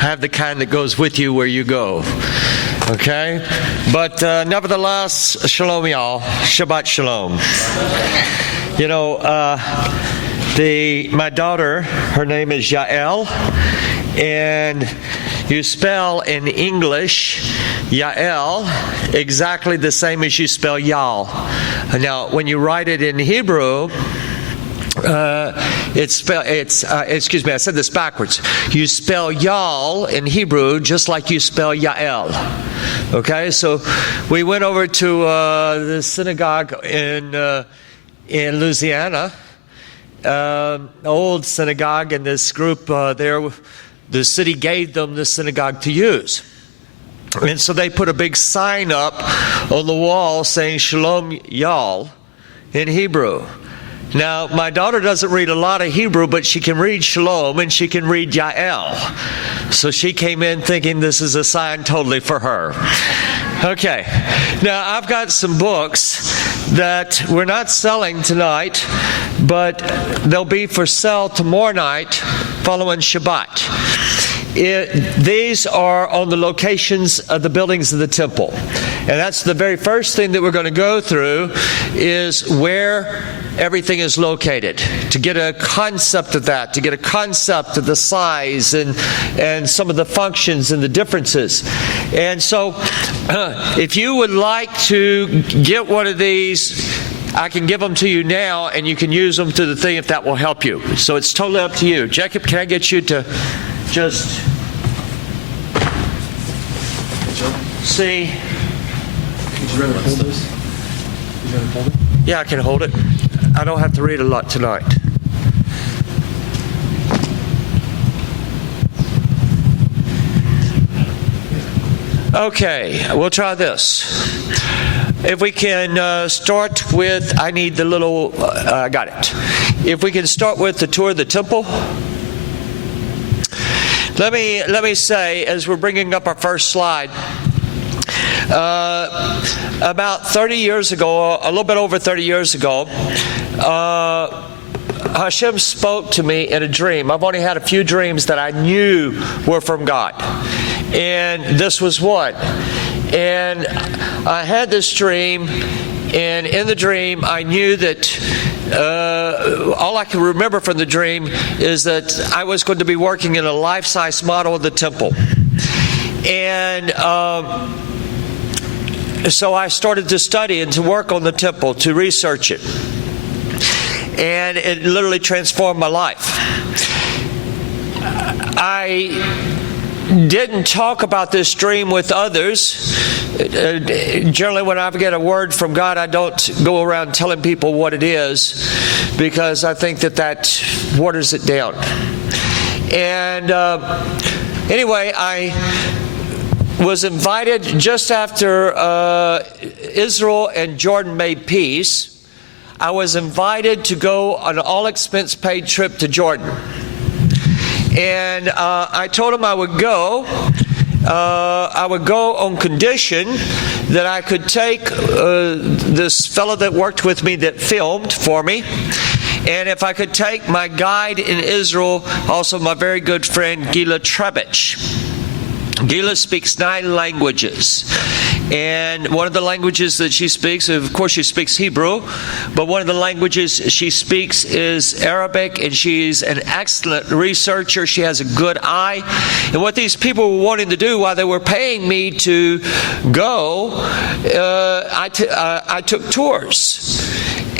have the kind that goes with you where you go. Okay? But nevertheless, shalom, y'all. Shabbat shalom. You know, my daughter, her name is Yael, and you spell in English Yael exactly the same as you spell Yal. Now, when you write it in Hebrew, excuse me, I said this backwards. You spell Yal in Hebrew just like you spell Yael. Okay, so we went over to the synagogue in Louisiana, old synagogue, and this group there, the city gave them the synagogue to use. And so they put a big sign up on the wall saying Shalom Yal in Hebrew. Now, my daughter doesn't read a lot of Hebrew, but she can read Shalom and she can read Yael. So she came in thinking this is a sign totally for her. Okay. Now, I've got some books that we're not selling tonight, but they'll be for sale tomorrow night following Shabbat. These are on the locations of the buildings of the temple. And that's the very first thing that we're going to go through, is where everything is located, to get a concept of that, to get a concept of the size and some of the functions and the differences. And so if you would like to get one of these, I can give them to you now, and you can use them to the thing if that will help you. So it's totally up to you. Jacob, can I get you to just see? Would you rather hold this? Would you rather hold it? Yeah, I can hold it. I don't have to read a lot tonight. Okay, we'll try this. If we can start with, I need the little, I got it. If we can start with the tour of the temple. Let me say, as we're bringing up our first slide, about 30 years ago, a little bit over 30 years ago, Hashem spoke to me in a dream. I've only had a few dreams that I knew were from God, and this was one. And I had this dream, and in the dream I knew that all I can remember from the dream is that I was going to be working in a life-size model of the temple. And so I started to study and to work on the temple, to research it. And it literally transformed my life. I didn't talk about this dream with others. Generally, when I get a word from God, I don't go around telling people what it is, because I think that waters it down. And anyway, I was invited just after Israel and Jordan made peace. I was invited to go on an all-expense-paid trip to Jordan. And I told him I would go. I would go on condition that I could take this fellow that worked with me that filmed for me, and if I could take my guide in Israel, also my very good friend Gila Trebich. Gila speaks 9 languages. And one of the languages that she speaks, of course she speaks Hebrew, but one of the languages she speaks is Arabic, and she's an excellent researcher. She has a good eye. And what these people were wanting to do while they were paying me to go, I took tours.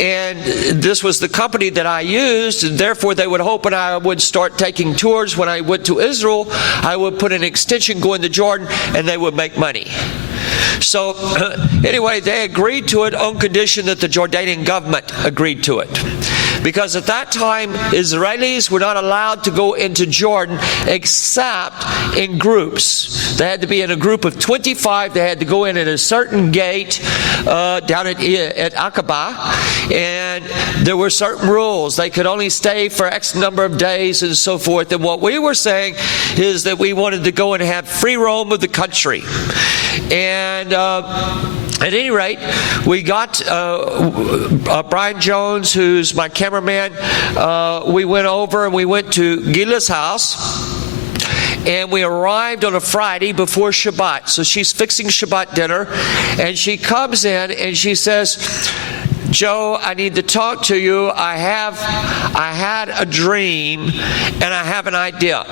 And this was the company that I used, and therefore they would hope when I would start taking tours when I went to Israel, I would put an extension going to Jordan, and they would make money. So anyway, they agreed to it on condition that the Jordanian government agreed to it. Because at that time, Israelis were not allowed to go into Jordan except in groups. They had to be in a group of 25. They had to go in at a certain gate down at Aqaba. And there were certain rules. They could only stay for X number of days and so forth. And what we were saying is that we wanted to go and have free roam of the country. And at any rate, we got Brian Jones, who's my cameraman. We went over and we went to Gila's house. and we arrived on a Friday before Shabbat. So she's fixing Shabbat dinner, and she comes in and she says, Joe, I need to talk to you. I had a dream and I have an idea.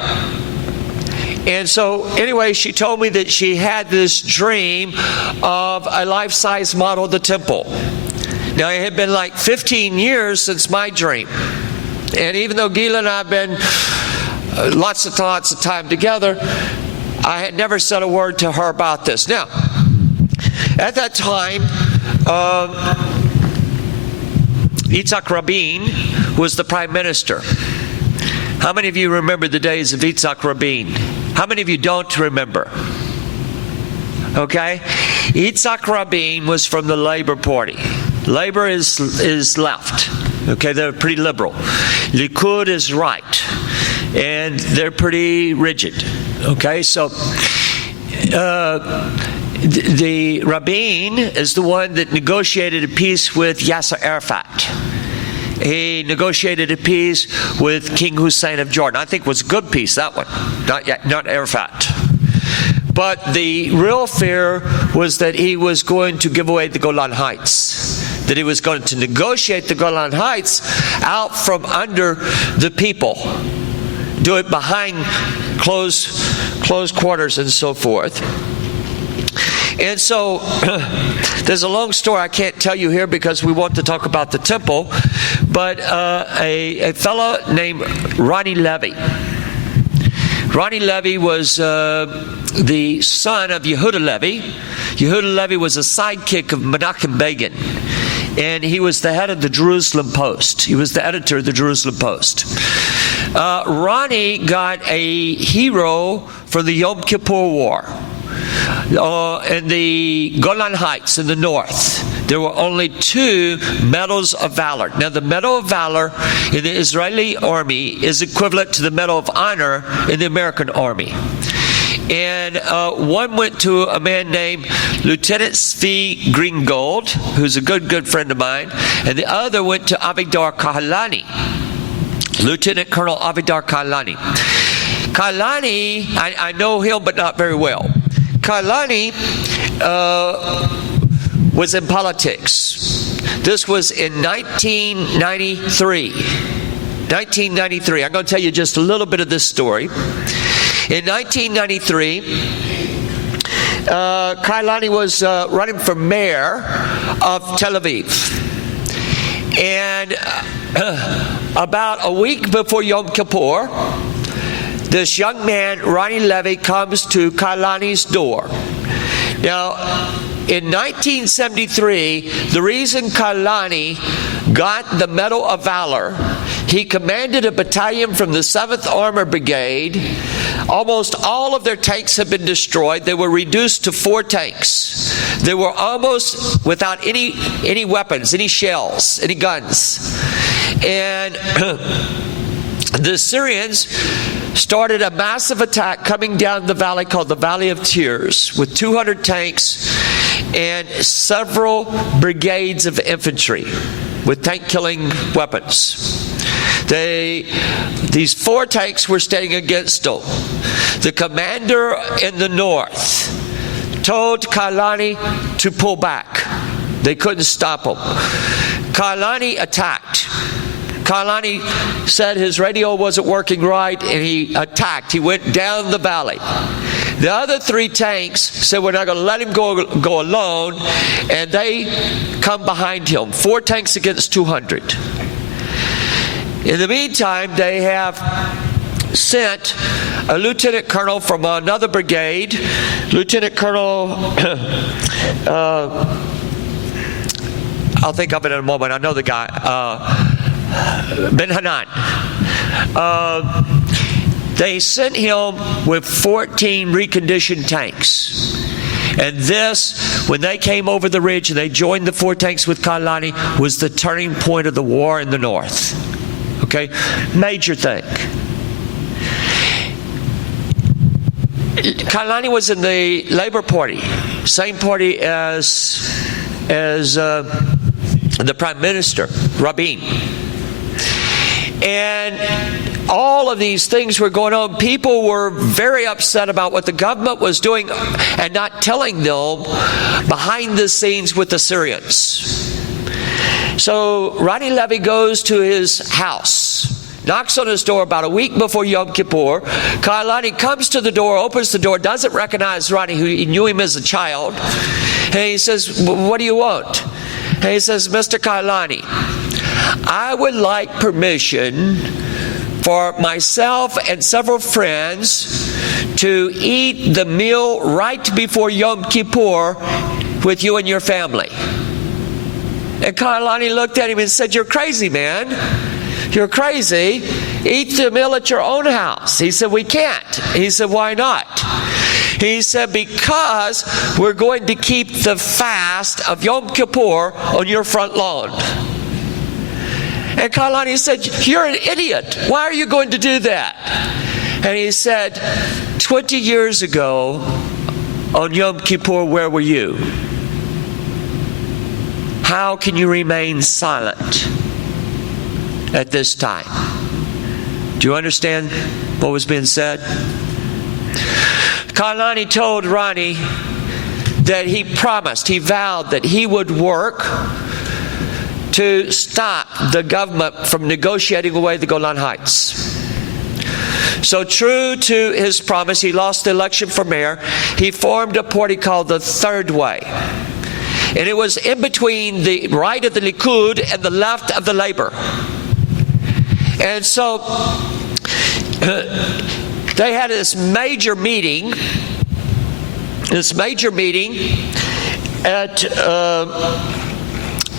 And so anyway, she told me that she had this dream of a life-size model of the temple. Now, it had been like 15 years since my dream. And even though Gila and I have been lots of time together, I had never said a word to her about this. Now, at that time, Yitzhak Rabin was the prime minister. How many of you remember the days of Yitzhak Rabin? How many of you don't remember? Okay? Yitzhak Rabin was from the Labor Party. Labor is left. Okay, they're pretty liberal. Likud is right. And they're pretty rigid. Okay, so the Rabin is the one that negotiated a peace with Yasser Arafat. He negotiated a peace with King Hussein of Jordan. I think it was a good peace, that one. Not Arafat. But the real fear was that he was going to give away the Golan Heights. That he was going to negotiate the Golan Heights out from under the people. Do it behind closed quarters and so forth. And so, there's a long story I can't tell you here because we want to talk about the temple, but a fellow named Ronnie Levy. Ronnie Levy was the son of Yehuda Levy. Yehuda Levy was a sidekick of Menachem Begin, and he was the head of the Jerusalem Post. He was the editor of the Jerusalem Post. Ronnie got a hero for the Yom Kippur War. In the Golan Heights in the north, there were only 2 medals of valor. Now, the Medal of Valor in the Israeli army is equivalent to the Medal of Honor in the American army. And one went to a man named Lieutenant Zvi Greengold, who's a good friend of mine, and the other went to Avidar Kahalani, Lieutenant Colonel Avidar Kahalani. Kahalani, I know him, but not very well. Kahalani was in politics. This was in 1993. 1993. I'm going to tell you just a little bit of this story. In 1993, Kahalani was running for mayor of Tel Aviv. And about a week before Yom Kippur, this young man, Ronnie Levy, comes to Kahalani's door. Now, in 1973, the reason Kahalani got the Medal of Valor, he commanded a battalion from the 7th Armored Brigade. Almost all of their tanks had been destroyed. They were reduced to 4 tanks. They were almost without any weapons, any shells, any guns. And the Syrians started a massive attack coming down the valley called the Valley of Tears with 200 tanks and several brigades of infantry with tank-killing weapons. These 4 tanks were standing against them. The commander in the north told Kahalani to pull back. They couldn't stop him. Kahalani attacked. Kahalani said his radio wasn't working right, and he attacked. He went down the valley. The other 3 tanks said, we're not going to let him go alone, and they come behind him. 4 tanks against 200. In the meantime, they have sent a lieutenant colonel from another brigade, Lieutenant Colonel, I'll think of it in a moment. I know the guy. Ben Hanan. They sent him with 14 reconditioned tanks. And this, when they came over the ridge and they joined the 4 tanks with Kahalani, was the turning point of the war in the north. Okay? Major thing. Kahalani was in the Labor Party, same party as the Prime Minister, Rabin. And all of these things were going on. People were very upset about what the government was doing and not telling them behind the scenes with the Syrians. So Ronnie Levy goes to his house, knocks on his door about a week before Yom Kippur. Kailani comes to the door, opens the door, doesn't recognize Ronnie, who he knew him as a child. And he says, "What do you want?" And he says, "Mr. Kailani, I would like permission for myself and several friends to eat the meal right before Yom Kippur with you and your family." And Kailani looked at him and said, "You're crazy, man. You're crazy. Eat the meal at your own house." He said, "We can't." He said, "Why not?" He said, "Because we're going to keep the fast of Yom Kippur on your front lawn." And Kailani said, "You're an idiot. Why are you going to do that?" And he said, 20 years ago on Yom Kippur, where were you? How can you remain silent at this time? Do you understand what was being said? Kailani told Ronnie that he promised, he vowed that he would work to stop the government from negotiating away the Golan Heights. So true to his promise, he lost the election for mayor. He formed a party called the Third Way. And it was in between the right of the Likud and the left of the Labor. And so they had this major meeting at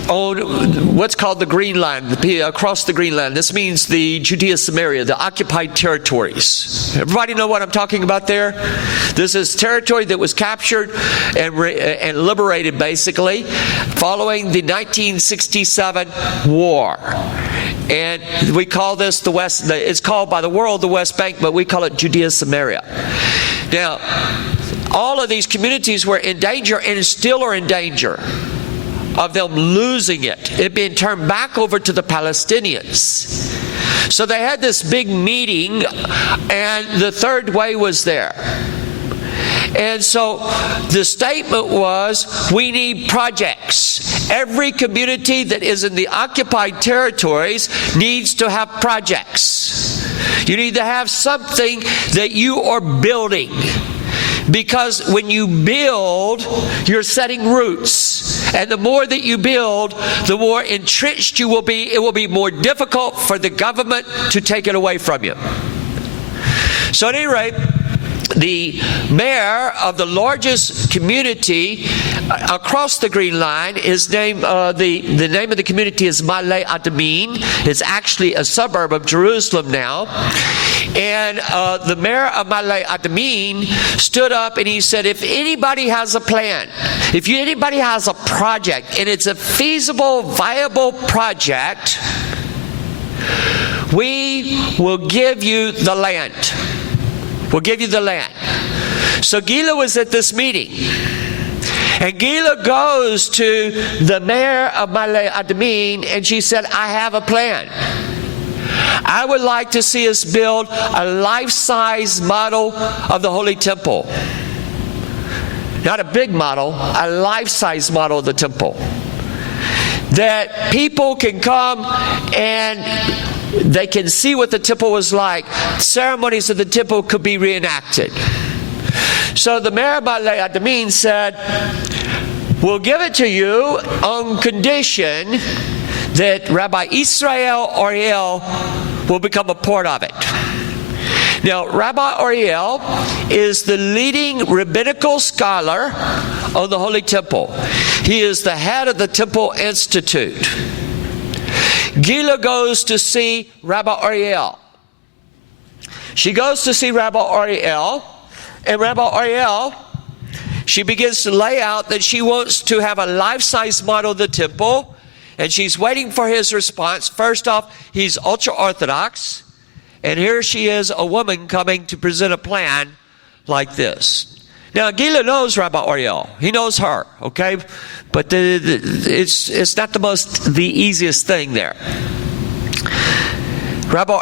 on what's called the Green Line, across the Green Line. This means the Judea, Samaria, the occupied territories. Everybody know what I'm talking about there? This is territory that was captured and liberated, basically, following the 1967 war. And we call this the West, it's called by the world the West Bank, but we call it Judea, Samaria. Now, all of these communities were in danger and still are in danger of them losing it being turned back over to the Palestinians. So they had this big meeting, and the Third Way was there. And so the statement was, we need projects. Every community that is in the occupied territories needs to have projects. You need to have something that you are building. Because when you build, you're setting roots. And the more that you build, the more entrenched you will be. It will be more difficult for the government to take it away from you. So at any rate, the mayor of the largest community across the Green Line, his name, the name of the community is Ma'ale Adumim. It's actually a suburb of Jerusalem now. And the mayor of Ma'ale Adumim stood up and he said, if anybody has a plan, if anybody has a project, and it's a feasible, viable project, we will give you the land. We'll give you the land. So Gila was at this meeting. And Gila goes to the mayor of Ma'ale Adumim, and she said, I have a plan. I would like to see us build a life-size model of the Holy Temple. Not a big model, a life-size model of the temple. That people can come and they can see what the temple was like. Ceremonies of the temple could be reenacted. So the mayor of Ma'ale Adumim said, we'll give it to you on condition that Rabbi Israel Ariel will become a part of it. Now, Rabbi Ariel is the leading rabbinical scholar on the Holy Temple. He is the head of the Temple Institute. Gila goes to see Rabbi Ariel. She goes to see Rabbi Ariel, and Rabbi Ariel, she begins to lay out that she wants to have a life-size model of the temple, and she's waiting for his response. First off, he's ultra-Orthodox, and here she is, a woman coming to present a plan like this. Now, Gila knows Rabbi Ariel. He knows her, okay? But it's not the easiest thing there. Rabbi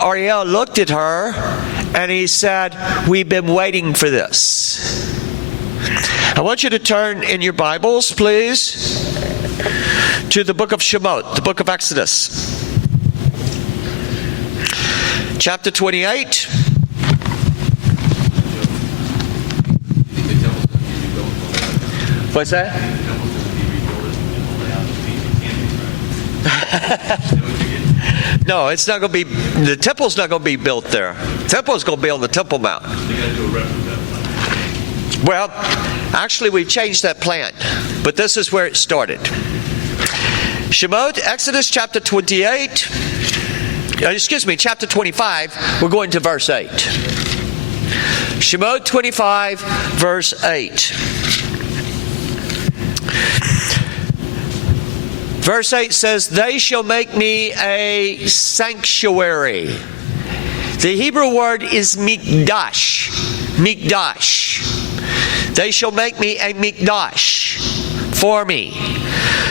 Ariel looked at her and he said, we've been waiting for this. I want you to turn in your Bibles, please, to the book of Shemot, the book of Exodus. Chapter 28. What's that? No, it's not going to be, the temple's not going to be built there. The temple's going to be on the Temple Mount. Well, actually we've changed that plan, but this is where it started. Shemot, Exodus chapter 28, chapter 25, we're going to verse 8. Shemot 25, verse 8. Verse 8 says, they shall make me a sanctuary. The Hebrew word is mikdash. Mikdash. They shall make me a mikdash for me,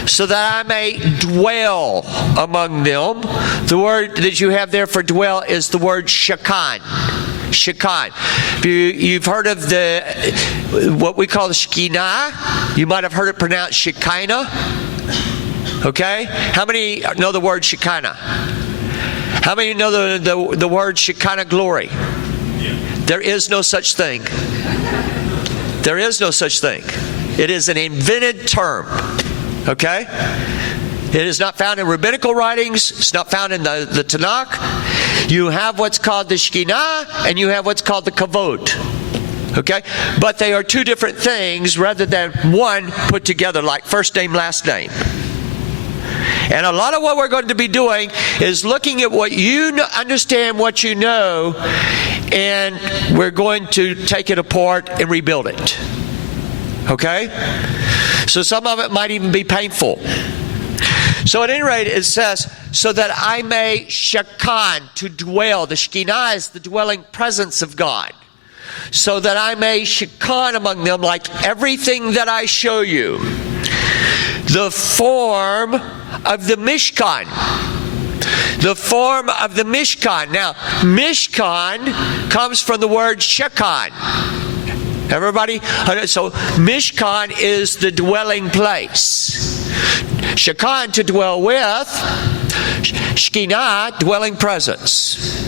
so that I may dwell among them. The word that you have there for dwell is the word shekan. Shekan. You've heard of what we call the Shekinah. You might have heard it pronounced Shekinah. Okay? How many know the word Shekinah? How many know the word Shekinah glory? Yeah. There is no such thing. There is no such thing. It is an invented term. Okay? It is not found in rabbinical writings. It's not found in the Tanakh. You have what's called the Shekinah, and you have what's called the Kavod. Okay? But they are two different things rather than one put together like first name, last name. And a lot of what we're going to be doing is looking at what you understand, what you know, and we're going to take it apart and rebuild it. Okay? So some of it might even be painful. So at any rate, it says, so that I may shekan, to dwell. The Shekinah is the dwelling presence of God. So that I may shekan among them like everything that I show you. The form of the Mishkan. The form of the Mishkan. Now, Mishkan comes from the word Shekan. Everybody? So, Mishkan is the dwelling place. Shekan, to dwell with. Shekinah, dwelling presence.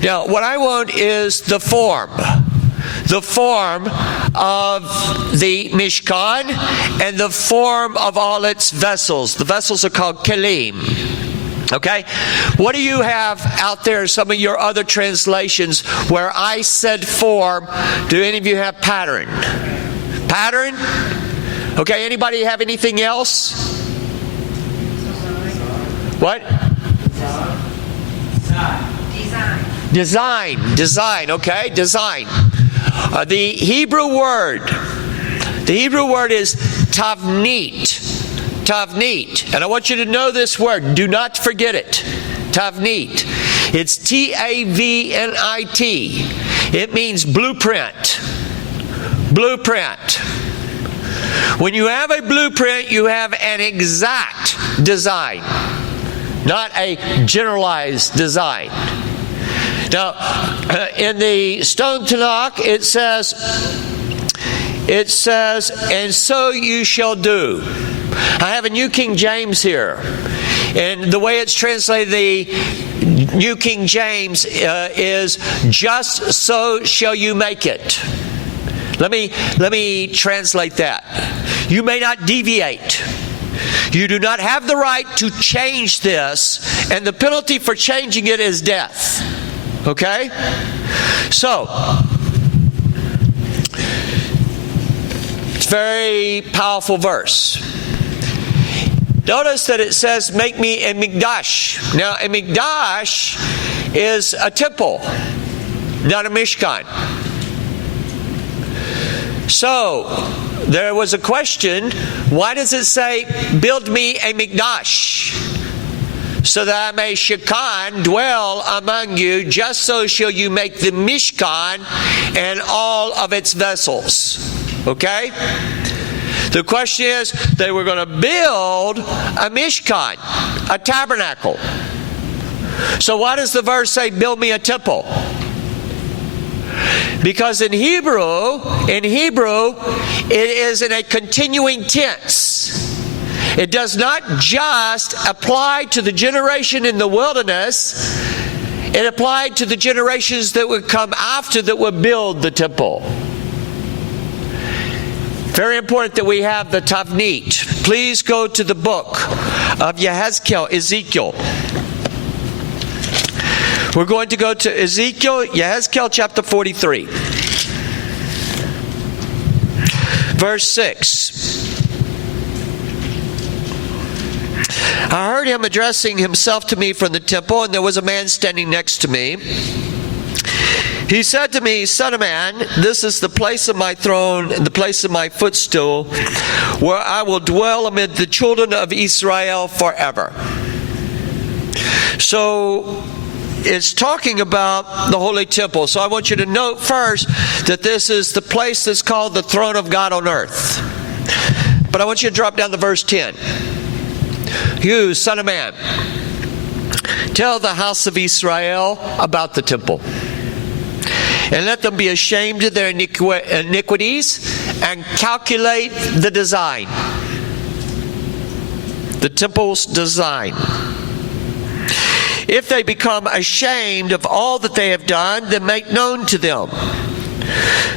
Now, what I want is the form. The form of the Mishkan and the form of all its vessels. The vessels are called kelim. Okay? What do you have out there, some of your other translations, where I said form? Do any of you have pattern? Pattern? Okay, anybody have anything else? What? Design, okay, design. The Hebrew word is tavnit. Tavnit. And I want you to know this word. Do not forget it. Tavnit. It's T-A-V-N-I-T. It means blueprint. Blueprint. When you have a blueprint, you have an exact design, not a generalized design. Now, in the Stone Tanakh, it says, and so you shall do. I have a New King James here. And the way it's translated, the New King James is, just so shall you make it. Let me translate that. You may not deviate. You do not have the right to change this, and the penalty for changing it is death. Okay? So, it's a very powerful verse. Notice that it says, make me a mikdash. Now, a mikdash is a temple, not a mishkan. So, there was a question, why does it say, build me a mikdash, so that I may shekan, dwell among you, just so shall you make the mishkan and all of its vessels. Okay? The question is, they were going to build a mishkan, a tabernacle. So why does the verse say, build me a temple? Because in Hebrew, it is in a continuing tense. It does not just apply to the generation in the wilderness. It applied to the generations that would come after that would build the temple. Very important that we have the Tavnit. Please go to the book of Ezekiel. We're going to go to Ezekiel, chapter 43. Verse 6. I heard him addressing himself to me from the temple, and there was a man standing next to me. He said to me, Son of man, this is the place of my throne and the place of my footstool, where I will dwell amid the children of Israel forever. So, it's talking about the Holy Temple. So I want you to note first that this is the place that's called the throne of God on earth. But I want you to drop down to verse 10. You, son of man, tell the house of Israel about the temple. And let them be ashamed of their iniquities and calculate the design. The temple's design. If they become ashamed of all that they have done, then make known to them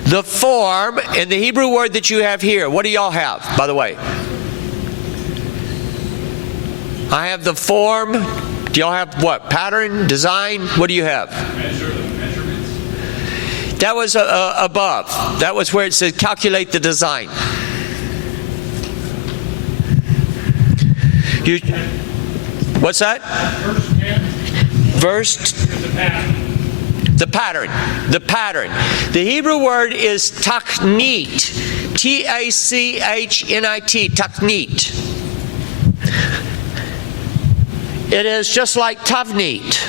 the form, and the Hebrew word that you have here. What do y'all have, by the way? I have the form. Do y'all have what? Pattern, design? What do you have? Measurements. That was above. That was where it said calculate the design. What's that? Verse 10. The pattern. The Hebrew word is taknit. T-A-C-H-N-I-T. Taknit. It is just like tavnit.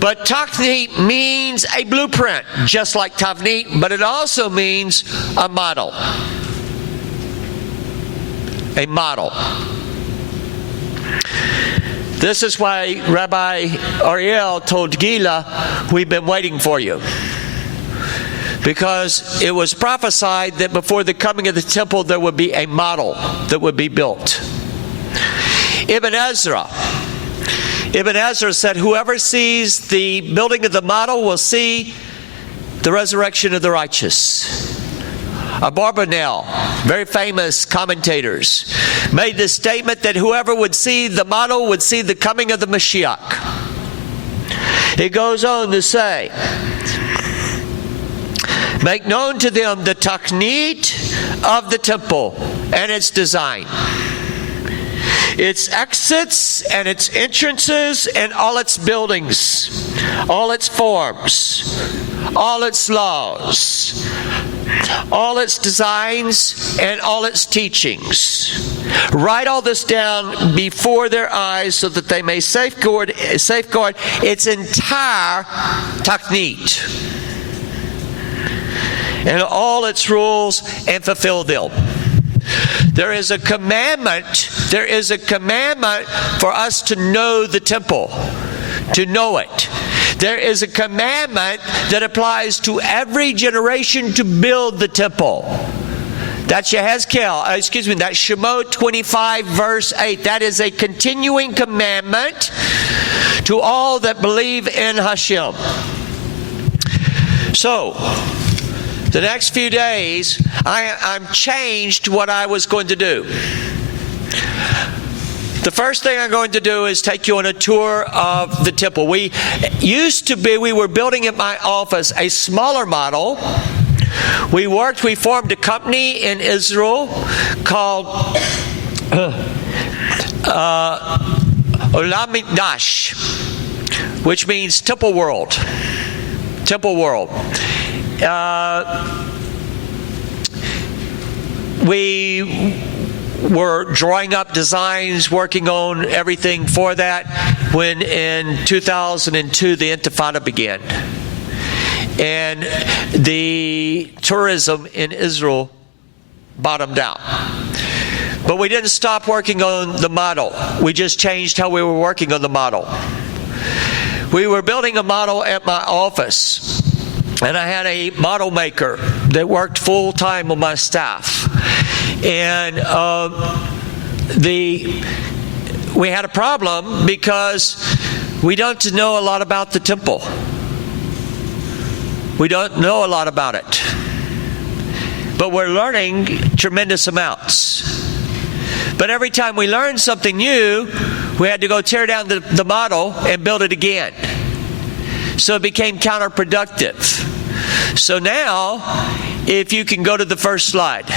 But taknit means a blueprint, just like tavnit, but it also means a model. A model. This is why Rabbi Ariel told Gila, we've been waiting for you. Because it was prophesied that before the coming of the temple there would be a model that would be built. Ibn Ezra said, whoever sees the building of the model will see the resurrection of the righteous. Parbar, very famous commentators, made the statement that whoever would see the model would see the coming of the Mashiach. It goes on to say, make known to them the taknit of the temple and its design, its exits and its entrances and all its buildings, all its forms, all its laws, all its designs and all its teachings. Write all this down before their eyes so that they may safeguard its entire taknit and all its rules and fulfill them. There is a commandment for us to know the temple, to know it. There is a commandment that applies to every generation to build the temple. That's that's Shemot 25 verse 8. That is a continuing commandment to all that believe in Hashem. So, the next few days, I'm changed what I was going to do. The first thing I'm going to do is take you on a tour of the temple. We were building at my office a smaller model. We formed a company in Israel called Olam Mikdash, which means Temple World. Temple World. We were drawing up designs, working on everything for that, when in 2002 the Intifada began. And the tourism in Israel bottomed out. But we didn't stop working on the model. We just changed how we were working on the model. We were building a model at my office, and I had a model maker that worked full-time on my staff. And we had a problem because we don't know a lot about the temple. We don't know a lot about it. But we're learning tremendous amounts. But every time we learned something new, we had to go tear down the model and build it again. So it became counterproductive. So now, if you can go to the first slide.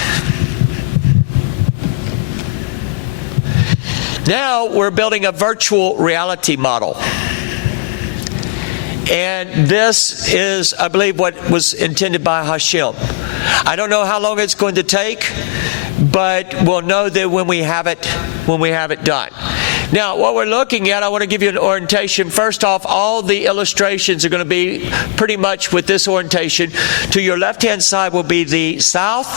Now we're building a virtual reality model. And this is, I believe, what was intended by Hashem. I don't know how long it's going to take, but we'll know that when we have it done. Now, what we're looking at, I want to give you an orientation. First off, all the illustrations are going to be pretty much with this orientation. To your left-hand side will be the south.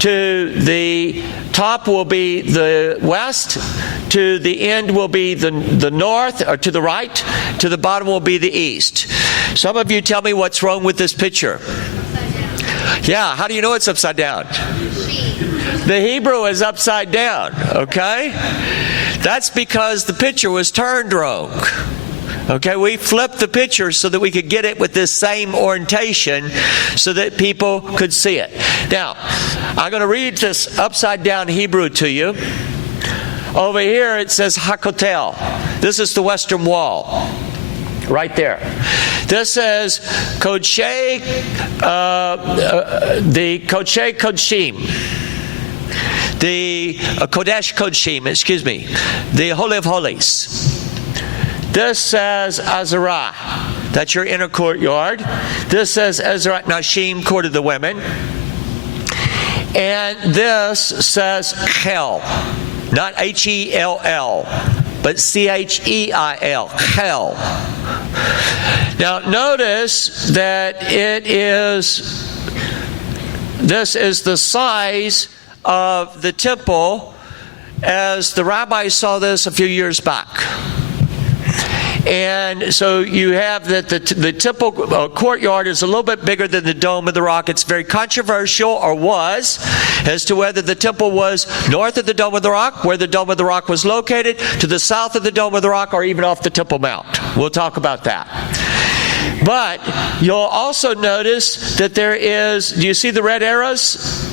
To the top will be the west. To the end will be the north, or to the right. To the bottom will be the east. Some of you tell me what's wrong with this picture. Yeah, how do you know it's upside down? The Hebrew is upside down, okay? That's because the picture was turned wrong. Okay, we flipped the picture so that we could get it with this same orientation so that people could see it. Now, I'm going to read this upside down Hebrew to you. Over here it says Hakotel. This is the western wall. Right there. This is Kodshei, the Kodshei Kodshim. The Kodesh Kodshim, excuse me. The Holy of Holies. This says Azarah. That's your inner courtyard. This says Ezrat Nashim, court of the women. And this says Chel. Not H-E-L-L, but C-H-E-I-L. Chel. Now notice that this is the size of the temple as the rabbis saw this a few years back. And so you have that the temple courtyard is a little bit bigger than the Dome of the Rock. It's very controversial, or was, as to whether the temple was north of the Dome of the Rock, where the Dome of the Rock was located, to the south of the Dome of the Rock, or even off the Temple Mount. We'll talk about that. But you'll also notice that there is, do you see the red arrows?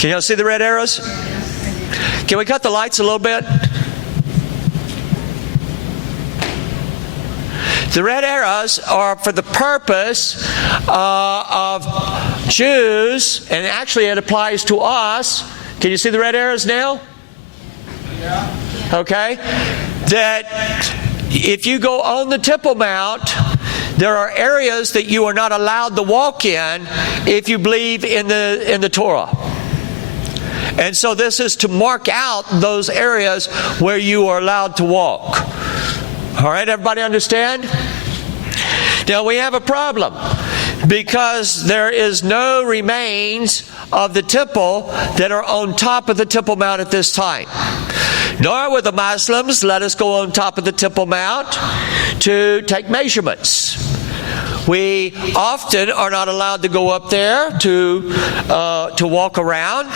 Can y'all see the red arrows? Can we cut the lights a little bit? The red arrows are for the purpose of Jews, and actually it applies to us. Can you see the red arrows now? Yeah. Okay. That if you go on the Temple Mount, there are areas that you are not allowed to walk in if you believe in the Torah. And so this is to mark out those areas where you are allowed to walk. All right, everybody understand? Now we have a problem because there is no remains of the temple that are on top of the Temple Mount at this time. Nor will the Muslims let us go on top of the Temple Mount to take measurements. We often are not allowed to go up there to walk around.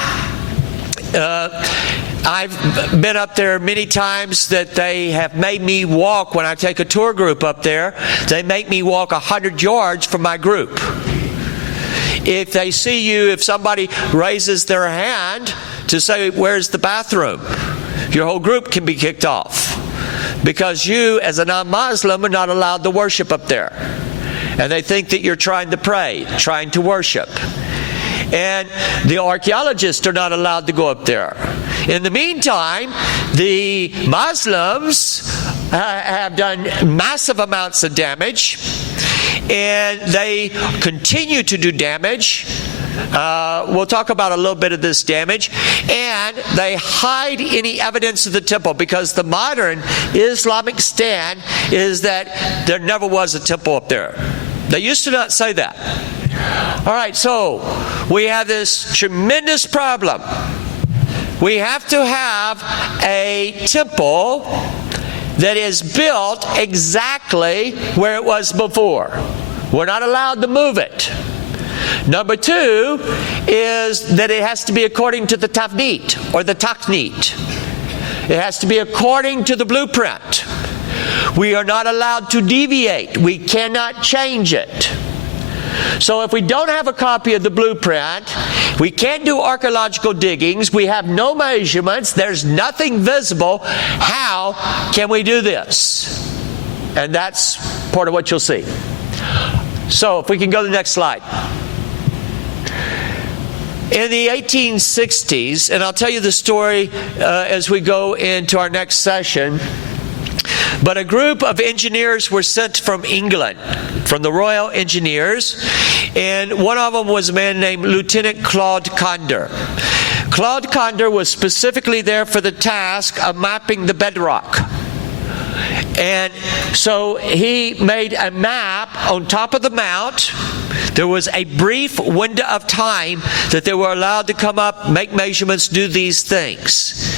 I've been up there many times that they have made me walk. When I take a tour group up there, they make me walk 100 yards from my group. If they see you, if somebody raises their hand to say, where's the bathroom? Your whole group can be kicked off because you, as a non-Muslim, are not allowed to worship up there. And they think that you're trying to pray, trying to worship. And the archaeologists are not allowed to go up there. In the meantime, the Muslims have done massive amounts of damage, and they continue to do damage. We'll talk about a little bit of this damage. And they hide any evidence of the temple because the modern Islamic stand is that there never was a temple up there. They used to not say that. All right, so we have this tremendous problem. We have to have a temple that is built exactly where it was before. We're not allowed to move it. Number two is that it has to be according to the tavnit or the taknit. It has to be according to the blueprint. We are not allowed to deviate. We cannot change it. So if we don't have a copy of the blueprint, we can't do archaeological diggings, we have no measurements, there's nothing visible, how can we do this? And that's part of what you'll see. So if we can go to the next slide. In the 1860s, and I'll tell you the story as we go into our next session, but a group of engineers were sent from England, from the Royal Engineers, and one of them was a man named Lieutenant Claude Conder. Claude Conder was specifically there for the task of mapping the bedrock. And so he made a map on top of the mount. There was a brief window of time that they were allowed to come up, make measurements, do these things.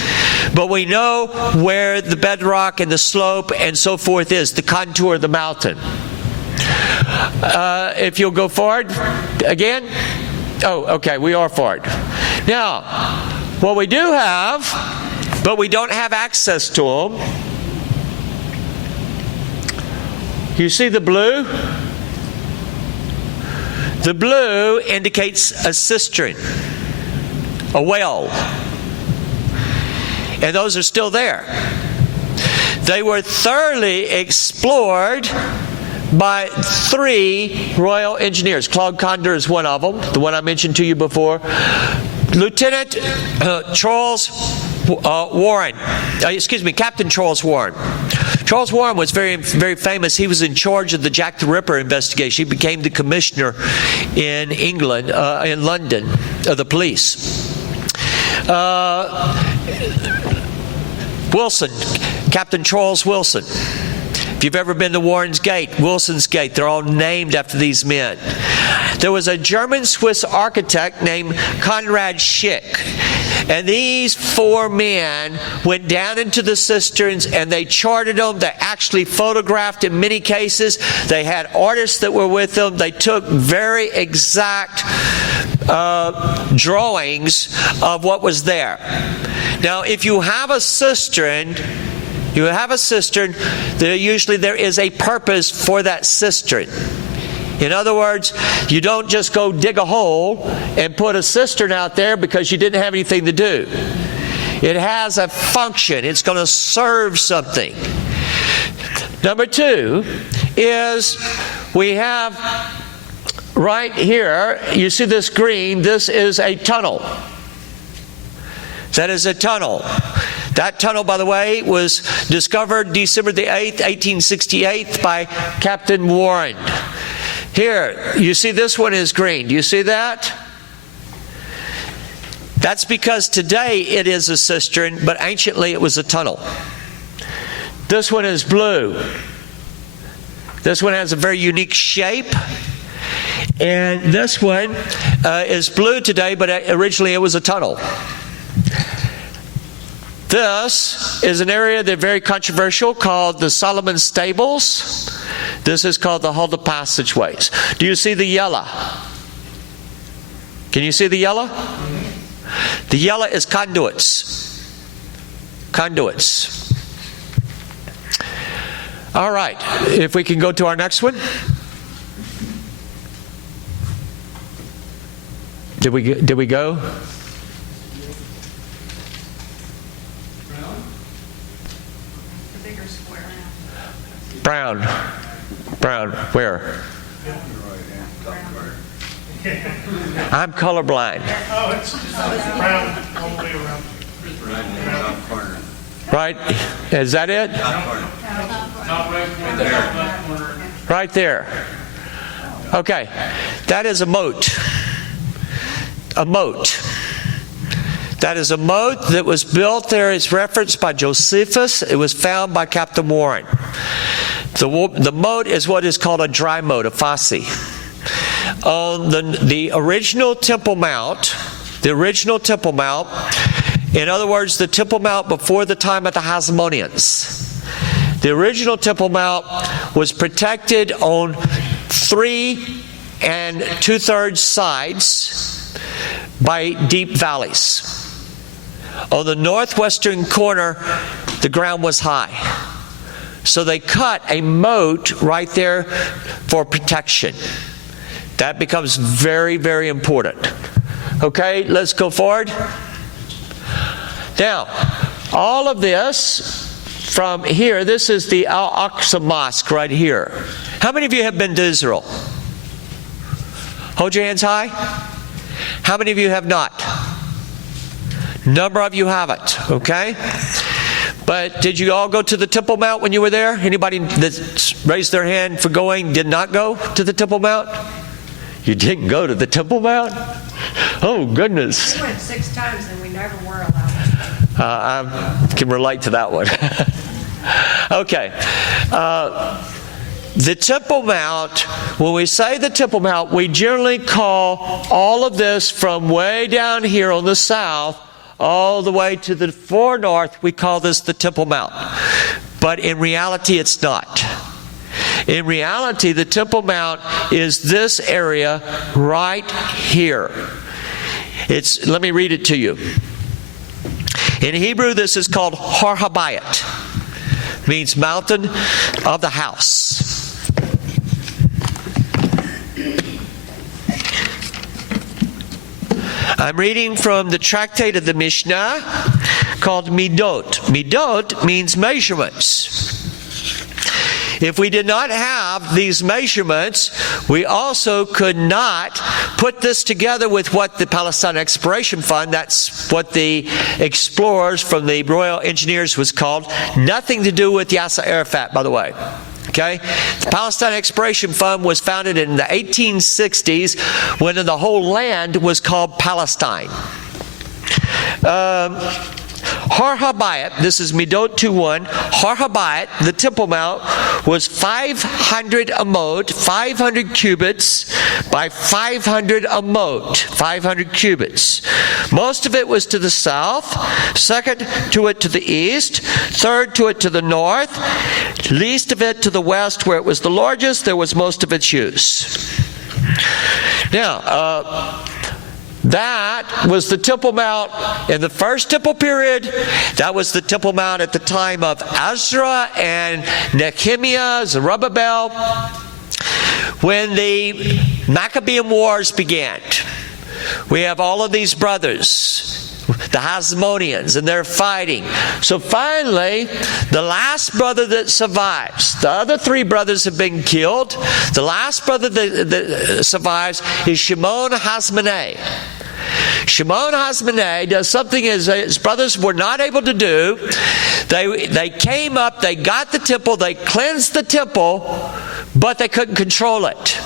But we know where the bedrock and the slope and so forth is, the contour of the mountain. If you'll go forward again. Oh, okay, we are forward. Now, what we do have, but we don't have access to them. You see the blue? The blue indicates a cistern, a well. And those are still there. They were thoroughly explored by 3 Royal Engineers. Claude Conder is one of them, the one I mentioned to you before. Lieutenant Charles Warren, Captain Charles Warren. Charles Warren was very, very famous. He was in charge of the Jack the Ripper investigation. He became the commissioner in England, in London, of the police. Wilson, Captain Charles Wilson. If you've ever been to Warren's Gate, Wilson's Gate, they're all named after these men. There was a German-Swiss architect named Conrad Schick. And these 4 men went down into the cisterns and they charted them. They actually photographed in many cases. They had artists that were with them. They took very exact drawings of what was there. Now, if you have a cistern, there is a purpose for that cistern. In other words, you don't just go dig a hole and put a cistern out there because you didn't have anything to do. It has a function. It's going to serve something. Number 2 is we have right here, you see this green, this is a tunnel. That is a tunnel. That tunnel, by the way, was discovered December the 8th, 1868 by Captain Warren. Here, you see this one is green. Do you see that? That's because today it is a cistern, but anciently it was a tunnel. This one is blue. This one has a very unique shape. And this one is blue today, but originally it was a tunnel. This is an area that's very controversial called the Solomon Stables. This is called the Hall of Passageways. Do you see the yellow? Can you see the yellow? The yellow is conduits. Conduits. All right. If we can go to our next one. Did we go? Brown. Where? I'm colorblind. Oh, it's brown all the way around. Right? Is that it? Right there. Okay. That is a moat. A moat. That is a moat that was built there. It's referenced by Josephus. It was found by Captain Warren. The moat is what is called a dry moat, a fosse. on the original Temple Mount, in other words, the Temple Mount before the time of the Hasmoneans. The original Temple Mount was protected on 3 2/3 sides by deep valleys. On the northwestern corner, the ground was high. So they cut a moat right there for protection. That becomes very, very important. Okay, let's go forward. Now, all of this from here, this is the Al-Aqsa Mosque right here. How many of you have been to Israel? Hold your hands high. How many of you have not? Number of you haven't, okay? But did you all go to the Temple Mount when you were there? Anybody that raised their hand for going did not go to the Temple Mount? You didn't go to the Temple Mount? Oh, goodness. We went 6 times and we never were allowed. I can relate to that one. Okay. The Temple Mount, when we say the Temple Mount, we generally call all of this from way down here on the south all the way to the far north, we call this the Temple Mount. But in reality, it's not. In reality, the Temple Mount is this area right here. Let me read it to you. In Hebrew, this is called Har Habayit. Means mountain of the house. I'm reading from the tractate of the Mishnah called Midot. Midot means measurements. If we did not have these measurements, we also could not put this together with what the Palestine Exploration Fund, that's what the explorers from the Royal Engineers was called. Nothing to do with Yasser Arafat, by the way. Okay? The Palestine Exploration Fund was founded in the 1860s when the whole land was called Palestine. Har Habayit, this is Midot 2:1. Har Habayit, the Temple Mount, was 500 amot, 500 cubits by 500 amot, 500 cubits. Most of it was to the south, second to it to the east, third to it to the north, least of it to the west where it was the largest, there was most of its use. Now, that was the Temple Mount in the first temple period. That was the Temple Mount at the time of Ezra and Nehemiah, Zerubbabel, when the Maccabean Wars began. We have all of these brothers, the Hasmoneans, and they're fighting. So finally, the last brother that survives, the other 3 brothers have been killed. The last brother that survives is Shimon Hasmoneh. Shimon Hasmoneh does something his brothers were not able to do. They came up, they got the temple, they cleansed the temple, but they couldn't control it.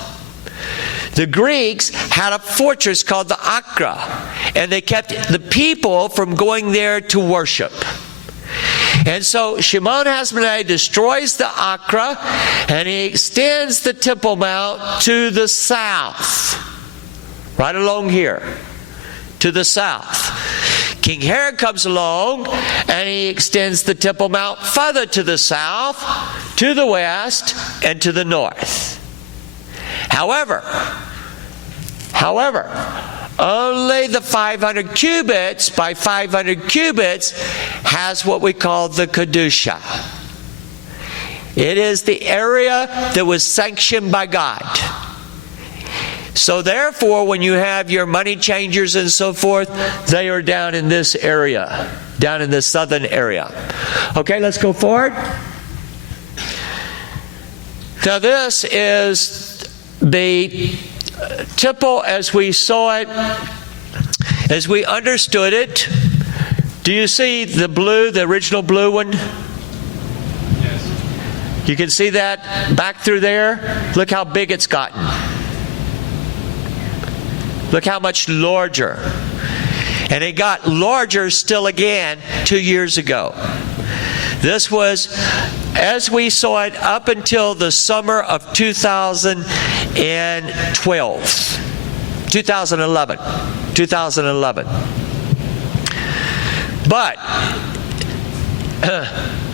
The Greeks had a fortress called the Acra, and they kept the people from going there to worship. And so Shimon Hasmoneh destroys the Acra, and he extends the Temple Mount to the south, right along here, to the south. King Herod comes along, and he extends the Temple Mount further to the south, to the west, and to the north. However, only the 500 cubits by 500 cubits has what we call the Kedusha. It is the area that was sanctioned by God. So therefore, when you have your money changers and so forth, they are down in this area, down in the southern area. Okay, let's go forward. Now this is the temple as we saw it, as we understood it. Do you see the blue, the original blue one? Yes. You can see that back through there? Look how big it's gotten. Look how much larger. And it got larger still again 2 years ago. This was, as we saw it, up until the summer of 2011. 2011. But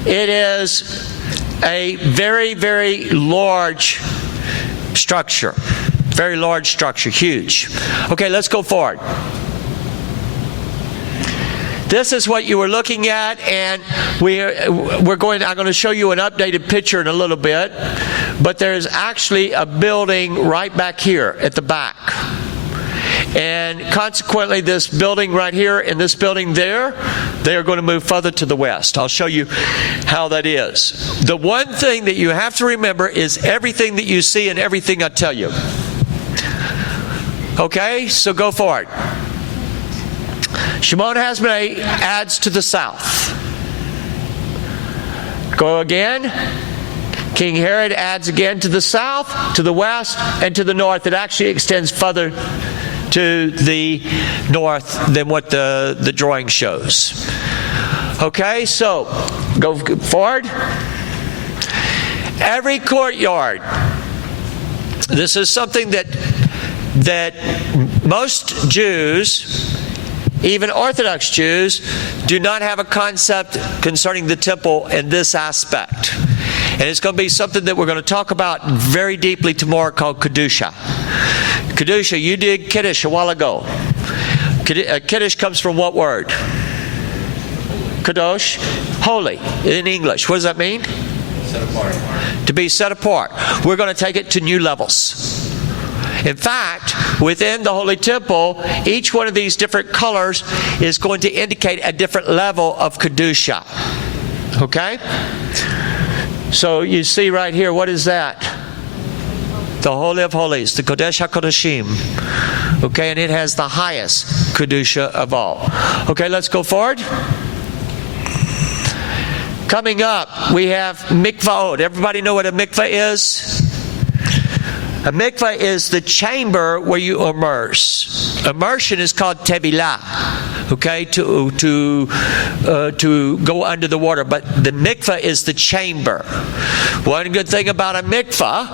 it is a very, very large structure. Very large structure, huge. Okay, let's go forward. This is what you were looking at, and I'm going to show you an updated picture in a little bit. But there's actually a building right back here at the back. And consequently, this building right here and this building there, they are going to move further to the west. I'll show you how that is. The one thing that you have to remember is everything that you see and everything I tell you. Okay, so go forward. Shimon HaShemay adds to the south. Go again. King Herod adds again to the south, to the west, and to the north. It actually extends further to the north than what the drawing shows. Okay, so go forward. Every courtyard. This is something that most Jews, even Orthodox Jews, do not have a concept concerning the temple in this aspect. And it's going to be something that we're going to talk about very deeply tomorrow, called Kedusha. Kedusha, you did Kiddush a while ago. Kiddush comes from what word? Kadosh, holy in English. What does that mean? Set apart. To be set apart. We're going to take it to new levels. In fact, within the Holy Temple, each one of these different colors is going to indicate a different level of Kedusha. Okay? So you see right here, what is that? The Holy of Holies, the Kodesh HaKodeshim. Okay, and it has the highest Kedusha of all. Okay, let's go forward. Coming up, we have mikvaot. Everybody know what a mikvah is? A mikvah is the chamber where you immerse. Immersion is called tevilah, okay, to go under the water. But the mikvah is the chamber. One good thing about a mikvah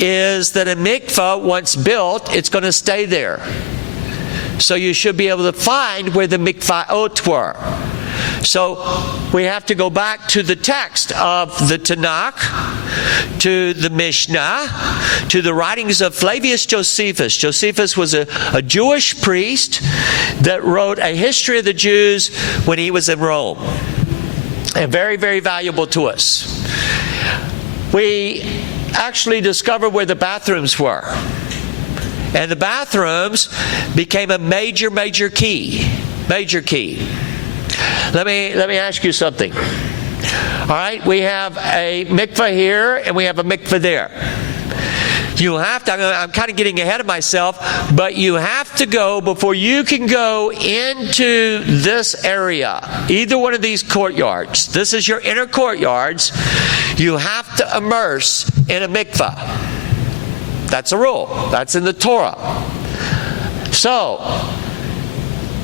is that a mikvah, once built, it's going to stay there. So you should be able to find where the mikvaot were. So we have to go back to the text of the Tanakh, to the Mishnah, to the writings of Flavius Josephus. Josephus was a Jewish priest that wrote a history of the Jews when he was in Rome. And very, very valuable to us. We actually discovered where the bathrooms were. And the bathrooms became a major key. Major key. Let me ask you something. All right, we have a mikvah here and we have a mikvah there. You have to, I'm kind of getting ahead of myself, but you have to go, before you can go into this area, either one of these courtyards, this is your inner courtyards, you have to immerse in a mikvah. That's a rule. That's in the Torah. So,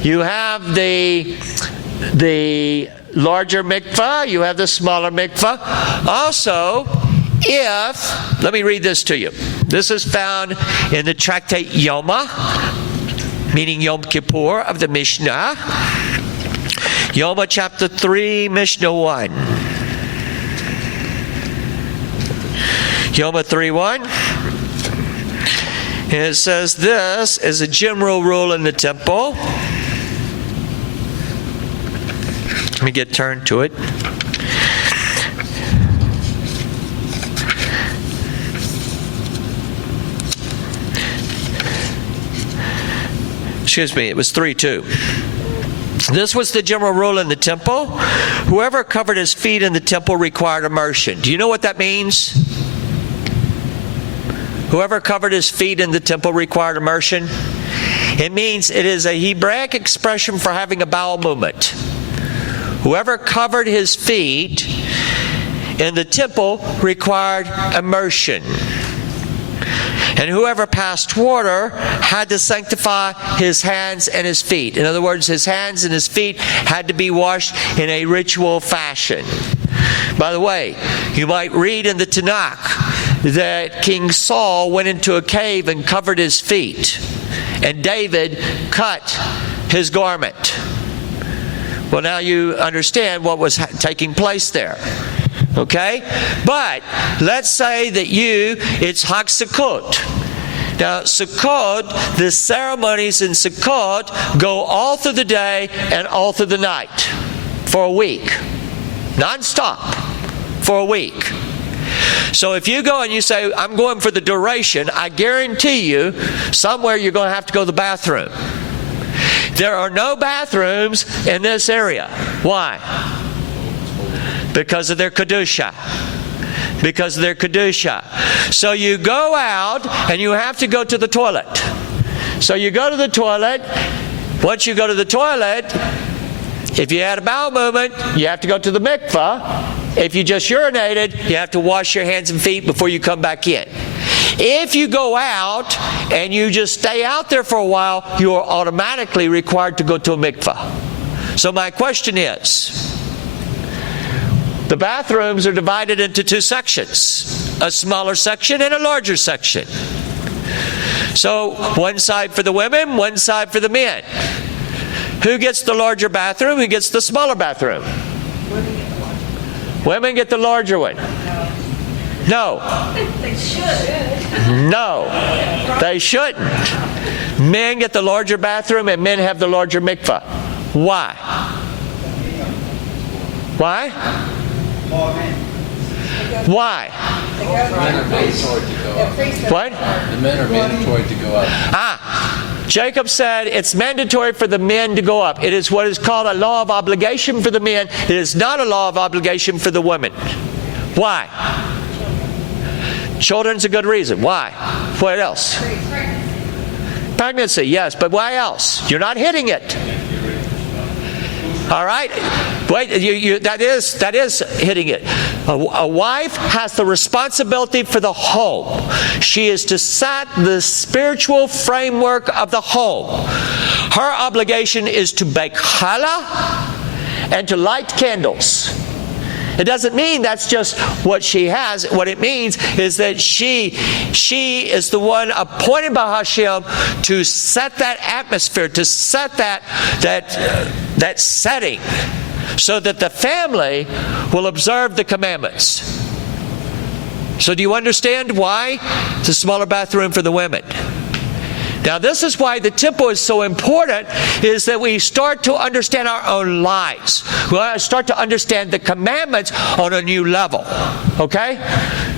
you have the larger mikvah, you have the smaller mikvah. Also, let me read this to you. This is found in the tractate Yoma, meaning Yom Kippur of the Mishnah. Yoma chapter 3, Mishnah 1. Yoma 3:1. And it says, this is a general rule in the temple. Let me get turned to it. Excuse me, it was 3:2. This was the general rule in the temple. Whoever covered his feet in the temple required immersion. Do you know what that means? Whoever covered his feet in the temple required immersion. It means it is a Hebraic expression for having a bowel movement. Whoever covered his feet in the temple required immersion. And whoever passed water had to sanctify his hands and his feet. In other words, his hands and his feet had to be washed in a ritual fashion. By the way, you might read in the Tanakh that King Saul went into a cave and covered his feet, and David cut his garment. Well, now you understand what was taking place there. Okay? But let's say that it's Hag Sukkot. Now, Sukkot, the ceremonies in Sukkot go all through the day and all through the night for a week. Non-stop for a week. So if you go and you say, I'm going for the duration, I guarantee you, somewhere you're going to have to go to the bathroom. There are no bathrooms in this area. Why? Because of their Kedusha. Because of their Kedusha. So you go out and you have to go to the toilet. So you go to the toilet. Once you go to the toilet, if you had a bowel movement, you have to go to the mikvah. If you just urinated, you have to wash your hands and feet before you come back in. If you go out and you just stay out there for a while, you are automatically required to go to a mikvah. So my question is, the bathrooms are divided into two sections, a smaller section and a larger section. So one side for the women, one side for the men. Who gets the larger bathroom? Who gets the smaller bathroom? Women get the larger one. No. They should. No. They shouldn't. Men get the larger bathroom and men have the larger mikvah. Why? Why? Why? Men are mandatory to go up. What? The men are mandatory to go up. Jacob said it's mandatory for the men to go up. It is what is called a law of obligation for the men. It is not a law of obligation for the women. Why? Children's a good reason. Why? What else? Pregnancy, yes, but why else? You're not hitting it. All right? Wait, that is hitting it. A wife has the responsibility for the home. She is to set the spiritual framework of the home. Her obligation is to bake challah and to light candles. It doesn't mean that's just what she has. What it means is that she is the one appointed by Hashem to set that atmosphere, to set that setting, so that the family will observe the commandments. So do you understand why the smaller bathroom for the women? Now this is why the temple is so important, is that we start to understand our own lives. We start to understand the commandments on a new level. Okay?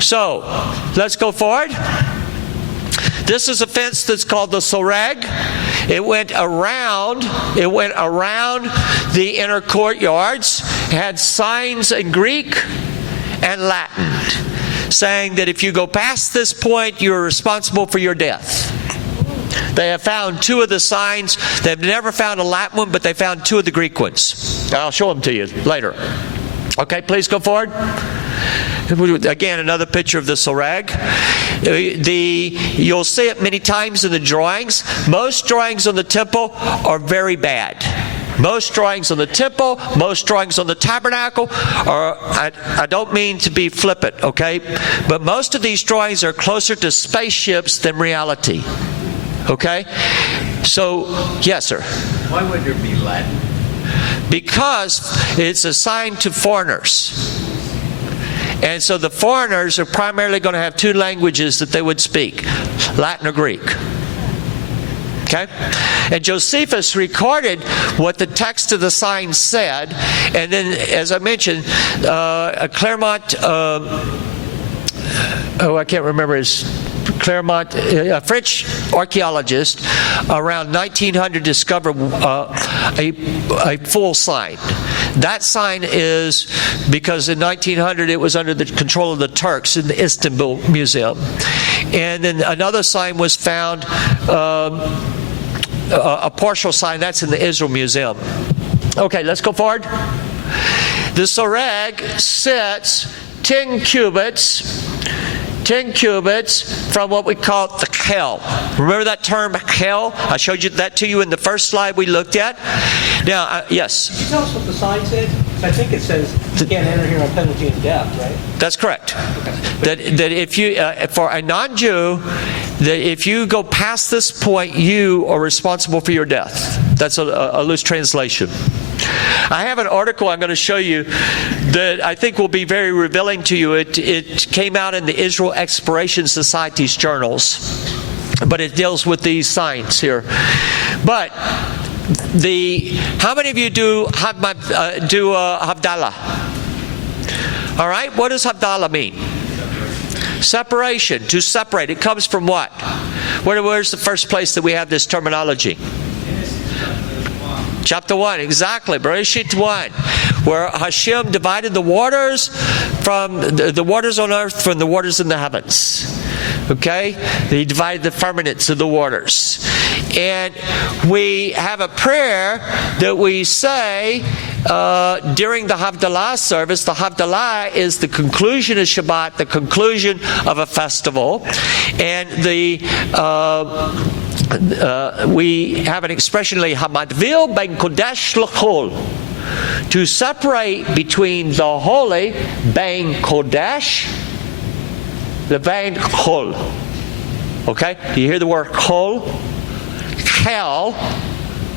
So, let's go forward. This is a fence that's called the soreg. It went around the inner courtyards. It had signs in Greek and Latin saying that if you go past this point, you're responsible for your death. They have found two of the signs. They've never found a Latin one, but they found two of the Greek ones. I'll show them to you later. Okay, please go forward. Again, another picture of the soreg. You'll see it many times in the drawings. Most drawings on the temple are very bad. Most drawings on the temple, most drawings on the tabernacle are, I don't mean to be flippant, okay? But most of these drawings are closer to spaceships than reality. Okay? So, yes, sir. Why would there be Latin? Because it's assigned to foreigners. And so the foreigners are primarily going to have two languages that they would speak, Latin or Greek. Okay? And Josephus recorded what the text of the sign said, and then, as I mentioned, a Claremont, I can't remember his Claremont, a French archaeologist, around 1900 discovered a full sign. That sign is because in 1900 it was under the control of the Turks in the Istanbul Museum. And then another sign was found, a partial sign, that's in the Israel Museum. Okay, let's go forward. The soreg sits 10 cubits from what we call the kel. Remember that term, kel? I showed you that to you in the first slide we looked at. Now, yes? Could you tell us what the sign said? I think it says you can't enter here on penalty of death, right? That's correct. That if you, for a non-Jew, that if you go past this point, you are responsible for your death. That's a loose translation. I have an article I'm going to show you that I think will be very revealing to you. It came out in the Israel Exploration Society's journals, but it deals with these signs here. But how many of you do Havdalah? All right, what does Havdalah mean? Separation, to separate. It comes from what? Where's the first place that we have this terminology? Chapter 1, exactly. Bereshit 1, where Hashem divided the waters from the waters on earth from the waters in the heavens. Okay? He divided the firmaments of the waters. And we have a prayer that we say during the Havdalah service. The Havdalah is the conclusion of Shabbat, the conclusion of a festival. And we have an expression, Hamadvil ben Kodesh l'chol, to separate between the holy, ben Kodesh, the ben chol. Okay? Do you hear the word chol? Chel,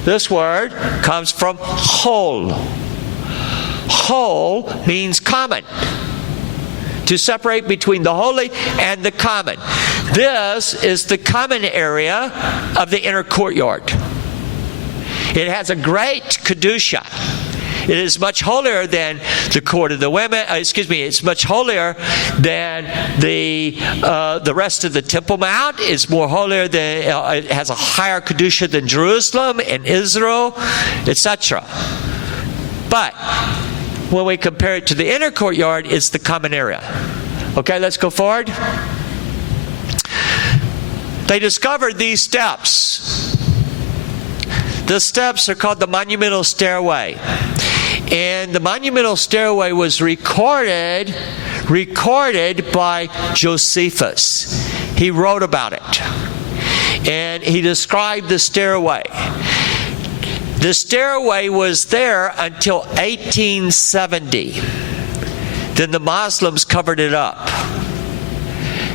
this word comes from chol. Chol means common. To separate between the holy and the common. This is the common area of the inner courtyard. It has a great kedusha. It is much holier than the court of the women. It's much holier than the rest of the Temple Mount. It's more holier than it has a higher kedusha than Jerusalem and Israel, etc. But when we compare it to the inner courtyard, it's the common area. Okay, let's go forward. They discovered these steps. The steps are called the monumental stairway. And the monumental stairway was recorded by Josephus. He wrote about it. And he described the stairway. The stairway was there until 1870. Then the Muslims covered it up.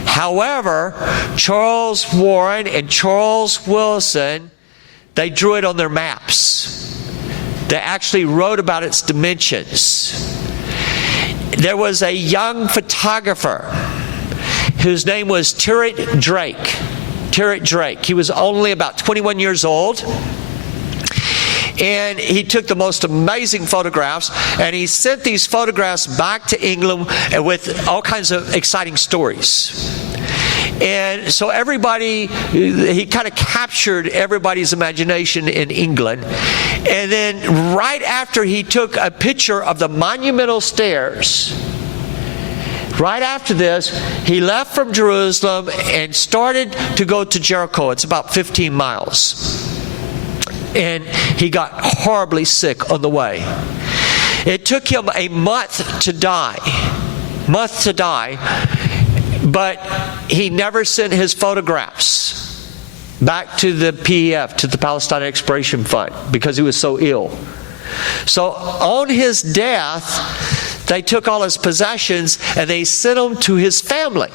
However, Charles Warren and Charles Wilson, they drew it on their maps. They actually wrote about its dimensions. There was a young photographer whose name was Terrett Drake. Terrett Drake. He was only about 21 years old. And he took the most amazing photographs, and he sent these photographs back to England with all kinds of exciting stories. And so he kind of captured everybody's imagination in England. And then right after he took a picture of the monumental stairs, right after this, he left from Jerusalem and started to go to Jericho. It's about 15 miles. And he got horribly sick on the way. It took him a month to die. But he never sent his photographs back to the PEF, to the Palestine Exploration Fund, because he was so ill. So on his death, they took all his possessions and they sent them to his family.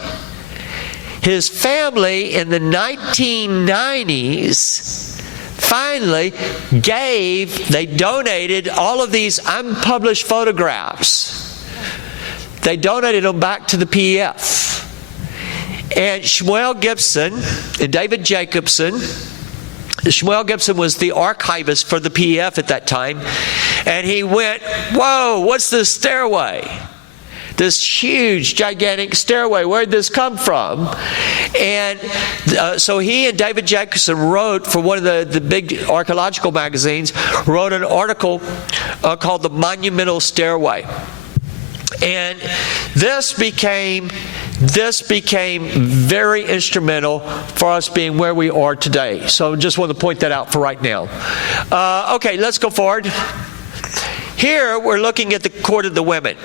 His family in the 1990s finally they donated all of these unpublished photographs. They donated them back to the PEF. And Shmuel Gibson and David Jacobson, Shmuel Gibson was the archivist for the PEF at that time, and he went, "Whoa, what's this stairway? This huge, gigantic stairway. Where'd this come from?" And so he and David Jacobson wrote for one of the big archaeological magazines, wrote an article called The Monumental Stairway. And this became very instrumental for us being where we are today. So I just want to point that out for right now. Okay, let's go forward. Here we're looking at the court of the women.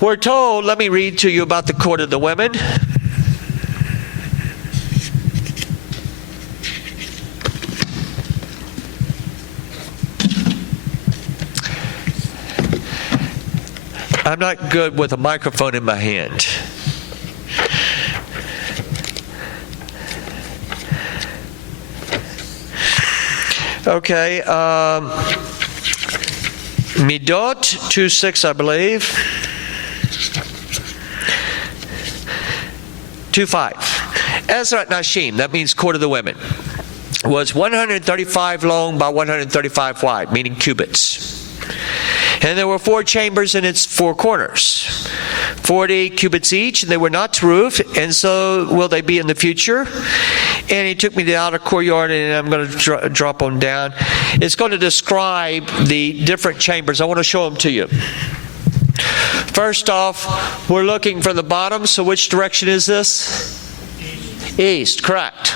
We're told, let me read to you about the court of the women. I'm not good with a microphone in my hand. Okay, Midot 2:6, I believe. 2:5. Ezrat Nashim, that means court of the women, was 135 long by 135 wide, meaning cubits. And there were 4 chambers in its 4 corners, 40 cubits each, and they were not to roof, and so will they be in the future. And he took me to the outer courtyard, and I'm going to drop on down. It's going to describe the different chambers. I want to show them to you. First off, we're looking from the bottom, so which direction is this? East, correct.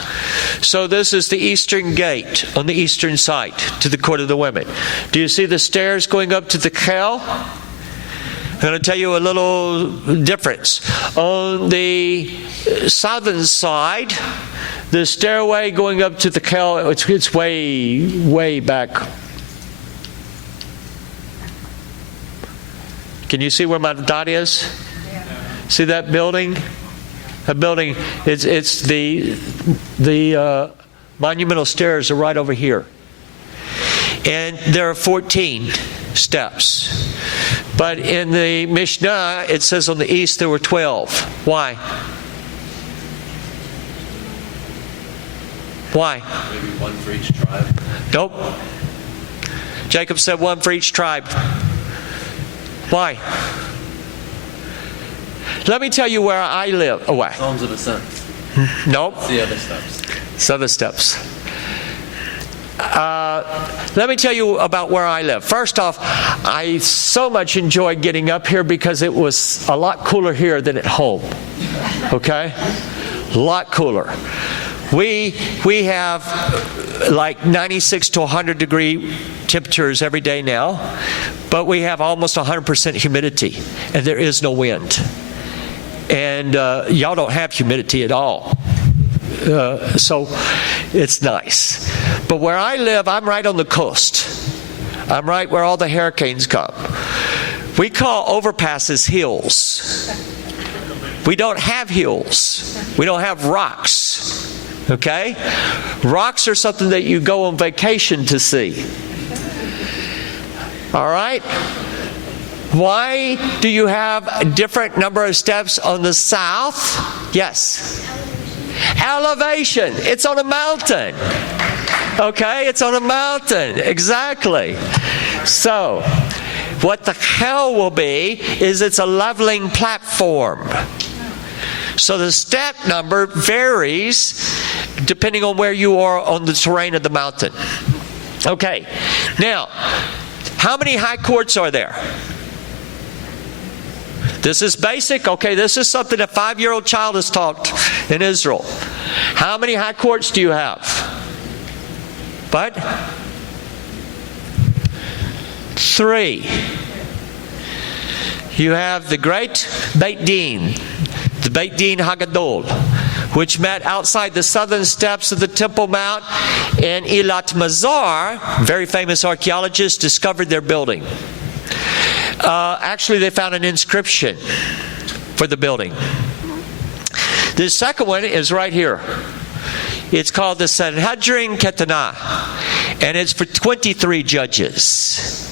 So this is the eastern gate on the eastern side to the court of the women. Do you see the stairs going up to the Kel? I'm going to tell you a little difference. On the southern side, the stairway going up to the Kel, it's way back. Can you see where my dot is? Yeah. See that building? A building, it's the monumental stairs are right over here. And there are 14 steps. But in the Mishnah, it says on the east there were 12. Why? Why? Maybe one for each tribe. Nope. Jacob said one for each tribe. Why? Let me tell you where I live. Oh, why? Psalms of Ascent. Nope. It's the other steps. It's other steps. Let me tell you about where I live. First off, I so much enjoyed getting up here because it was a lot cooler here than at home. Okay? A lot cooler. We have like 96 to 100 degree temperatures every day now, but we have almost 100% humidity, and there is no wind. And y'all don't have humidity at all. So it's nice. But where I live, I'm right on the coast. I'm right where all the hurricanes come. We call overpasses hills. We don't have hills. We don't have rocks. Okay? Rocks are something that you go on vacation to see. All right? Why do you have a different number of steps on the south? Yes. Elevation. It's on a mountain. Okay? It's on a mountain. Exactly. So, what the hell will be is it's a leveling platform. So the step number varies depending on where you are on the terrain of the mountain. Okay. Now, how many high courts are there? This is basic. Okay, this is something a 5-year-old child is taught in Israel. How many high courts do you have? What? 3. You have the great Beit Din, the Beit Din Hagadol, which met outside the southern steps of the Temple Mount, and Eilat Mazar, very famous archaeologists, discovered their building. Actually, they found an inscription for the building. The second one is right here. It's called the Sanhedrin Ketanah, and it's for 23 judges.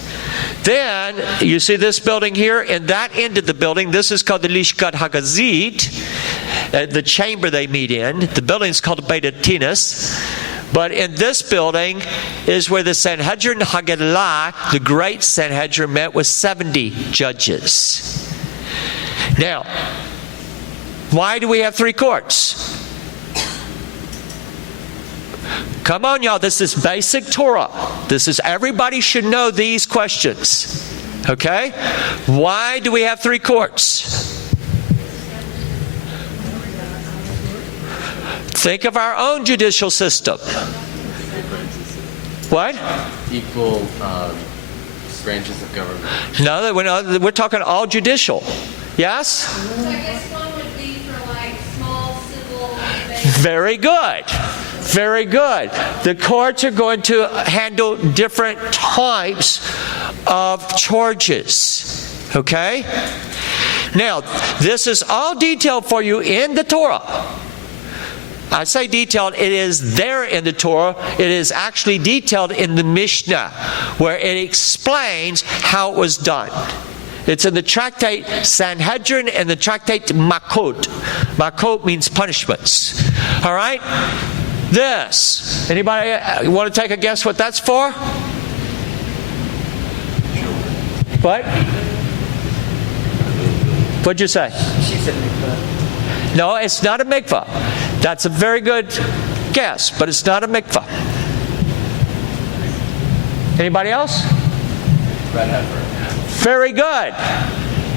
Then, you see this building here, and that end of the building, this is called the Lishkat Hagazit, the chamber they meet in. The building is called Beit Atinas. But in this building is where the Sanhedrin Haggadah, the great Sanhedrin, met with 70 judges. Now, why do we have 3 courts? Come on, y'all. This is basic Torah. Everybody should know these questions. Okay? Why do we have 3 courts? Think of our own judicial system. What? Equal branches of government. No, we're talking all judicial. Yes? So I guess one would be for like small civil. Very good. Very good. The courts are going to handle different types of charges. Okay? Now, this is all detailed for you in the Torah. I say detailed, it is there in the Torah. It is actually detailed in the Mishnah, where it explains how it was done. It's in the tractate Sanhedrin and the tractate Makot. Makot means punishments. All right? This. Anybody want to take a guess what that's for? What? What'd you say? She said mikvah. No, it's not a mikvah. That's a very good guess, but it's not a mikvah. Anybody else? Red heifer. Very good.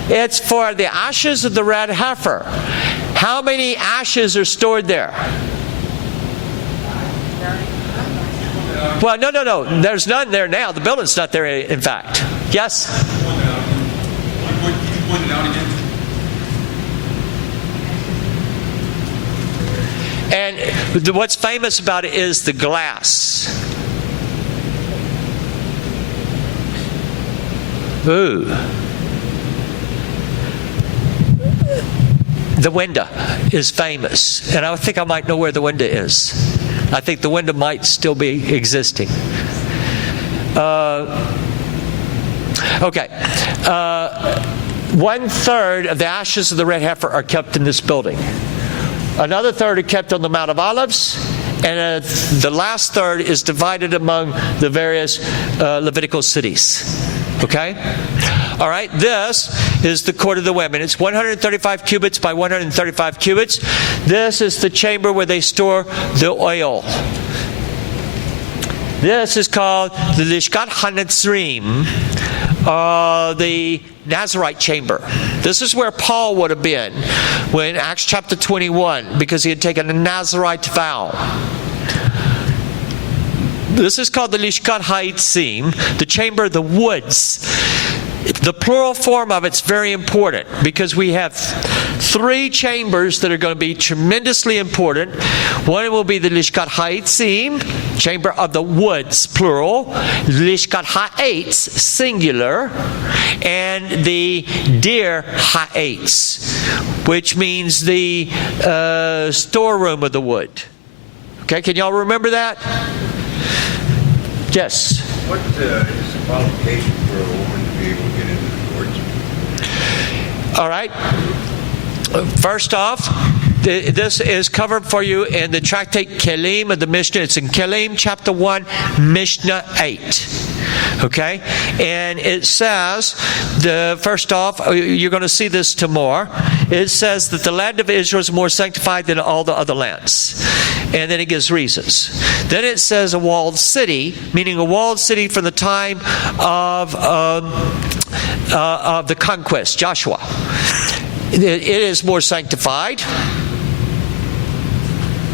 It's for the ashes of the red heifer. How many ashes are stored there? Well, no. There's none there now. The building's not there, in fact. Yes? Can you point it out again? And what's famous about it is the glass. Ooh. The window is famous. And I think I might know where the window is. I think the window might still be existing. Okay. 1/3 of the ashes of the red heifer are kept in this building. Another third are kept on the Mount of Olives, and the last third is divided among the various Levitical cities. Okay? All right, this is the court of the women. It's 135 cubits by 135 cubits. This is the chamber where they store the oil. This is called the Lishkat HaNatzrim, the Nazarite chamber. This is where Paul would have been when Acts chapter 21, because he had taken a Nazarite vow. This is called the Lishkat HaItzim, the chamber of the woods. The plural form of it's very important because we have 3 chambers that are going to be tremendously important. One will be the Lishkat HaItzim, chamber of the woods, plural. Lishkat HaEitz, singular. And the Dir HaEitz, which means the storeroom of the wood. Okay, can y'all remember that? Yes. What is the qualification for a woman to be able to get into the courts? All right. First off, this is covered for you in the tractate Kelim of the Mishnah. It's in Kelim chapter 1, Mishnah 8. Okay? And it says, first off, you're going to see this tomorrow. It says that the land of Israel is more sanctified than all the other lands. And then it gives reasons. Then it says a walled city, meaning a walled city from the time of the conquest, Joshua. It is more sanctified.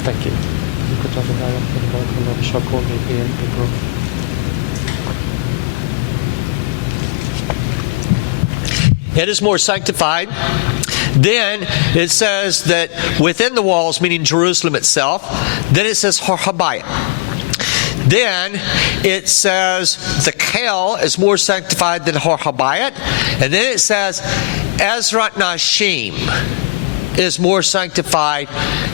Thank you. It is more sanctified. Then it says that within the walls, meaning Jerusalem itself, then it says Har Habayit. Then it says the Kel is more sanctified than Har Habayit. And then it says Ezrat Nashim is more sanctified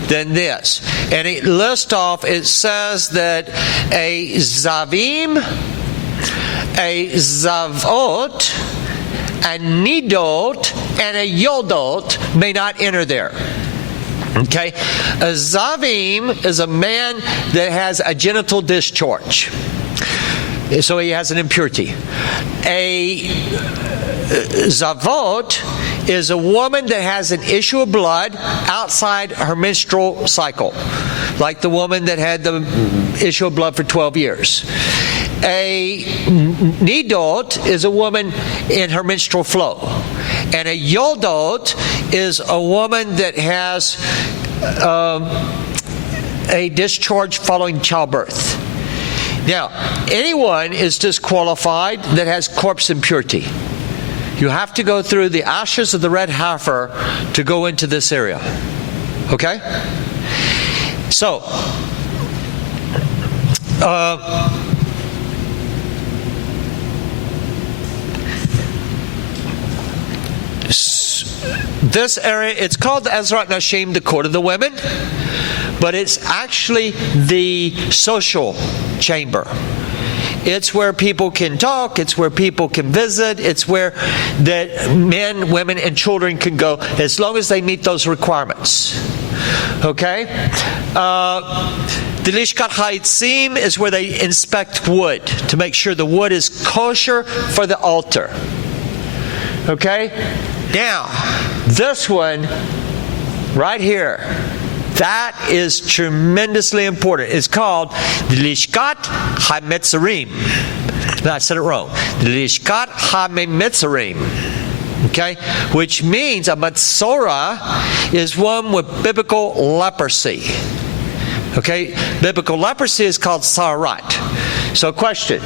than this. And it lists off, it says that a Zavim, a Zavot, a Nidot, and a Yodot may not enter there. Okay? A Zavim is a man that has a genital discharge. So he has an impurity. A Zavot is a woman that has an issue of blood outside her menstrual cycle, like the woman that had the issue of blood for 12 years. A Nidot is a woman in her menstrual flow. And a Yodot is a woman that has a discharge following childbirth. Now, anyone is disqualified that has corpse impurity. You have to go through the ashes of the red heifer to go into this area. Okay? So, this area, it's called the Ezrat Nashim, the court of the women, but it's actually the social chamber. It's where people can talk. It's where people can visit. It's where that men, women, and children can go as long as they meet those requirements. Okay? The Lishkat Haitzim is where they inspect wood to make sure the wood is kosher for the altar. Okay? Now, this one right here, that is tremendously important. It's called the Lishkat HaMetzarim. No, I said it wrong. The Lishkat HaMetzarim. Okay? Which means a Metzora is one with biblical leprosy. Okay? Biblical leprosy is called Sarat. So question.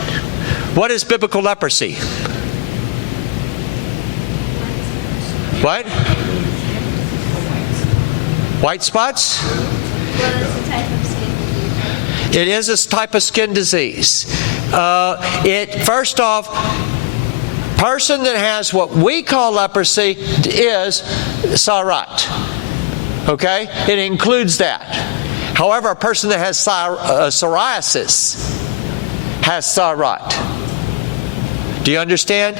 What is biblical leprosy? What? White spots? It is a type of skin disease. First off, person that has what we call leprosy is sarat. Okay? It includes that. However, a person that has psoriasis has sarat. Do you understand?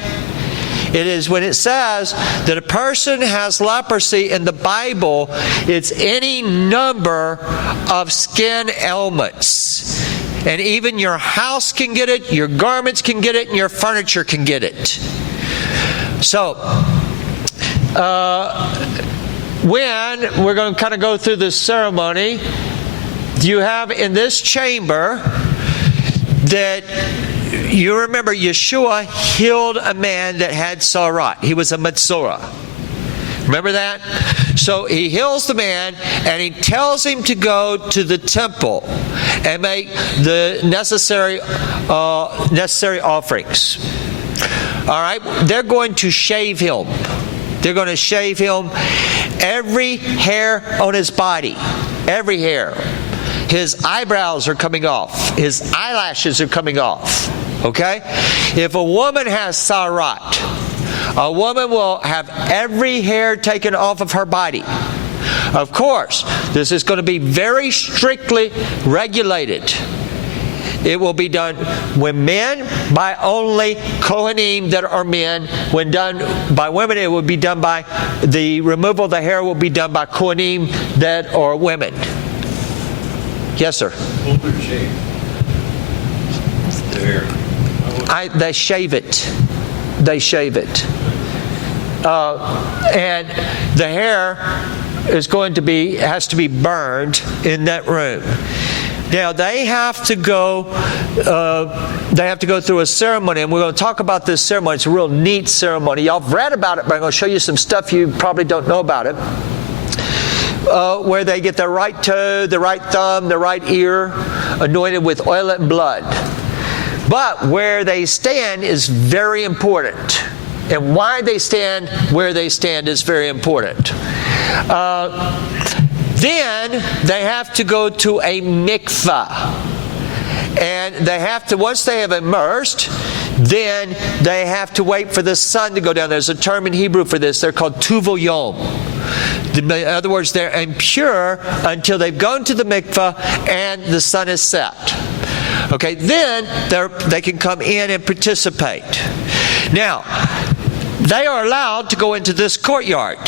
It is when it says that a person has leprosy in the Bible, it's any number of skin ailments. And even your house can get it, your garments can get it, and your furniture can get it. So, when we're going to kind of go through this ceremony, you have in this chamber that you remember Yeshua healed a man that had sarat. He was a Metzora. Remember that? So he heals the man and he tells him to go to the temple and make the necessary offerings. All right? They're going to shave him. They're going to shave him. Every hair on his body. Every hair. His eyebrows are coming off. His eyelashes are coming off. Okay? If a woman has sarat, a woman will have every hair taken off of her body. Of course, this is going to be very strictly regulated. It will be done when men by only Kohanim that are men. When done by women, it will be done by the removal of the hair will be done by Kohanim that are women. Yes, sir. Older shave. The hair. They shave it. They shave it. And the hair is has to be burned in that room. Now they have to go through a ceremony, and we're going to talk about this ceremony. It's a real neat ceremony. Y'all have read about it, but I'm going to show you some stuff you probably don't know about it. Where they get their right toe, the right thumb, the right ear anointed with oil and blood. But where they stand is very important. And why they stand where they stand is very important. Then they have to go to a mikvah. And they have to, once they have immersed, then they have to wait for the sun to go down. There's a term in Hebrew for this. They're called tuvel yom. In other words, they're impure until they've gone to the mikvah and the sun is set. Okay, then they can come in and participate. Now, they are allowed to go into this courtyard,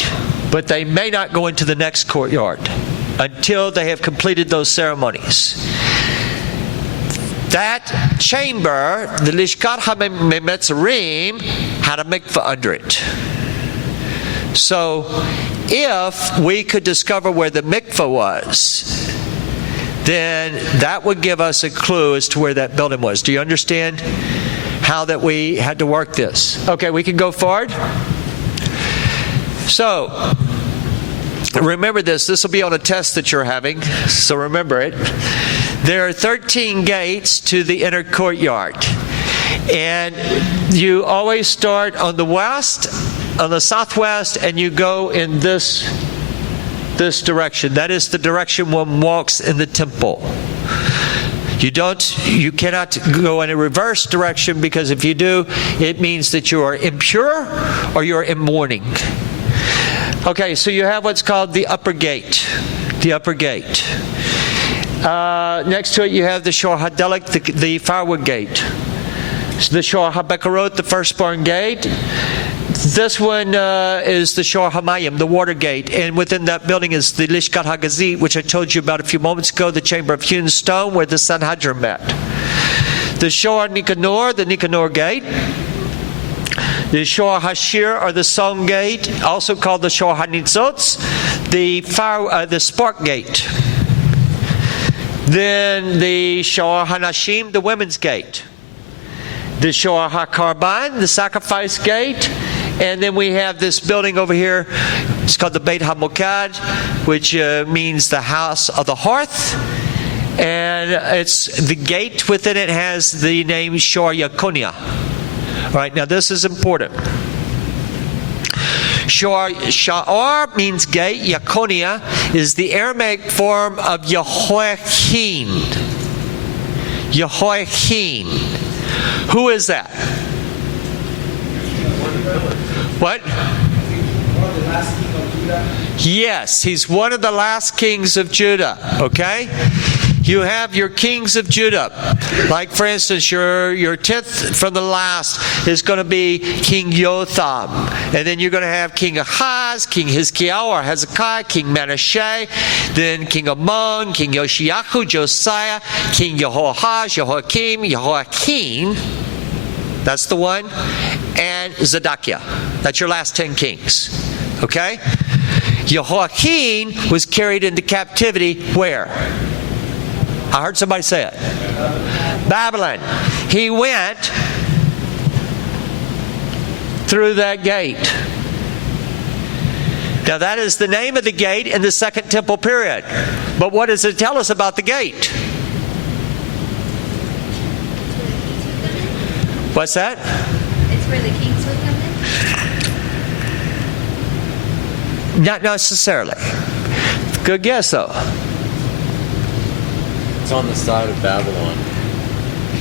but they may not go into the next courtyard until they have completed those ceremonies. That chamber, the Lishkat HaMetzarim, had a mikvah under it. So, if we could discover where the mikvah was, then that would give us a clue as to where that building was. Do you understand how that we had to work this? Okay, we can go forward. So, remember this. This will be on a test that you're having, so remember it. There are 13 gates to the inner courtyard. And you always start on the west, on the southwest, and you go in this direction. That is the direction one walks in the temple. You cannot go in a reverse direction, because if you do, it means that you are impure or you're in mourning. Okay, so you have what's called the upper gate. The upper gate. Next to it you have the Shor HaDelek, the firewood gate. So the Shor HaBekarot, the firstborn gate. This one is the Shor HaMayim, the water gate. And within that building is the Lishkat HaGazit, which I told you about a few moments ago, the chamber of hewn stone where the Sanhedrin met. The Shor Nicanor, the Nicanor gate. The Shor Hashir, or the Song Gate, also called the Shor HaNitzots, the Spark Gate. Then the Shor HaNashim, the Women's Gate. The Shor HaKarban, the Sacrifice Gate. And then we have this building over here, it's called the Beit HaMokad, which means the house of the hearth. And it's the gate within it has the name Shor Yakonia. All right, now this is important. Sha'ar means gate. Yakonia is the Aramaic form of Yehoiachin. Yehoiachin. Who is that? What? Yes, he's one of the last kings of Judah. Okay? You have your kings of Judah. Like, for instance, your 10th from the last is going to be King Jotham. And then you're going to have King Ahaz, King Hizkiah or Hezekiah, King Manasseh, then King Amon, King Yoshiahu, Josiah, King Jehoahaz, Jehoiakim, Jehoiakim. That's the one. And Zedekiah. That's your last 10 kings. Okay? Jehoiakim was carried into captivity where? I heard somebody say it. Babylon. He went through that gate. Now that is the name of the gate in the Second Temple period. But what does it tell us about the gate? What's that? It's where the kings would come in? Not necessarily. Good guess though. It's on the side of Babylon.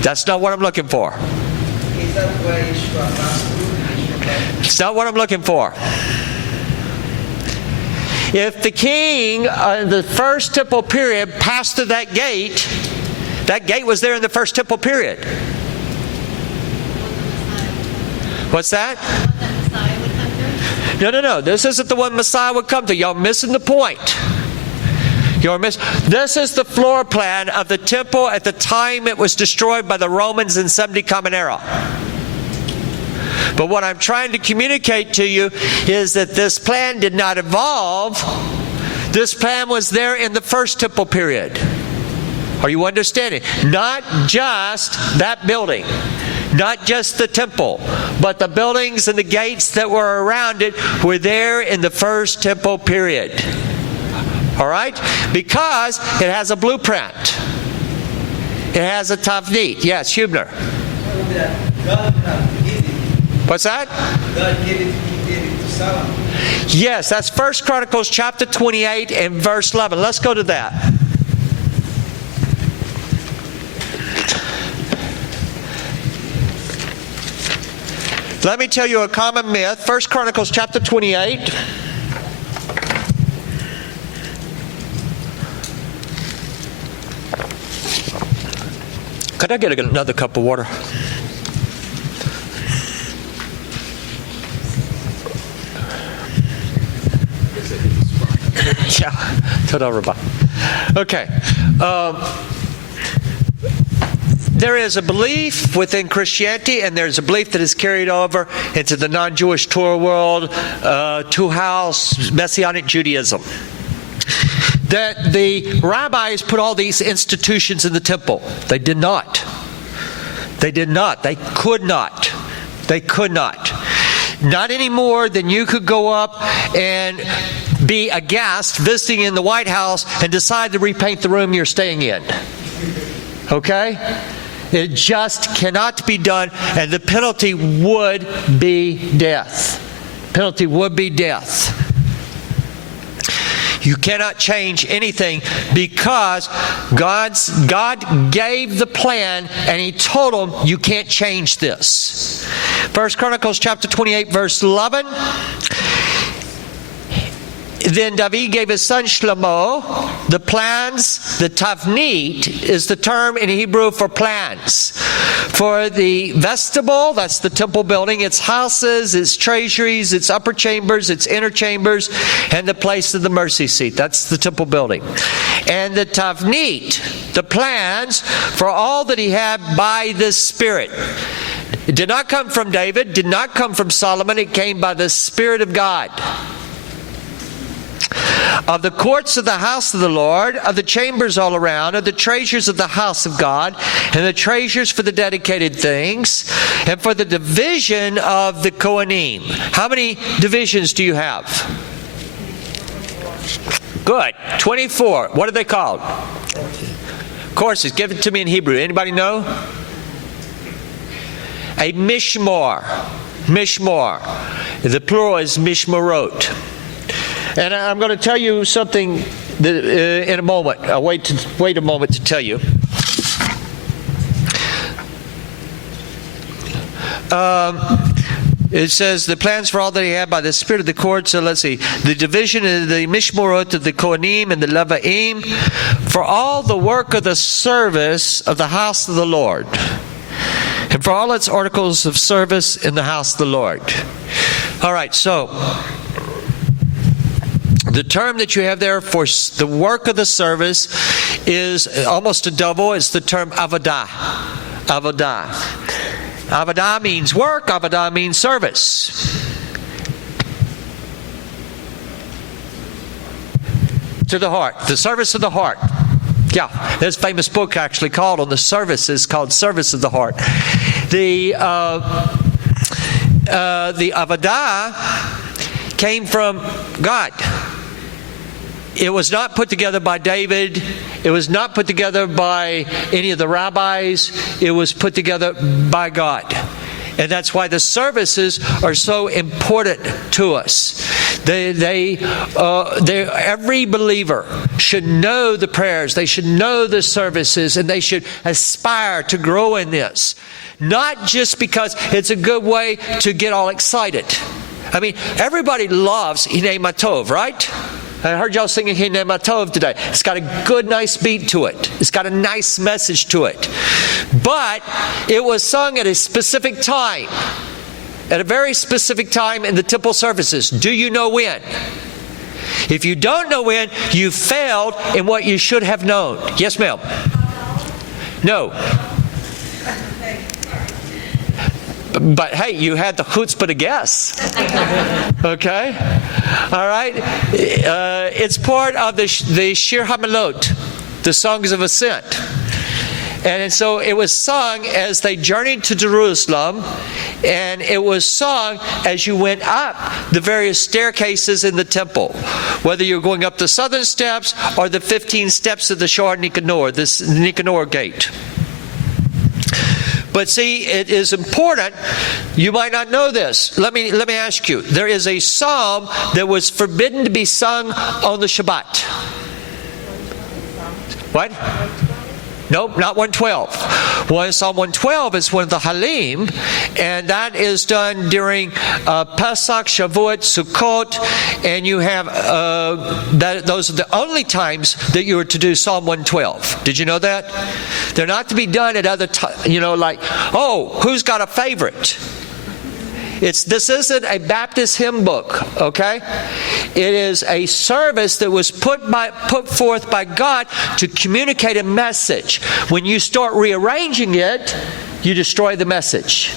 That's not what I'm looking for. Is that where Yeshua passed through? It's not what I'm looking for. If the king in the first temple period passed through that gate was there in the first temple period. What's that? Messiah would come through? No. This isn't the one Messiah would come to. Y'all missing the point. This is the floor plan of the temple at the time it was destroyed by the Romans in 70 Common Era. But what I'm trying to communicate to you is that this plan did not evolve. This plan was there in the first temple period. Are you understanding? Not just that building, not just the temple, but the buildings and the gates that were around it were there in the first temple period. All right? Because it has a blueprint. It has a tavnit. Yes, Hubner. What's that? God gave it to Solomon. Yes, that's 1 Chronicles chapter 28 and verse 11. Let's go to that. Let me tell you a common myth. 1 Chronicles chapter 28. Could I get another cup of water? Yeah, toda rabah. Okay. There is a belief within Christianity, and there's a belief that is carried over into the non-Jewish Torah world, two-house Messianic Judaism, that the rabbis put all these institutions in the temple. They did not. They did not. They could not. They could not. Not any more than you could go up and be a guest visiting in the White House and decide to repaint the room you're staying in. Okay? It just cannot be done, and the penalty would be death. Penalty would be death. You cannot change anything because God gave the plan and He told them you can't change this. 1 Chronicles chapter 28 verse 11. Then David gave his son Shlomo the plans. The tavnit is the term in Hebrew for plans. For the vestibule, that's the temple building, its houses, its treasuries, its upper chambers, its inner chambers, and the place of the mercy seat. That's the temple building. And the tavnit, the plans for all that he had by the Spirit. It did not come from David, did not come from Solomon, it came by the Spirit of God. Of the courts of the house of the Lord, of the chambers all around, of the treasures of the house of God, and the treasures for the dedicated things, and for the division of the Kohanim. How many divisions do you have? Good. 24. What are they called? Courses. Give it to me in Hebrew. Anybody know? A mishmor. Mishmor. The plural is mishmorot. And I'm going to tell you something that, in a moment. I'll wait a moment to tell you. It says the plans for all that he had by the Spirit of the court. So let's see. The division of the Mishmorot of the Kohanim and the Levaim for all the work of the service of the house of the Lord. And for all its articles of service in the house of the Lord. All right, so the term that you have there for the work of the service is almost a double. It's the term avodah. Avodah. Avodah means work. Avodah means service. To the heart. The service of the heart. Yeah, there's a famous book actually called on the services called Service of the Heart. The Avodah came from God. It was not put together by David. It was not put together by any of the rabbis. It was put together by God. And that's why the services are so important to us. Every believer should know the prayers. They should know the services, and they should aspire to grow in this. Not just because it's a good way to get all excited. I mean, everybody loves Hinei Matov, right? I heard y'all singing Hinei Matov today. It's got a good, nice beat to it. It's got a nice message to it. But it was sung at a specific time. At a very specific time in the temple services. Do you know when? If you don't know when, you failed in what you should have known. Yes, ma'am? No. But hey, you had the chutzpah to guess. Okay? All right? It's part of the Shir HaMelot, the Songs of Ascent. And so it was sung as they journeyed to Jerusalem, and it was sung as you went up the various staircases in the temple, whether you're going up the southern steps or the 15 steps of the Shor Nicanor, this Nicanor gate. But see, it is important. You might not know this. Let me ask you. There is a psalm that was forbidden to be sung on the Shabbat. What? Nope, not 112. Psalm 112 is one of the Halim, and that is done during Pesach, Shavuot, Sukkot, and you have those are the only times that you are to do Psalm 112. Did you know that? They're not to be done at other times. Like, who's got a favorite? This isn't a Baptist hymn book, okay? It is a service that was put forth by God to communicate a message. When you start rearranging it, you destroy the message.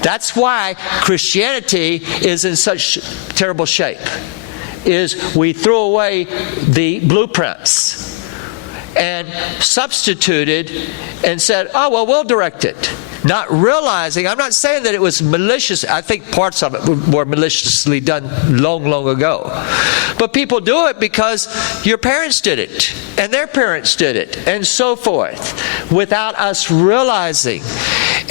That's why Christianity is in such terrible shape. We threw away the blueprints and substituted and said, we'll direct it. Not realizing, I'm not saying that it was malicious. I think parts of it were maliciously done long, long ago. But people do it because your parents did it, and their parents did it, and so forth, without us realizing.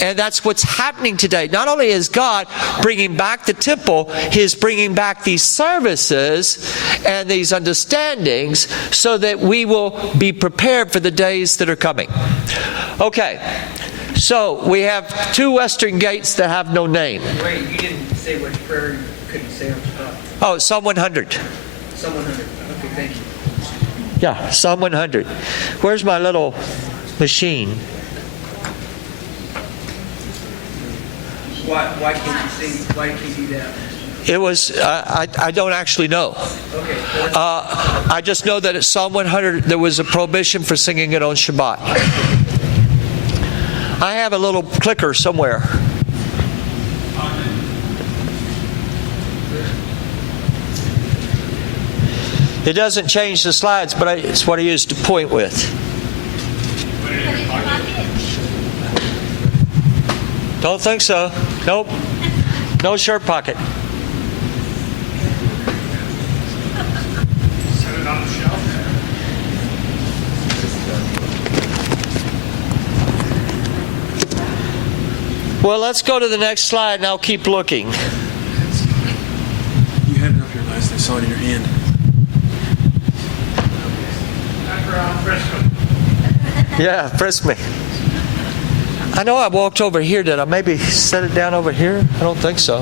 And that's what's happening today. Not only is God bringing back the temple, He is bringing back these services and these understandings so that we will be prepared for the days that are coming. Okay. So, we have two western gates that have no name. Wait, you didn't say which prayer you couldn't say on Shabbat. Psalm 100. Psalm 100. Okay, thank you. Yeah, Psalm 100. Where's my little machine? Why can't you sing? Why can't you do that? It was, I don't actually know. Okay. I just know that at Psalm 100 there was a prohibition for singing it on Shabbat. I have a little clicker somewhere. It doesn't change the slides, but it's what I used to point with. Don't think so. Nope. No shirt pocket. Set it on the shelf. Well, let's go to the next slide and I'll keep looking. You had it up here last. I saw it in your hand. Background fresco. Yeah, frisk me. I know I walked over here. Did I maybe set it down over here? I don't think so.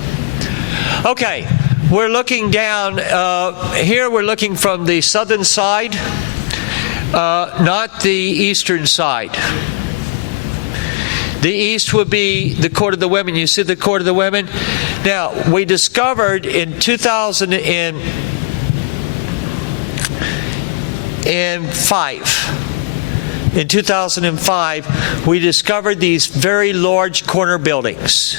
Okay, we're looking down. Here we're looking from the southern side, not the eastern side. The east would be the court of the women. You see the court of the women? Now, we discovered in 2005, we discovered these very large corner buildings.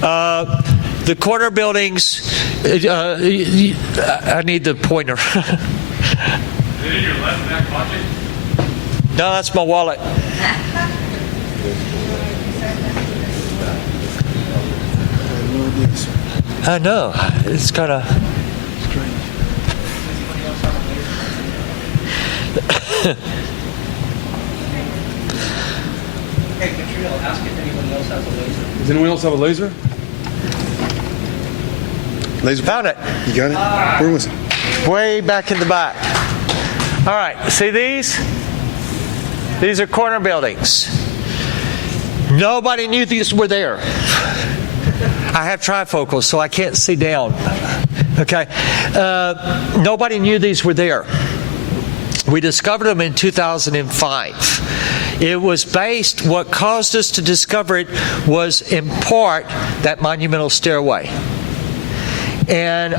The corner buildings, I need the pointer. Is it in your left back pocket? No, that's my wallet. I know. It's kind of... Hey, Katrina, ask if anybody else has a laser. Does anyone else have a laser? Laser. Found it. You got it? Where was it? Way back in the back. All right, see these? These are corner buildings. Nobody knew these were there. I have trifocals, so I can't see down. Okay. Nobody knew these were there. We discovered them in 2005. It was based, what caused us to discover it was in part that monumental stairway. And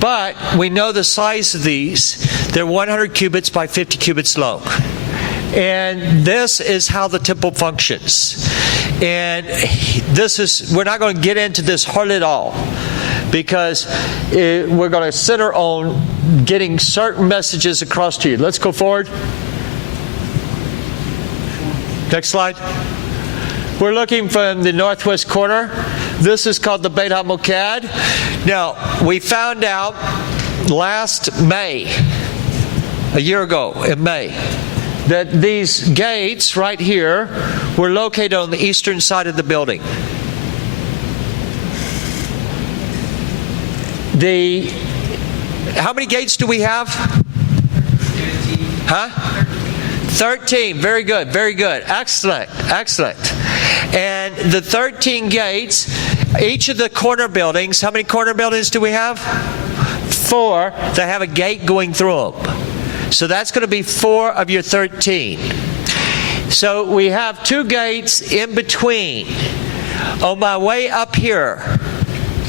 but we know the size of these. They're 100 cubits by 50 cubits long. And this is how the temple functions. And this is, we're not going to get into this hardly at all, because we're going to center on getting certain messages across to you. Let's go forward. Next slide. We're looking from the northwest corner. This is called the Beit HaMokad. Now, we found out last May, a year ago in May, that these gates right here were located on the eastern side of the building. How many gates do we have? 13. Very good, very good. Excellent, excellent. And the 13 gates, each of the corner buildings, how many corner buildings do we have? 4 that have a gate going through them. So that's going to be 4 of your 13. So we have 2 gates in between. On my way up here,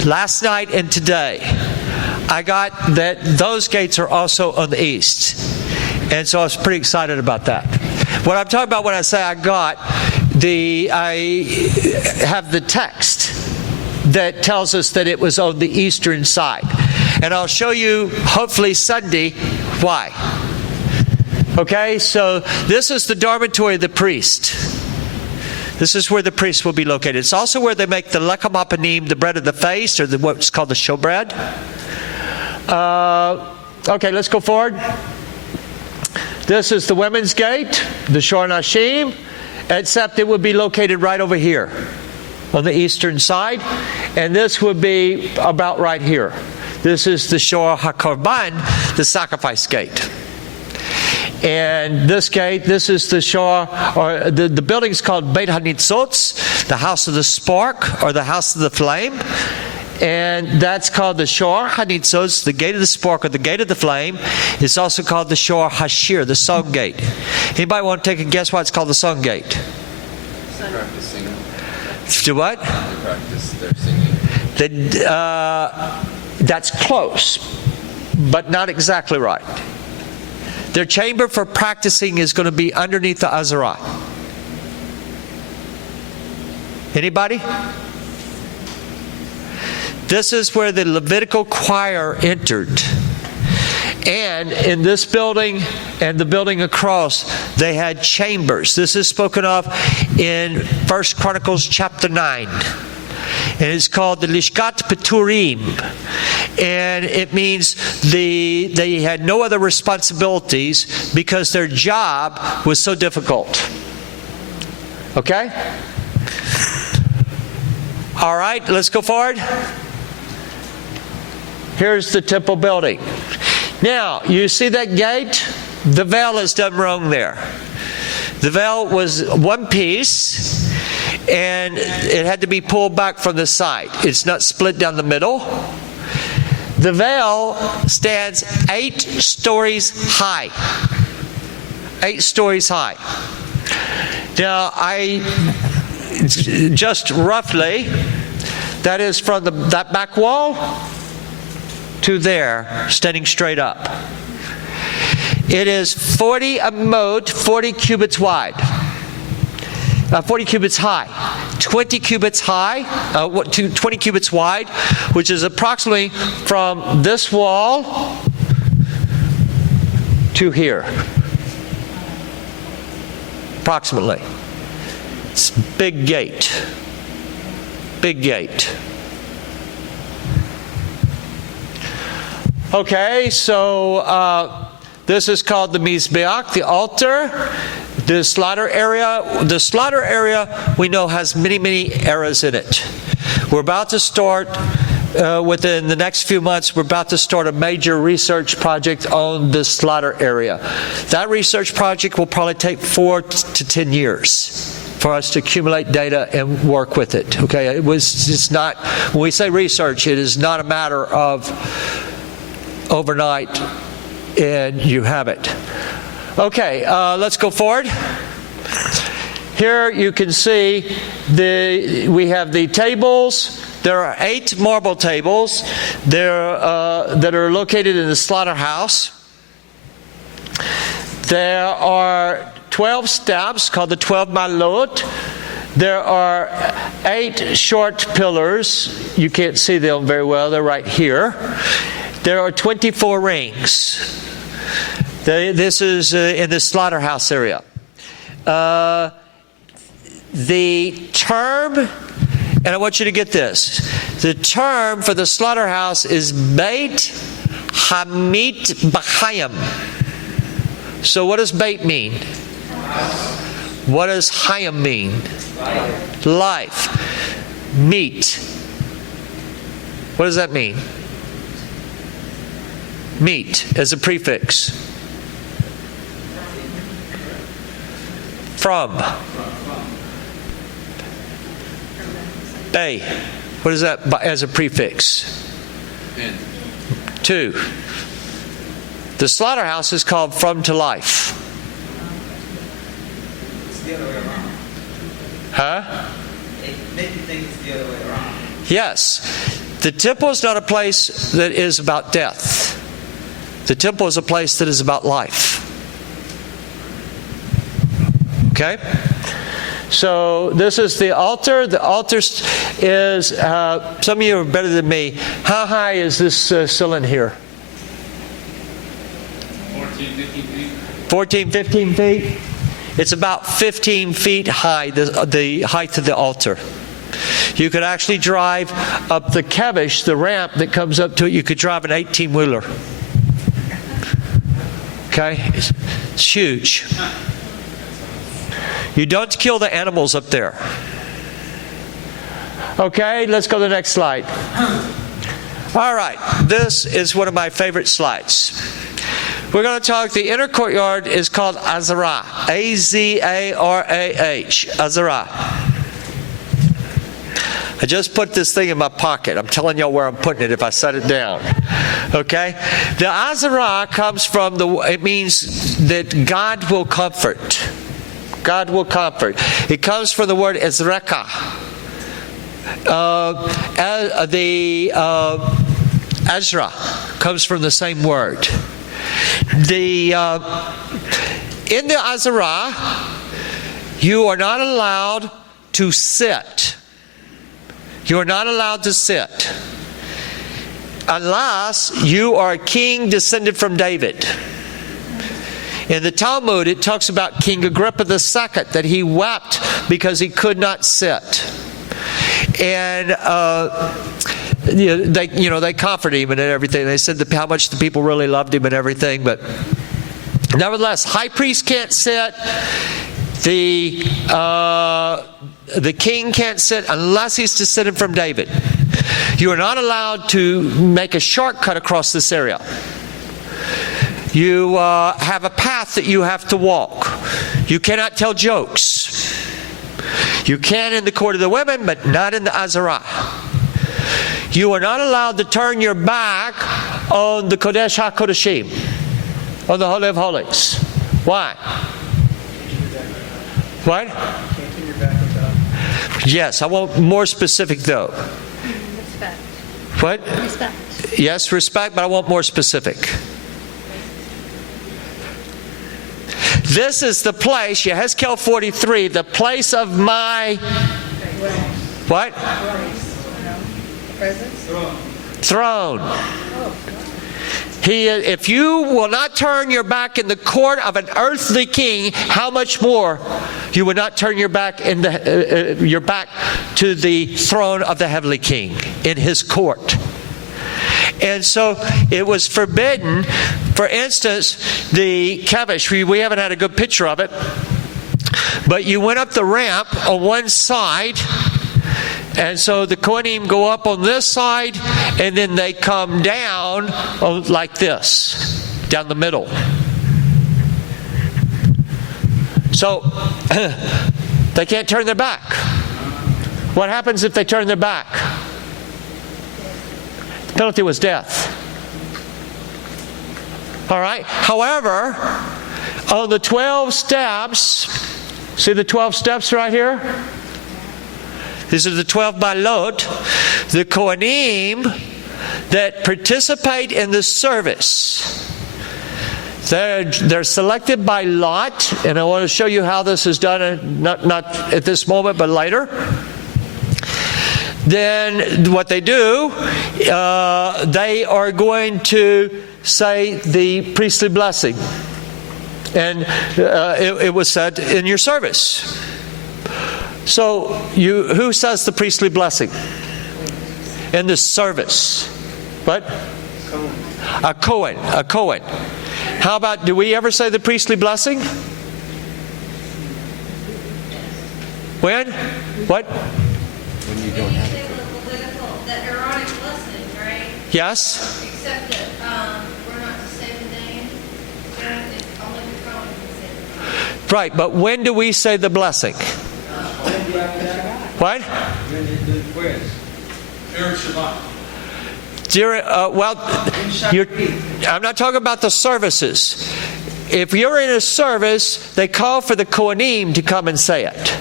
last night and today, I got that those gates are also on the east. And so I was pretty excited about that. What I'm talking about when I say I have the text that tells us that it was on the eastern side. And I'll show you, hopefully Sunday, why. Okay, so this is the dormitory of the priest. This is where the priest will be located. It's also where they make the lechem apanim, the bread of the face, or what's called the showbread. Okay, let's go forward. This is the women's gate, the Shor Nashim, except it would be located right over here on the eastern side. And this would be about right here. This is the Shor HaKorban, the sacrifice gate. And this gate, this is the Shor, or the building is called Beit HaNitzotz, the house of the spark, or the house of the flame. And that's called the Shor Hanitzos, the gate of the spark, or the gate of the flame. It's also called the Shor Hashir, the song gate. Anybody want to take a guess why it's called the song gate? Practice singing. To what? They practice their singing. That's close, but not exactly right. Their chamber for practicing is going to be underneath the Azarah. Anybody? This is where the Levitical choir entered. And in this building and the building across, they had chambers. This is spoken of in 1 Chronicles chapter 9. And it's called the Lishkat Peturim. And it means they had no other responsibilities because their job was so difficult. Okay? All right, let's go forward. Here's the temple building. Now, you see that gate? The veil is done wrong there. The veil was one piece, and it had to be pulled back from the side. It's not split down the middle. The veil stands 8 stories high. 8 stories high. Now, just roughly, that is from that back wall to there, standing straight up. It is 40 amot, 40 cubits wide. 40 cubits high, 20 cubits high, 20 cubits wide, which is approximately from this wall to here. Approximately. It's a big gate. Big gate. Okay, so this is called the Mizbeach, the altar. The slaughter area we know has many, many eras in it. We're about to start, within the next few months, we're about to start a major research project on the slaughter area. That research project will probably take 4 to 10 years for us to accumulate data and work with it. Okay, it's not, when we say research, it is not a matter of overnight and you have it. Okay, let's go forward. Here you can see we have the tables. There are 8 marble tables that are located in the slaughterhouse. There are 12 steps called the 12 malot. There are 8 short pillars. You can't see them very well. They're right here. There are 24 rings. This is in the slaughterhouse area. The term, and I want you to get this, the term for the slaughterhouse is Beit Hamit B'Chaim. So what does Beit mean? What does Chaim mean? Life. Meat. What does that mean? Meat as a prefix. From. Bay. What is that as a prefix? To. The slaughterhouse is called from to life. It's the other way around. Huh? It makes you think it's the other way around. Yes. The temple is not a place that is about death. The temple is a place that is about life. Okay? So this is the altar. The altar is, some of you are better than me. How high is this ceiling here? 14, 15 feet. 14, 15 feet? It's about 15 feet high, the height of the altar. You could actually drive up the kevish, the ramp that comes up to it. You could drive an 18-wheeler. Okay? It's huge. You don't kill the animals up there. Okay, let's go to the next slide. All right, this is one of my favorite slides. We're going to talk, the inner courtyard is called Azarah. A-Z-A-R-A-H. Azarah. I just put this thing in my pocket. I'm telling y'all where I'm putting it if I set it down. Okay? The Azarah comes from it means that God will comfort. God will comfort. It comes from the word Ezreka. Ezra comes from the same word. In the Azarah, you are not allowed to sit. You are not allowed to sit unless you are a king descended from David. In the Talmud, it talks about King Agrippa II, that he wept because he could not sit. And they comforted him and everything. They said how much the people really loved him and everything. But nevertheless, high priest can't sit. The king can't sit unless he's descended from David. You are not allowed to make a shortcut across this area. You have a path that you have to walk. You cannot tell jokes. You can in the court of the women, but not in the Azarah. You are not allowed to turn your back on the Kodesh HaKodeshim, on the Holy of Holies. Why? What? Can't turn your back without. Yes, I want more specific though. Respect. What? Respect. Yes, respect, but I want more specific. This is the place, Yehezkel 43, the place of my... What? Presence? Throne. If you will not turn your back in the court of an earthly king, how much more you will not turn your back your back to the throne of the heavenly king in his court. And so it was forbidden. For instance, the Kavish, we haven't had a good picture of it, but you went up the ramp on one side, and so the Kohanim go up on this side, and then they come down like this, down the middle. So they can't turn their back. What happens if they turn their back? The penalty was death. All right. However, on the 12 steps, see the 12 steps right here? These are the 12 balot. The Kohanim that participate in the service, they're selected by lot, and I want to show you how this is done. Not at this moment, but later. Then what they do, they are going to say the priestly blessing. And it was said in your service. So who says the priestly blessing? In the service. What? A Kohen. A Kohen. How about, do we ever say the priestly blessing? When? What? When you say the Aaronic blessing, right? Yes? Except that we're not to say the name. It's only the Cohen can say the name. Right, but when do we say the blessing? What? Erev Shabbat. I'm not talking about the services. If you're in a service, they call for the Kohanim to come and say it.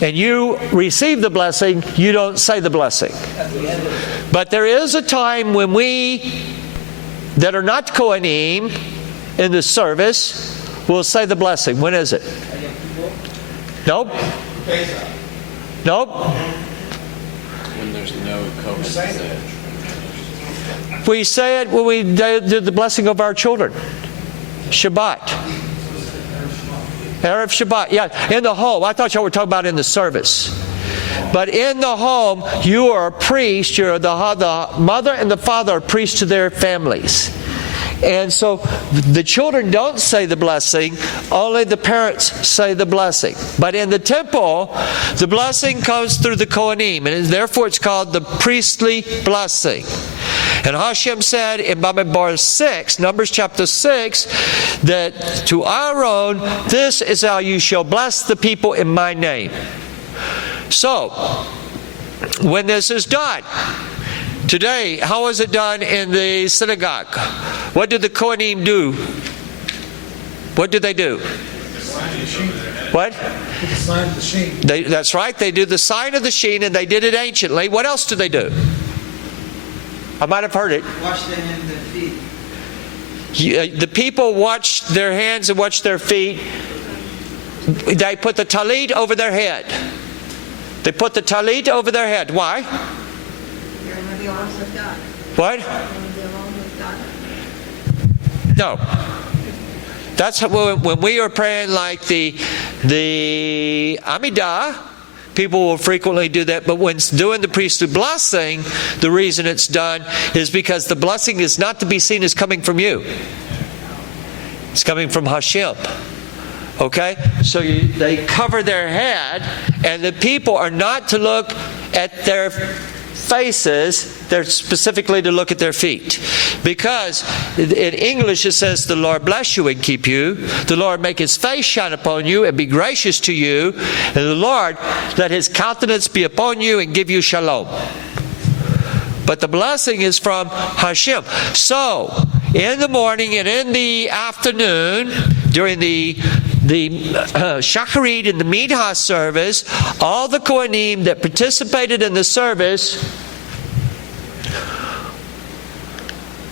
And you receive the blessing, you don't say the blessing. But there is a time when we, that are not Kohanim, in the service, will say the blessing. When is it? Nope. Nope. When there's no Kohen to say it. We say it when we do the blessing of our children. Shabbat. Erev Shabbat. Yeah, in the home. I thought y'all were talking about in the service. But in the home, you are a priest. You're the mother and the father are priests to their families. And so the children don't say the blessing, only the parents say the blessing. But in the temple, the blessing comes through the Kohanim, and therefore it's called the priestly blessing. And Hashem said in Bamidbar 6, Numbers chapter 6, that to Aaron, this is how you shall bless the people in my name. So, when this is done, today, how is it done in the synagogue? What do the Kohanim do? What do they do? What? The sign of the sheen. That's right. They do the sign of the sheen, and they did it anciently. What else do they do? I might have heard it. Wash their hands and feet. The people watch their hands and watch their feet. They put the talit over their head. They put the talit over their head. Why? You're going to be along with God. What? You're going to be along with God. No. That's how, when we are praying like the Amidah, people will frequently do that. But when doing the priestly blessing, the reason it's done is because the blessing is not to be seen as coming from you. It's coming from Hashem. Okay? So they cover their head, and the people are not to look at their faces, they're specifically to look at their feet. Because in English it says, the Lord bless you and keep you. The Lord make His face shine upon you and be gracious to you. And the Lord let His countenance be upon you and give you shalom. But the blessing is from Hashem. So, in the morning and in the afternoon, during the Shacharit and the Minha service, all the Kohanim that participated in the service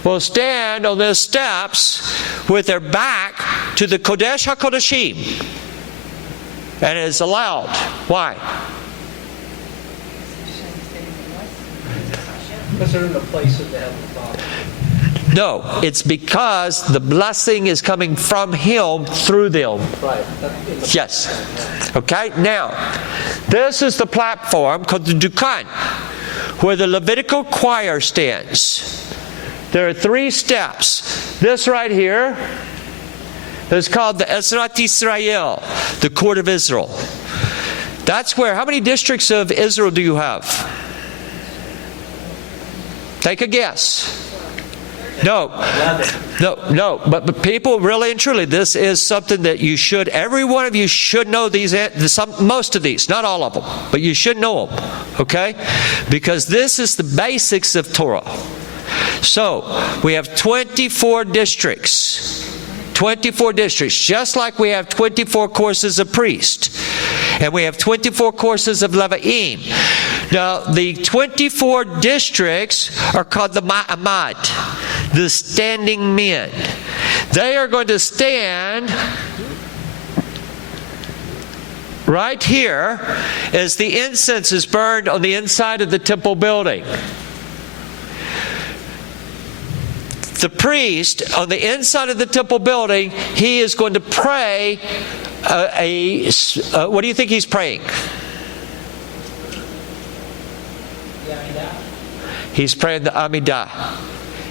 will stand on their steps with their back to the Kodesh HaKodeshim. And it is allowed. Why? Because they're in the place of the Heavenly Father. No, it's because the blessing is coming from Him through them. Right. Yes. Okay, now, this is the platform called the Dukan, where the Levitical choir stands. There are 3 steps. This right here is called the Ezrat Yisrael, the court of Israel. That's where, how many districts of Israel do you have? Take a guess. No, but people, really and truly, this is something that you should, every one of you should know most of these, not all of them, but you should know them, okay? Because this is the basics of Torah. So, we have 24 districts. 24 districts, just like we have 24 courses of priest. And we have 24 courses of Levi'im. Now, the 24 districts are called the Ma'amad, the standing men. They are going to stand right here as the incense is burned on the inside of the temple building. The priest, on the inside of the temple building, he is going to pray what do you think he's praying? He's praying the Amidah.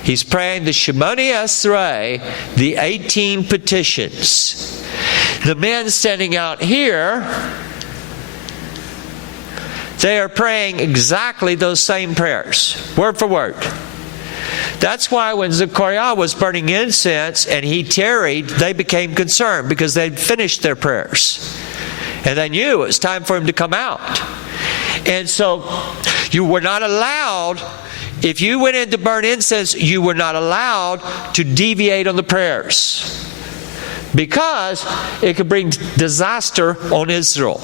He's praying the Shemoni Esrei, the 18 petitions. The men standing out here, they are praying exactly those same prayers, word for word. That's why when Zechariah was burning incense and he tarried, they became concerned because they'd finished their prayers. And they knew it was time for him to come out. And so you were not allowed, if you went in to burn incense, you were not allowed to deviate on the prayers, because it could bring disaster on Israel.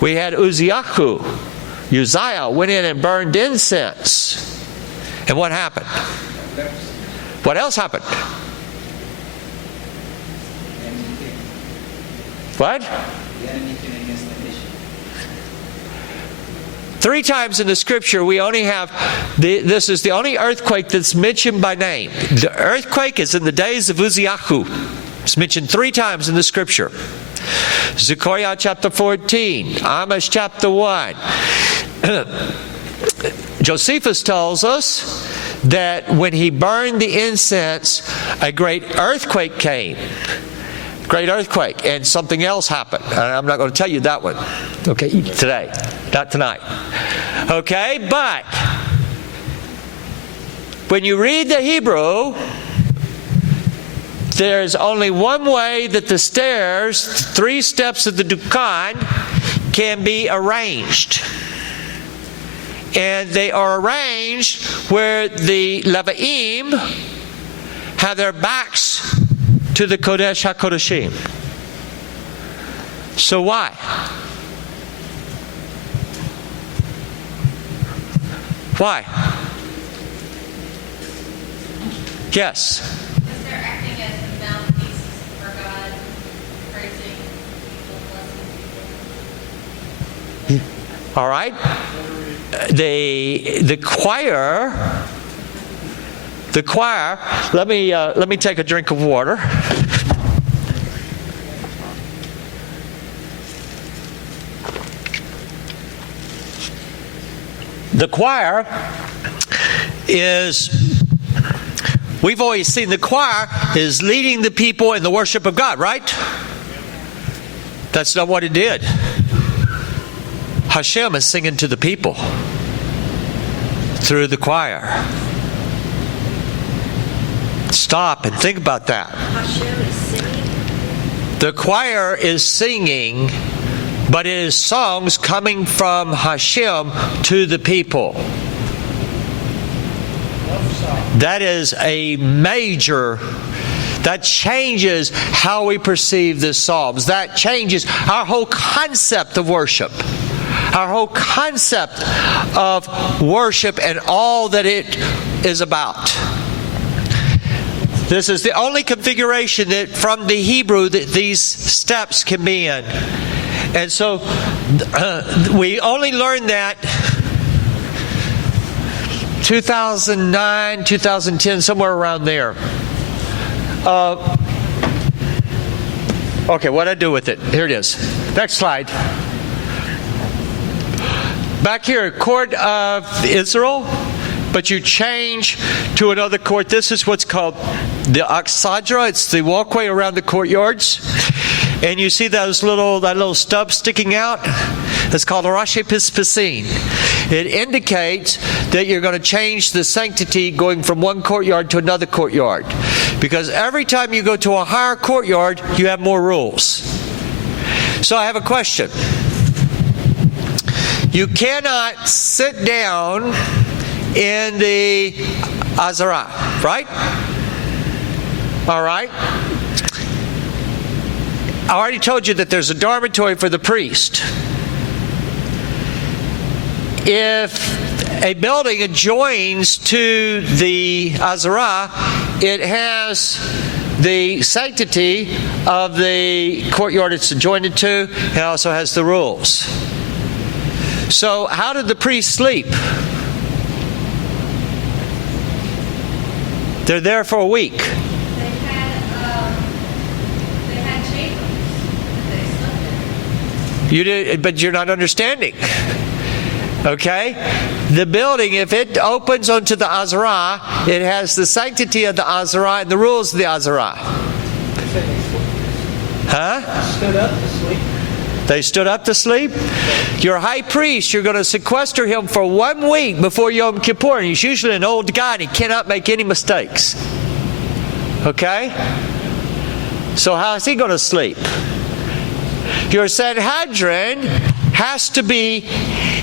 We had Uzziah went in and burned incense. And what happened? What else happened? What? 3 times in the scripture we only have, this is the only earthquake that's mentioned by name. The earthquake is in the days of Uzziah. It's mentioned 3 times in the scripture. Zechariah chapter 14, Amos chapter 1. Josephus tells us that when he burned the incense, a great earthquake came. Great earthquake, and something else happened. And I'm not going to tell you that one, okay, today, not tonight. Okay, but when you read the Hebrew, there's only one way that the stairs, 3 steps of the Dukan, can be arranged. And they are arranged where the Levi'im have their backs to the Kodesh HaKodeshim. So why? Why? Yes. Because they're acting as the mouthpieces for God, praising people, blessing people. All right. The choir. Let me take a drink of water. The choir is, we've always seen the choir is leading the people in the worship of God, right? That's not what it did. Hashem is singing to the people through the choir. Stop and think about that. Hashem is singing? The choir is singing, but it is songs coming from Hashem to the people. That is a major, that changes how we perceive the Psalms. That changes our whole concept of worship. Our whole concept of worship and all that it is about. This is the only configuration that from the Hebrew that these steps can be in. And so we only learned that 2009, 2010, somewhere around there. Okay, what did I do with it? Here it is. Next slide. Back here, court of Israel, but you change to another court. This is what's called the Aksadra. It's the walkway around the courtyards. And you see that little stub sticking out? It's called a Rashi Pispasin. It indicates that you're going to change the sanctity going from one courtyard to another courtyard. Because every time you go to a higher courtyard, you have more rules. So I have a question. You cannot sit down in the Azara, right? All right. I already told you that there's a dormitory for the priest. If a building adjoins to the Azara, it has the sanctity of the courtyard it's adjoined to. It also has the rules. So how did the priest sleep? They're there for a week. They had chambers that they slept in. You did, but you're not understanding. Okay? The building, if it opens onto the Azara, it has the sanctity of the Azara and the rules of the Azara. Huh? Stood up to sleep. They stood up to sleep? Your high priest, you're going to sequester him for 1 week before Yom Kippur. And he's usually an old guy and he cannot make any mistakes. Okay? So how is he going to sleep? Your Sanhedrin has to be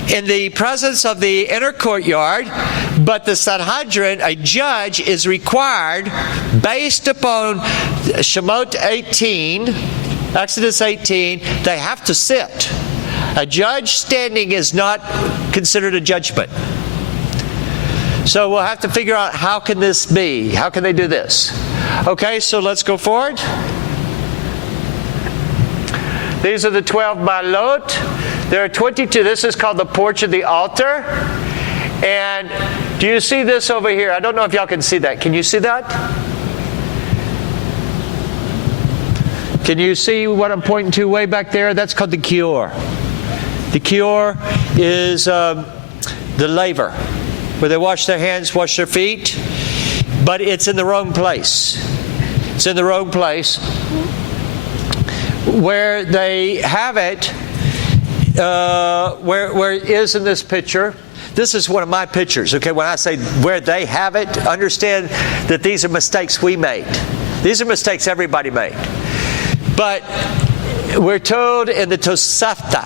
in the presence of the inner courtyard, but the Sanhedrin, a judge, is required based upon Shemot 18, Exodus 18, they have to sit. A judge standing is not considered a judgment. So we'll have to figure out how can this be? How can they do this? Okay, so let's go forward. These are the 12 Malot. There are 22. This is called the porch of the altar. And do you see this over here? I don't know if y'all can see that. Can you see that? Can you see what I'm pointing to way back there? That's called the kior. The kior is the laver, where they wash their hands, wash their feet. But it's in the wrong place. It's in the wrong place. Where they have it, where it is in this picture. This is one of my pictures, okay? When I say where they have it, understand that these are mistakes we made. These are mistakes everybody made. But we're told in the Tosafta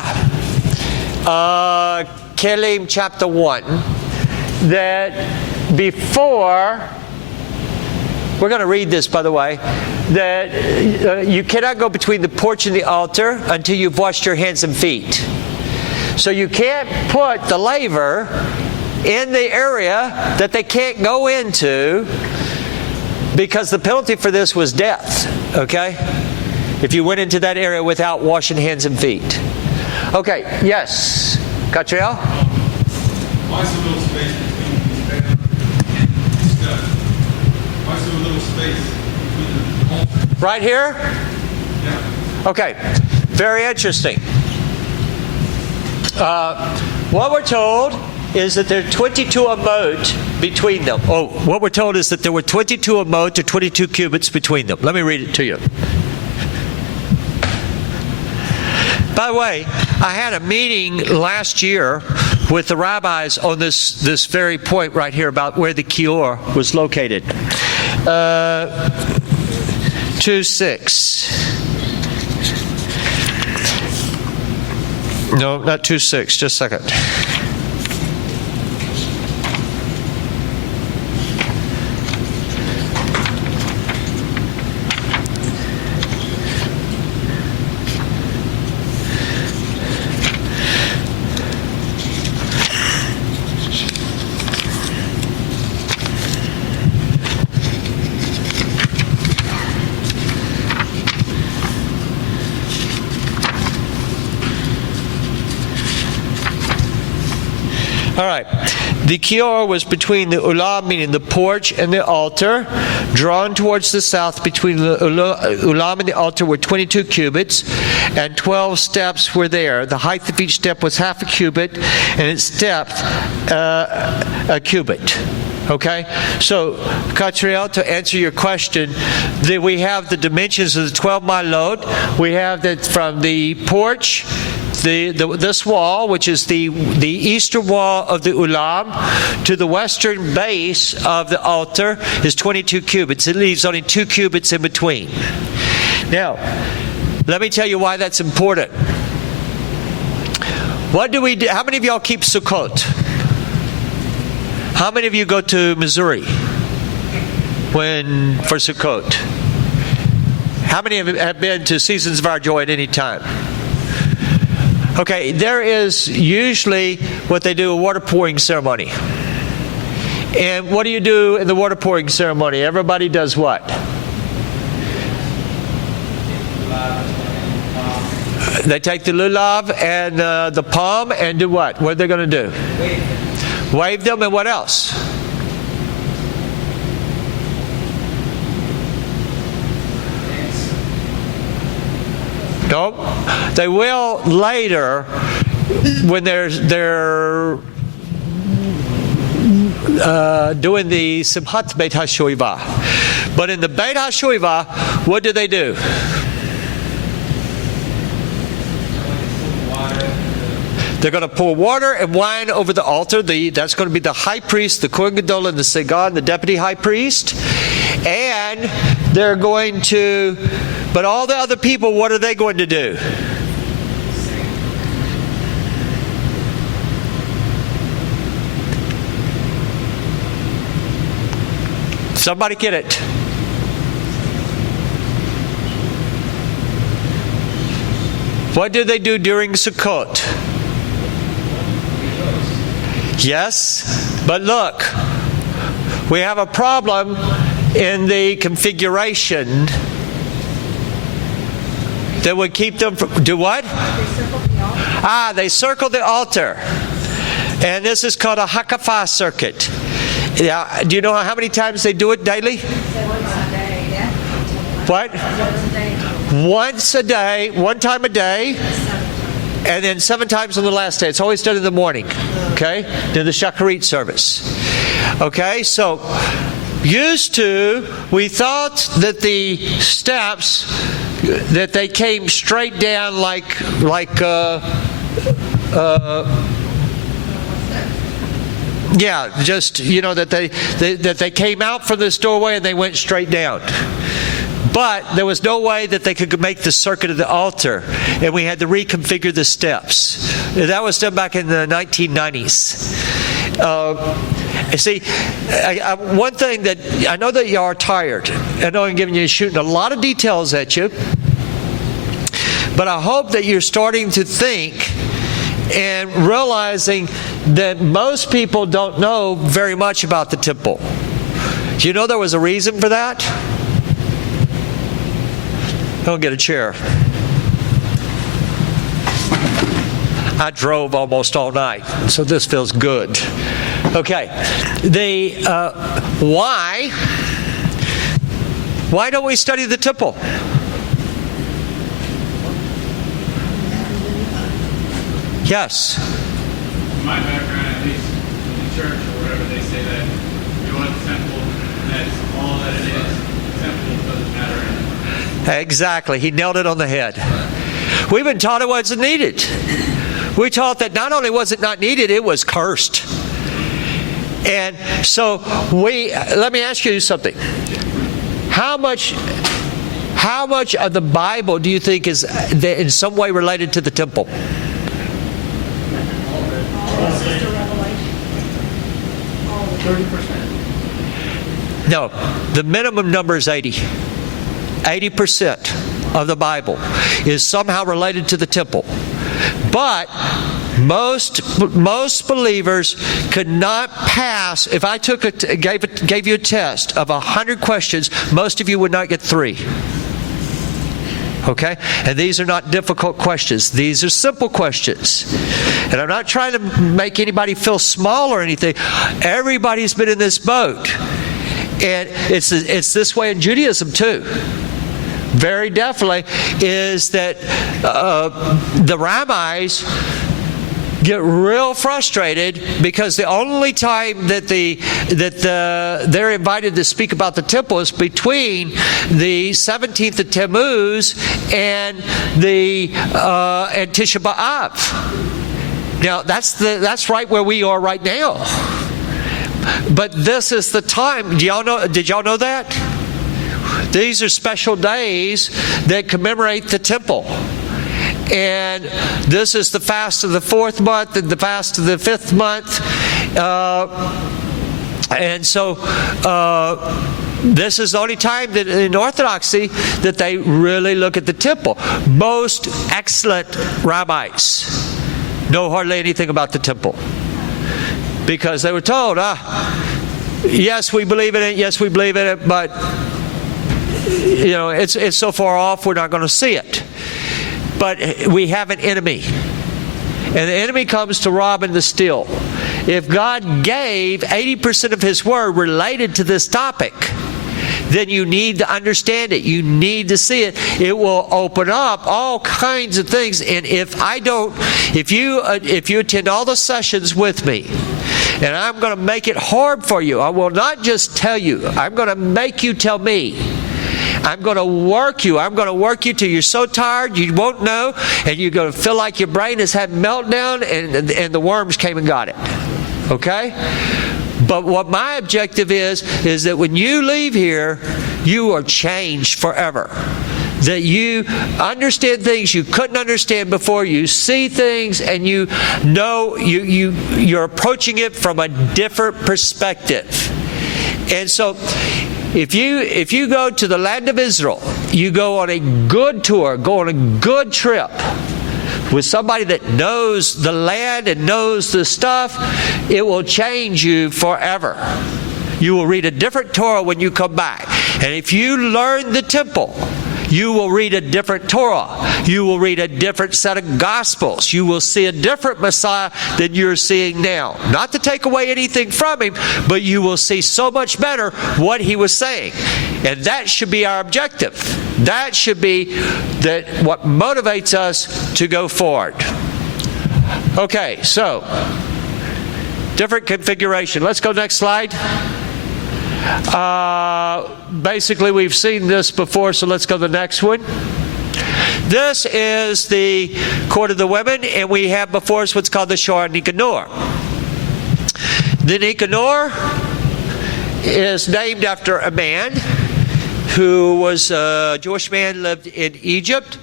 Kelim chapter 1, that before, we're going to read this, by the way, that you cannot go between the porch and the altar until you've washed your hands and feet. So you can't put the laver in the area that they can't go into, because the penalty for this was death, okay? If you went into that area without washing hands and feet. Okay, yes. Catriel? Why is there a little space between these banner steps? Why is there a little space between the altar? Right here? Yeah. Okay, very interesting. What we're told is that there are 22 amot between them. Oh, what we're told is that there were 22 amot or 22 cubits between them. Let me read it to you. By the way, I had a meeting last year with the rabbis on this very point right here about where the kior was located. 2:6. No, not 2:6. Just a second. All right. The kior was between the ulam, meaning the porch, and the altar. Drawn towards the south between the ulam and the altar were 22 cubits, and 12 steps were there. The height of each step was half a cubit, and its depth a cubit. Okay? So, Catriel, to answer your question, we have the dimensions of the 12 ma'alot. We have that from the porch, this wall, which is the eastern wall of the ulam, to the western base of the altar is 22 cubits. It leaves only 2 cubits in between. Now, let me tell you why that's important. What do we do? How many of y'all keep Sukkot? How many of you go to Missouri for Sukkot? How many have been to Seasons of Our Joy at any time? Okay, there is usually what they do, a water pouring ceremony. And what do you do in the water pouring ceremony? Everybody does what? They take the lulav and the palm and do what? What are they going to do? Wave them, and what else? No, they will later when they're doing the Simchat Beit HaShoivah. But in the Beit HaShoivah, what do they do? They're going to pour water and wine over the altar. That's going to be the high priest, the Kohen Gadol, and the Segan, the deputy high priest. And they're going to, but all the other people, what are they going to do? Somebody get it. What do they do during Sukkot? Yes, but look, we have a problem in the configuration that would keep them from, do what? They circle the altar. And this is called a Hakafah circuit. Now, do you know how many times they do it daily? What? Once a day, one time a day, and then 7 times on the last day. It's always done in the morning, okay? Then the Shacharit service. Okay, so used to, we thought that the steps, that they came straight down just, that they came out from this doorway and they went straight down. But there was no way that they could make the circuit of the altar, and we had to reconfigure the steps. That was done back in the 1990s. See, one thing that I know that you are tired. I know I'm shooting a lot of details at you, but I hope that you're starting to think and realizing that most people don't know very much about the temple. Do you know there was a reason for that? Don't get a chair. I drove almost all night, so this feels good. Okay, why don't we study the temple? Yes. In my background, at least in the church or whatever, they say that you want the temple, that's all that it is. The temple doesn't matter anymore. Exactly. He nailed it on the head. We've been taught it wasn't needed. We taught that not only was it not needed, it was cursed. And so let me ask you something. How much of the Bible do you think is in some way related to the temple? No, the minimum number is 80. 80% of the Bible is somehow related to the temple. But most believers could not pass. If I gave you a test of 100 questions, most of you would not get 3. Okay? And these are not difficult questions. These are simple questions. And I'm not trying to make anybody feel small or anything. Everybody's been in this boat. And it's this way in Judaism too. Very definitely is that the rabbis get real frustrated because the only time that they're invited to speak about the temple is between the 17th of Tammuz and Tisha B'Av. Now that's right where we are right now. But this is the time. Did y'all know that? These are special days that commemorate the temple. And this is the fast of the 4th month and the fast of the 5th month. And so this is the only time that in Orthodoxy that they really look at the temple. Most excellent rabbis know hardly anything about the temple. Because they were told, yes, we believe in it, but it's so far off, we're not going to see it. But we have an enemy. And the enemy comes to rob and to steal. If God gave 80% of His Word related to this topic, then you need to understand it. You need to see it. It will open up all kinds of things. And if you attend all the sessions with me, and I'm going to make it hard for you. I will not just tell you. I'm going to make you tell me. I'm going to work you. I'm going to work you till you're so tired you won't know, and you're going to feel like your brain has had meltdown and the worms came and got it. Okay? But what my objective is that when you leave here, you are changed forever. That you understand things you couldn't understand before. You see things and you know you're approaching it from a different perspective. And so if you go to the land of Israel, you go on a good tour, go on a good trip with somebody that knows the land and knows the stuff, it will change you forever. You will read a different Torah when you come back. And if you learn the temple, you will read a different Torah. You will read a different set of Gospels. You will see a different Messiah than you're seeing now. Not to take away anything from Him, but you will see so much better what He was saying. And that should be our objective. That should be what motivates us to go forward. Okay, so different configuration. Let's go next slide. Basically, we've seen this before, so let's go to the next one. This is the court of the women, and we have before us what's called the Shor Nicanor. The Nicanor is named after a man, who was a Jewish man, lived in Egypt.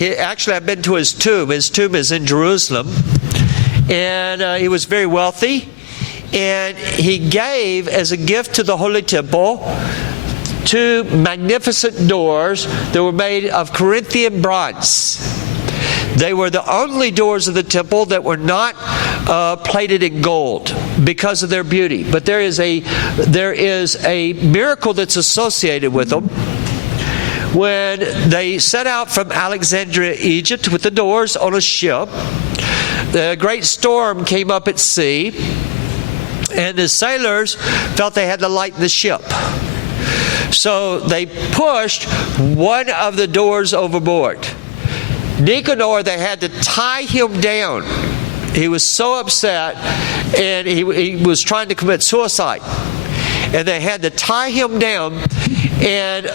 Actually, I've been to his tomb. His tomb is in Jerusalem. And he was very wealthy. And he gave as a gift to the Holy Temple 2 magnificent doors that were made of Corinthian bronze. They were the only doors of the temple that were not plated in gold because of their beauty. But there is a miracle that's associated with them. When they set out from Alexandria, Egypt, with the doors on a ship, a great storm came up at sea, and the sailors felt they had to lighten the ship. So they pushed one of the doors overboard. Nicanor, they had to tie him down. He was so upset, and he was trying to commit suicide. And they had to tie him down, and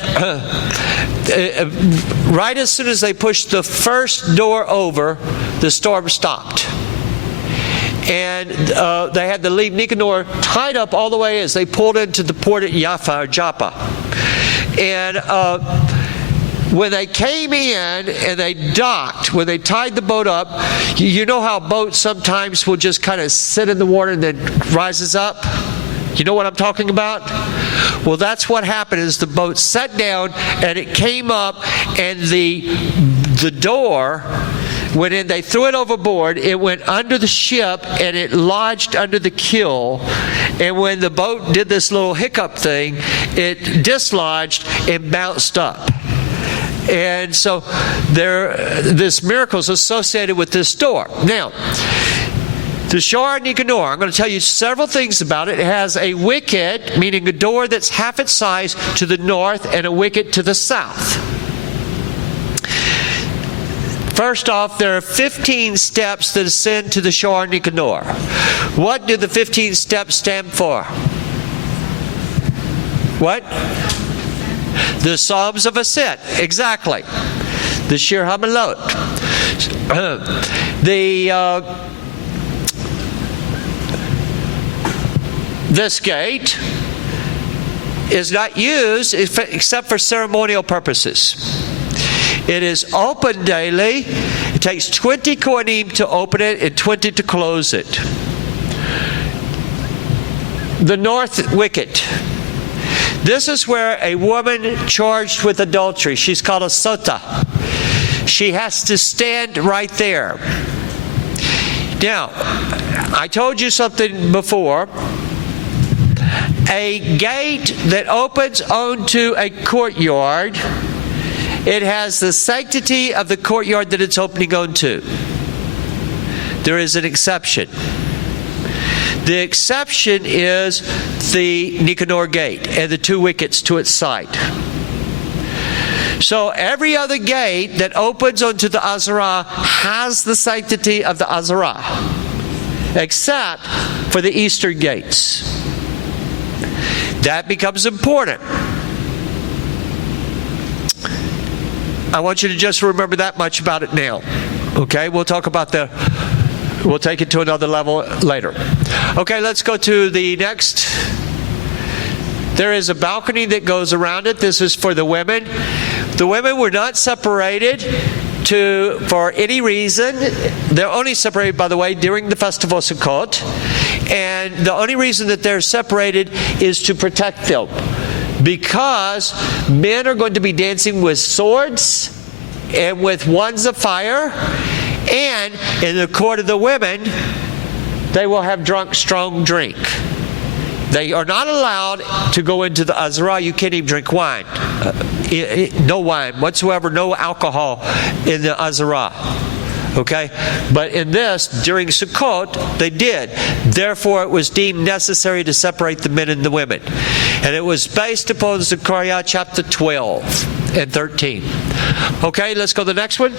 right as soon as they pushed the first door over, the storm stopped. And they had to leave Nicanor tied up all the way as they pulled into the port at Joppa. And when they came in and they docked, when they tied the boat up, you know how boats sometimes will just kind of sit in the water and then rises up? You know what I'm talking about? Well, that's what happened is the boat sat down and it came up, and the door went in. They threw it overboard. It went under the ship and it lodged under the keel. And when the boat did this little hiccup thing, it dislodged and bounced up. And so this miracle is associated with this door. Now, the Shor Nicanor, I'm going to tell you several things about it. It has a wicket, meaning a door that's half its size, to the north, and a wicket to the south. First off, there are 15 steps that ascend to the Shor Nicanor. What do the 15 steps stand for? What? The Psalms of Ascent. Exactly. The Shir Hamalot. This gate is not used except for ceremonial purposes. It is open daily. It takes 20 kohanim to open it and 20 to close it. The north wicket. This is where a woman charged with adultery, she's called a sota, she has to stand right there. Now, I told you something before. A gate that opens onto a courtyard, it has the sanctity of the courtyard that it's opening onto. There is an exception. The exception is the Nicanor gate and the 2 wickets to its side. So every other gate that opens onto the Azarah has the sanctity of the Azarah, except for the eastern gates. That becomes important. I want you to just remember that much about it now. Okay, we'll talk about we'll take it to another level later. Okay, let's go to the next. There is a balcony that goes around it. This is for the women. The women were not separated for any reason. They're only separated, by the way, during the festival of Sukkot. And the only reason that they're separated is to protect them. Because men are going to be dancing with swords and with wands of fire. And in the court of the women, they will have drunk strong drink. They are not allowed to go into the Azarah. You can't even drink wine. No wine whatsoever, no alcohol in the Azarah. Okay? But in this, during Sukkot, they did. Therefore, it was deemed necessary to separate the men and the women. And it was based upon Zechariah chapter 12 and 13. Okay, let's go to the next one.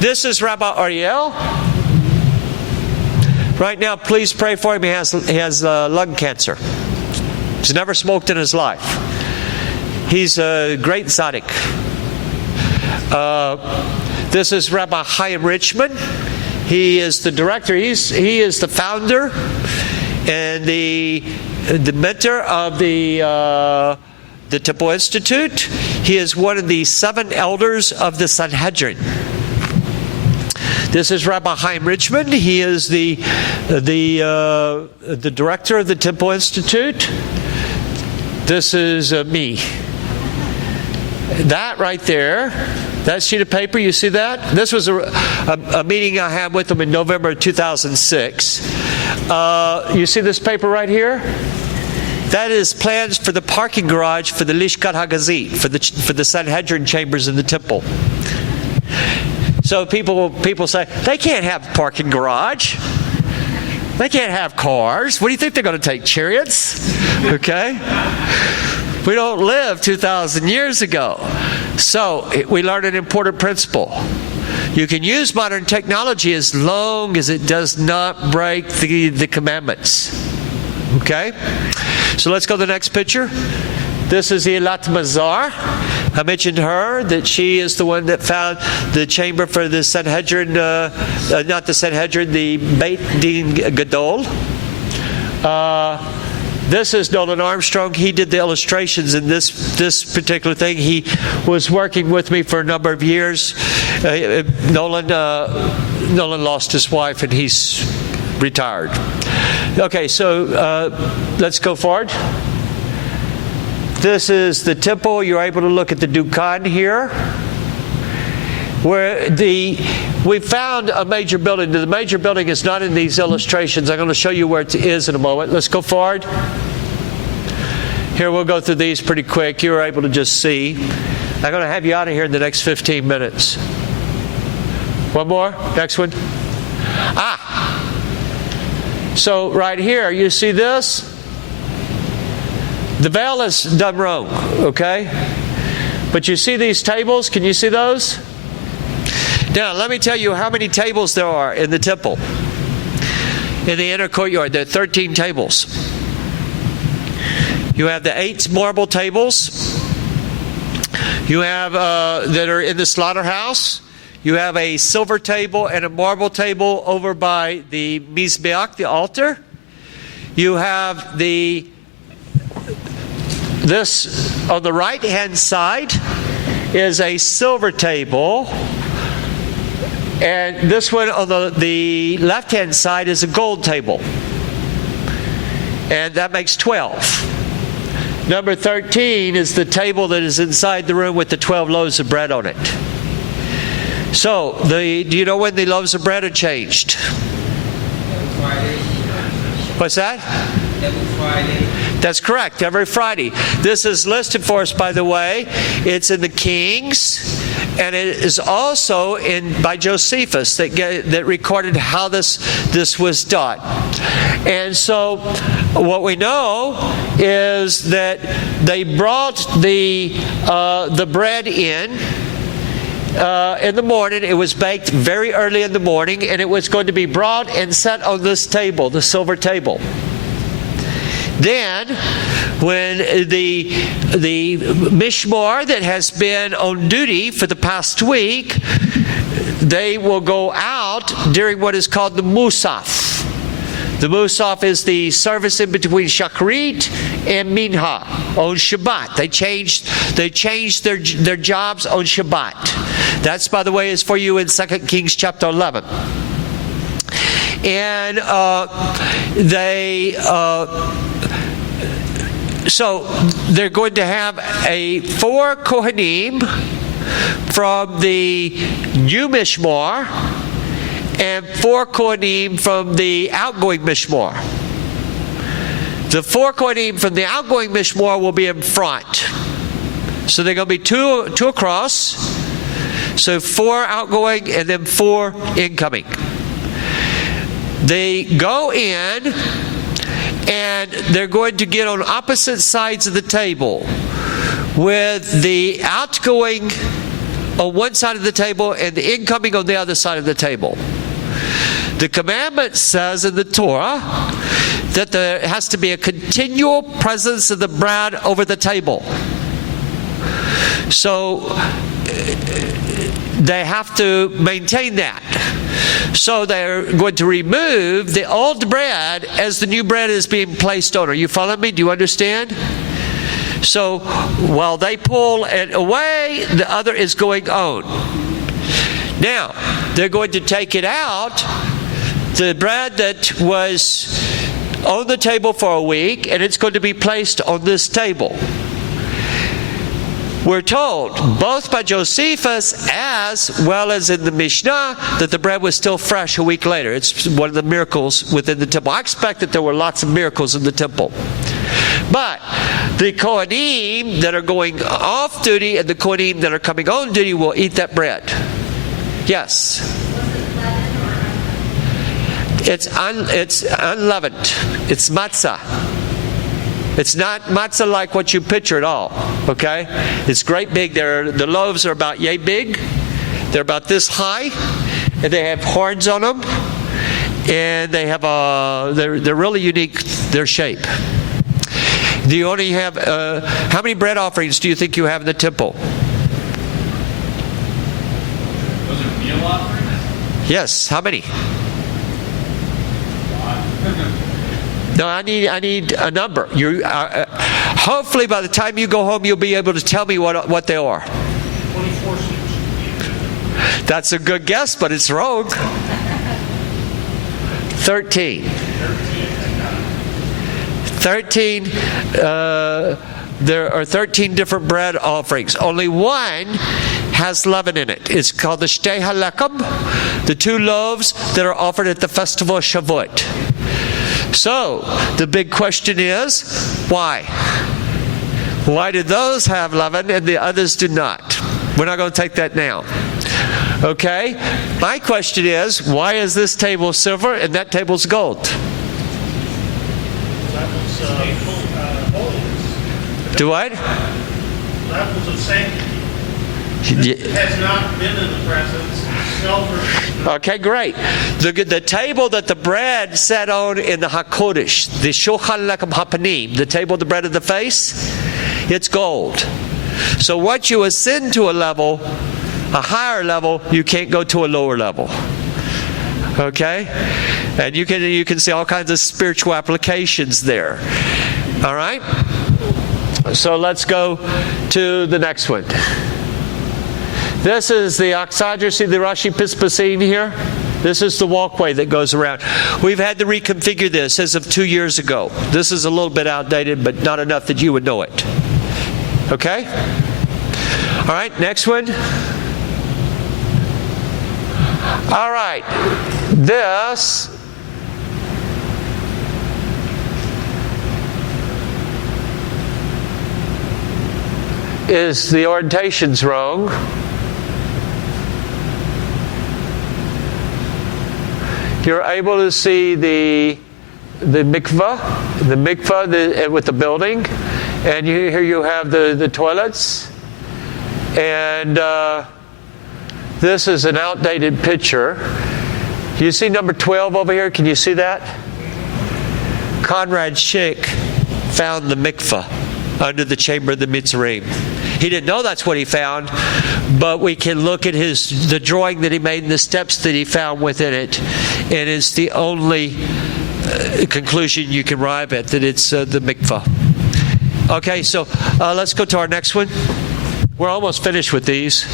This is Rabbi Ariel. Right now, please pray for him. He has lung cancer. He's never smoked in his life. He's a great tzaddik. This is Rabbi Chaim Richman. He is the director. He is the founder and the mentor of the the Temple Institute. He is one of the 7 elders of the Sanhedrin. This is Rabbi Chaim Richmond. He is the director of the Temple Institute. This is me. That right there, that sheet of paper, you see that? This was a meeting I had with them in November of 2006. You see this paper right here? That is plans for the parking garage for the Lishkat HaGazit, for the Sanhedrin chambers in the temple. So people say, they can't have a parking garage. They can't have cars. What do you think they're going to take, chariots? Okay? We don't live 2,000 years ago. So we learned an important principle. You can use modern technology as long as it does not break the commandments. Okay? So let's go to the next picture. This is Eilat Mazar. I mentioned her, that she is the one that found the chamber for the Sanhedrin, not the Sanhedrin, the Beit Din Gadol. This is Nolan Armstrong. He did the illustrations in this particular thing. He was working with me for a number of years. Nolan lost his wife and he's retired. Okay, so let's go forward. This is the temple. You're able to look at the Dukan here, where we found a major building. The major building is not in these illustrations. I'm going to show you where it is in a moment. Let's go forward. Here, we'll go through these pretty quick. You're able to just see. I'm going to have you out of here in the next 15 minutes. One more. Next one. So right here, you see this? The veil is done wrong, okay? But you see these tables? Can you see those? Now, let me tell you how many tables there are in the temple. In the inner courtyard, there are 13 tables. You have the 8 marble tables. You have that are in the slaughterhouse. You have a silver table and a marble table over by the Mizbeach, the altar. You have this on the right-hand side is a silver table, and this one on the left-hand side is a gold table, and that makes 12. Number 13 is the table that is inside the room with the 12 loaves of bread on it. So, do you know when the loaves of bread are changed? Friday. What's that? Every Friday. That's correct, every Friday. This is listed for us, by the way. It's in the Kings, and it is also by Josephus that recorded how this was done. And so, what we know is that they brought the bread in the morning. It was baked very early in the morning, and it was going to be brought and set on this table, the silver table. Then, when the mishmar that has been on duty for the past week, they will go out during what is called the Musaf. The Musaf is the service in between Shacharit and Minha on Shabbat. They changed their jobs on Shabbat. That's, by the way, is for you in 2 Kings chapter 11. And so they're going to have 4 Kohanim from the new Mishmar and 4 Kohanim from the outgoing Mishmar. The 4 Kohanim from the outgoing Mishmar will be in front. So they're going to be two across. So 4 outgoing and then 4 incoming. They go in and they're going to get on opposite sides of the table, with the outgoing on one side of the table and the incoming on the other side of the table. The commandment says in the Torah that there has to be a continual presence of the bread over the table. So they have to maintain that. So they're going to remove the old bread as the new bread is being placed on. Are you following me? Do you understand? So while they pull it away, the other is going on. Now, they're going to take it out, the bread that was on the table for a week, and it's going to be placed on this table. We're told, both by Josephus as well as in the Mishnah, that the bread was still fresh a week later. It's one of the miracles within the temple. I expect that there were lots of miracles in the temple. But the Kohanim that are going off duty and the Kohanim that are coming on duty will eat that bread. Yes? It's unleavened. It's matzah. It's not matzah like what you picture at all, okay? It's great big. The loaves are about yay big. They're about this high, and they have horns on them, and they have they're really unique, their shape. Do you only have, how many bread offerings do you think you have in the temple? Those are meal offerings? Yes, how many? No, I need a number. Hopefully by the time you go home, you'll be able to tell me what they are. 24 sheets. That's a good guess, but it's wrong. 13. 13. There are 13 different bread offerings. Only one has leaven in it. It's called the shtei halekim, the 2 loaves that are offered at the festival of Shavuot. So, the big question is, why? Why did those have leaven and the others do not? We're not going to take that now. Okay? My question is, why is this table silver and that table's gold? That was holiness. Do what? Levels of sanctity. It has not been in the presence. Silver. Okay, great. The table that the bread sat on in the HaKodesh, the Shulchan Lechem HaPanim, the table of the bread of the face, it's gold. So once you ascend to a higher level, you can't go to a lower level. Okay? And you can see all kinds of spiritual applications there. All right? So let's go to the next one. This is the Oxydra. See the Rashi Pispasim here? This is the walkway that goes around. We've had to reconfigure this as of 2 years ago. This is a little bit outdated, but not enough that you would know it. Okay? All right, next one. All right. This is the orientation's wrong. You're able to see the mikvah with the building, and here you have the toilets, and this is an outdated picture. You see number 12 over here? Can you see that? Conrad Schick found the mikvah under the chamber of the Mitzrayim. He didn't know that's what he found, but we can look at the drawing that he made and the steps that he found within it, and it's the only conclusion you can arrive at, that it's the mikvah. Okay, so let's go to our next one. We're almost finished with these.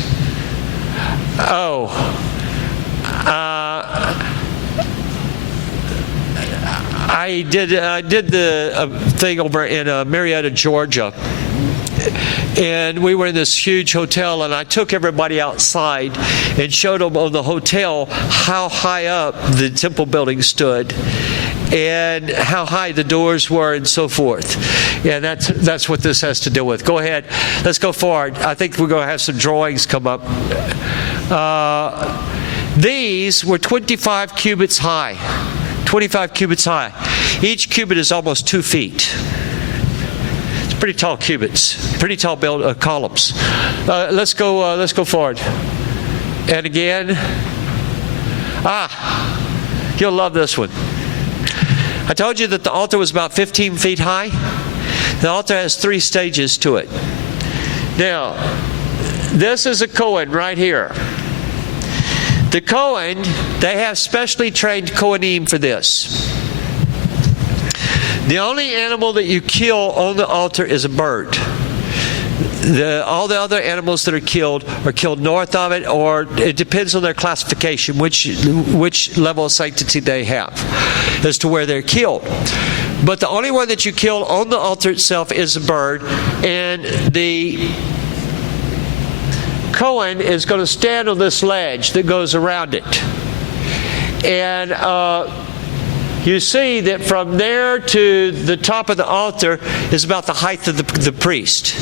I did the thing over in Marietta, Georgia, and we were in this huge hotel, and I took everybody outside and showed them on the hotel how high up the temple building stood and how high the doors were and so forth. And that's what this has to do with. Go ahead. Let's go forward. I think we're going to have some drawings come up. These were 25 cubits high. 25 cubits high. Each cubit is almost 2 feet. It's pretty tall cubits. Pretty tall columns. Let's go forward. And again. You'll love this one. I told you that the altar was about 15 feet high. The altar has 3 stages to it. Now, this is a Kohen right here. The Kohen, they have specially trained Kohanim for this. The only animal that you kill on the altar is a bird. all the other animals that are killed north of it, or it depends on their classification, which level of sanctity they have as to where they're killed. But the only one that you kill on the altar itself is a bird, and the Cohen is going to stand on this ledge that goes around it. And you see that from there to the top of the altar is about the height of the priest.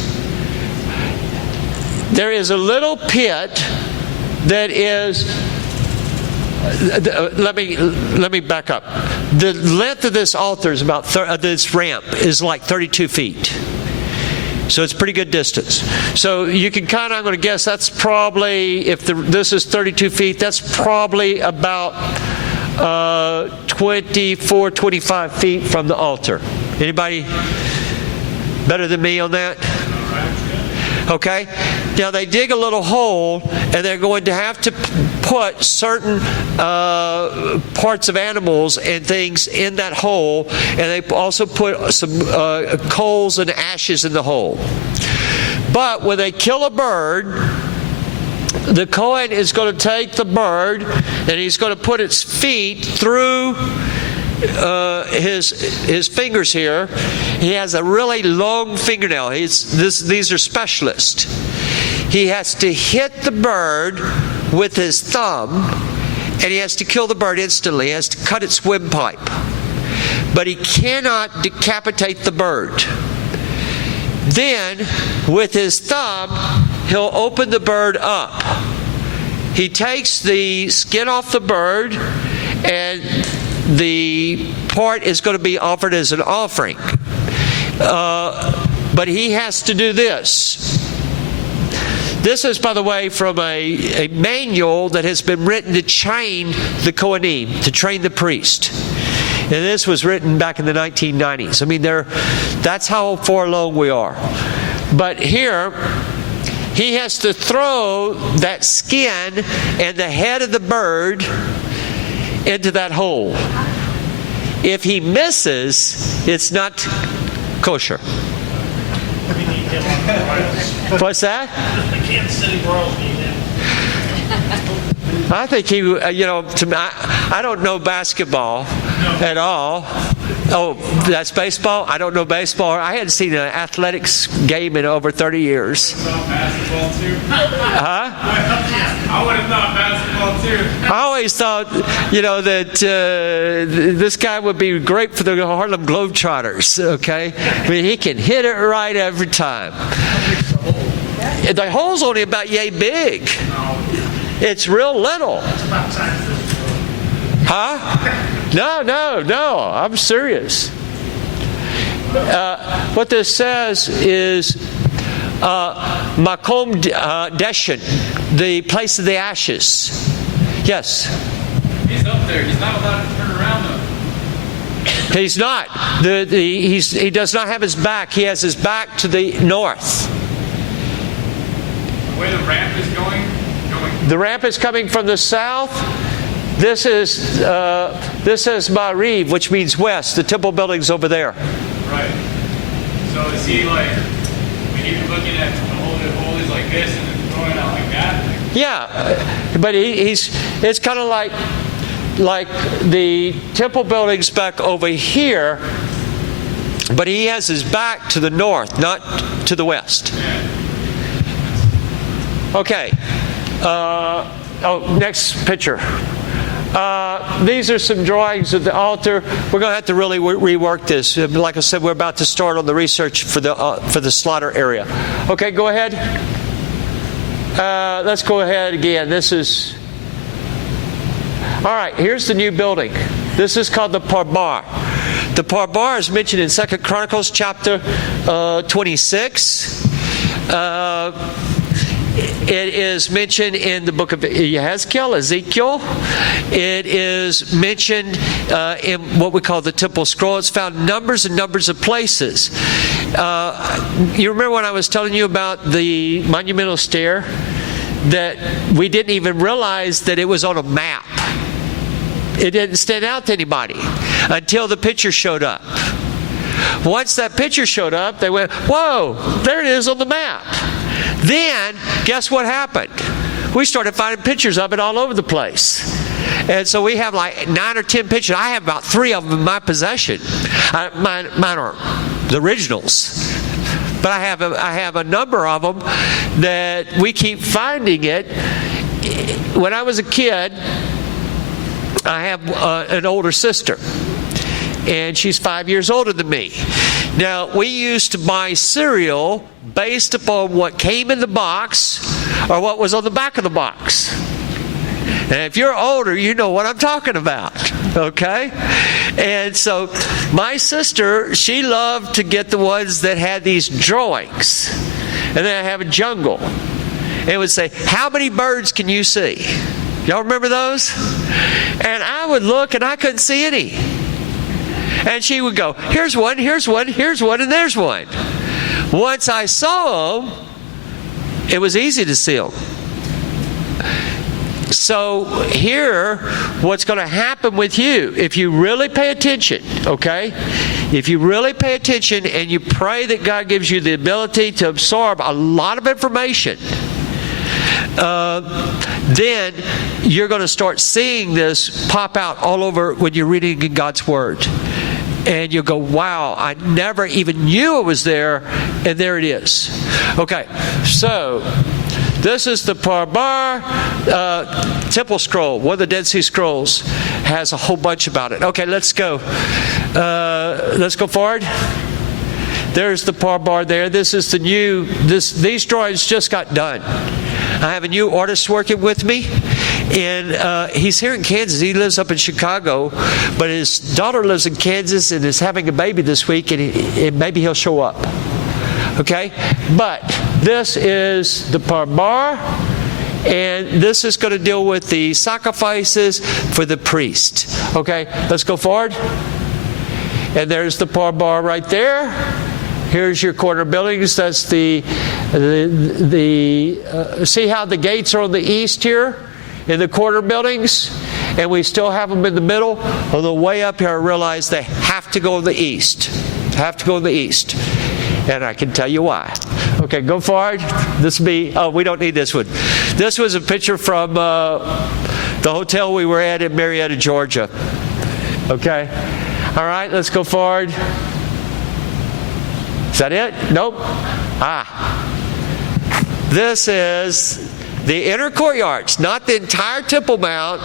There is a little pit that is, let me back up. The length of this altar is about, this ramp is like 32 feet. So it's pretty good distance. So you can kind of, I'm going to guess that's probably, if this is 32 feet, that's probably about 24, 25 feet from the altar. Anybody better than me on that? Okay. Now they dig a little hole, and they're going to have to put certain parts of animals and things in that hole, and they also put some coals and ashes in the hole. But when they kill a bird, the Kohen is going to take the bird and he's going to put its feet through his fingers here. He has a really long fingernail. These are specialists. He has to hit the bird with his thumb, and he has to kill the bird instantly. He has to cut its windpipe. But he cannot decapitate the bird. Then, with his thumb, he'll open the bird up. He takes the skin off the bird, and the part is going to be offered as an offering. But he has to do this. This is, by the way, from a manual that has been written to train the Kohanim, to train the priest. And this was written back in the 1990s. I mean, that's how far along we are. But here, he has to throw that skin and the head of the bird into that hole. If he misses, it's not kosher. We need him on the Royals. What's that? The Kansas City Royals need him. I think he, to me, I don't know basketball at all. Oh, that's baseball? I don't know baseball. I hadn't seen an athletics game in over 30 years. Basketball too? Huh? I would have thought basketball too. I always thought, that this guy would be great for the Harlem Globetrotters, okay? I mean, he can hit it right every time. The hole's only about yay big. It's real little. Huh? No. I'm serious. What this says is Makom Deshin, the place of the ashes. Yes? He's up there. He's not allowed to turn around though. He's not. He does not have his back. He has his back to the north. The way the ramp is going. The ramp is coming from the south. This is Ma'ariv, which means west. The temple building's over there. Right. So is he like, when you're looking at the hole is like this and then throwing it out like that? Yeah, but it's kind of like the temple building's back over here, but he has his back to the north, not to the west. Okay. Next picture. These are some drawings of the altar. We're going to have to really rework this. Like I said, we're about to start on the research for the slaughter area. Okay, go ahead. Let's go ahead again. This is... All right, here's the new building. This is called the Parbar. The Parbar is mentioned in 2 Chronicles chapter 26. It is mentioned in the book of Ezekiel. It is mentioned in what we call the Temple Scroll. It's found numbers and numbers of places. You remember when I was telling you about the monumental stair? That we didn't even realize that it was on a map. It didn't stand out to anybody until the picture showed up. Once that picture showed up, they went, whoa, there it is on the map. Then, guess what happened? We started finding pictures of it all over the place. And so we have like 9 or 10 pictures. I have about 3 of them in my possession. Mine are the originals. But I have a number of them that we keep finding it. When I was a kid, I have an older sister, and she's 5 years older than me. Now, we used to buy cereal based upon what came in the box or what was on the back of the box. And if you're older, you know what I'm talking about, okay? And so my sister, she loved to get the ones that had these drawings. And then I have a jungle. It would say, how many birds can you see? Y'all remember those? And I would look and I couldn't see any. And she would go, here's one, here's one, here's one, and there's one. Once I saw them, it was easy to see them. So here, what's going to happen with you, if you really pay attention, okay? If you really pay attention and you pray that God gives you the ability to absorb a lot of information, then you're going to start seeing this pop out all over when you're reading in God's Word. And you'll go, wow, I never even knew it was there, and there it is. Okay, so this is the Parbar Temple Scroll. One of the Dead Sea Scrolls has a whole bunch about it. Okay, let's go. Let's go forward. There's the Parbar there. This is the new, these drawings just got done. I have a new artist working with me, and he's here in Kansas. He lives up in Chicago, but his daughter lives in Kansas and is having a baby this week, and maybe he'll show up. Okay? But this is the Parbar, and this is going to deal with the sacrifices for the priest. Okay? Let's go forward. And there's the Parbar right there. Here's your corner buildings. That's see how the gates are on the east here in the corner buildings, and we still have them in the middle. On the way up here, I realized they have to go in the east. Have to go in the east, and I can tell you why. Okay, go forward. This will be. Oh, we don't need this one. This was a picture from the hotel we were at in Marietta, Georgia. Okay. All right, let's go forward. Is that it? Nope. This is the inner courtyards, not the entire Temple Mount,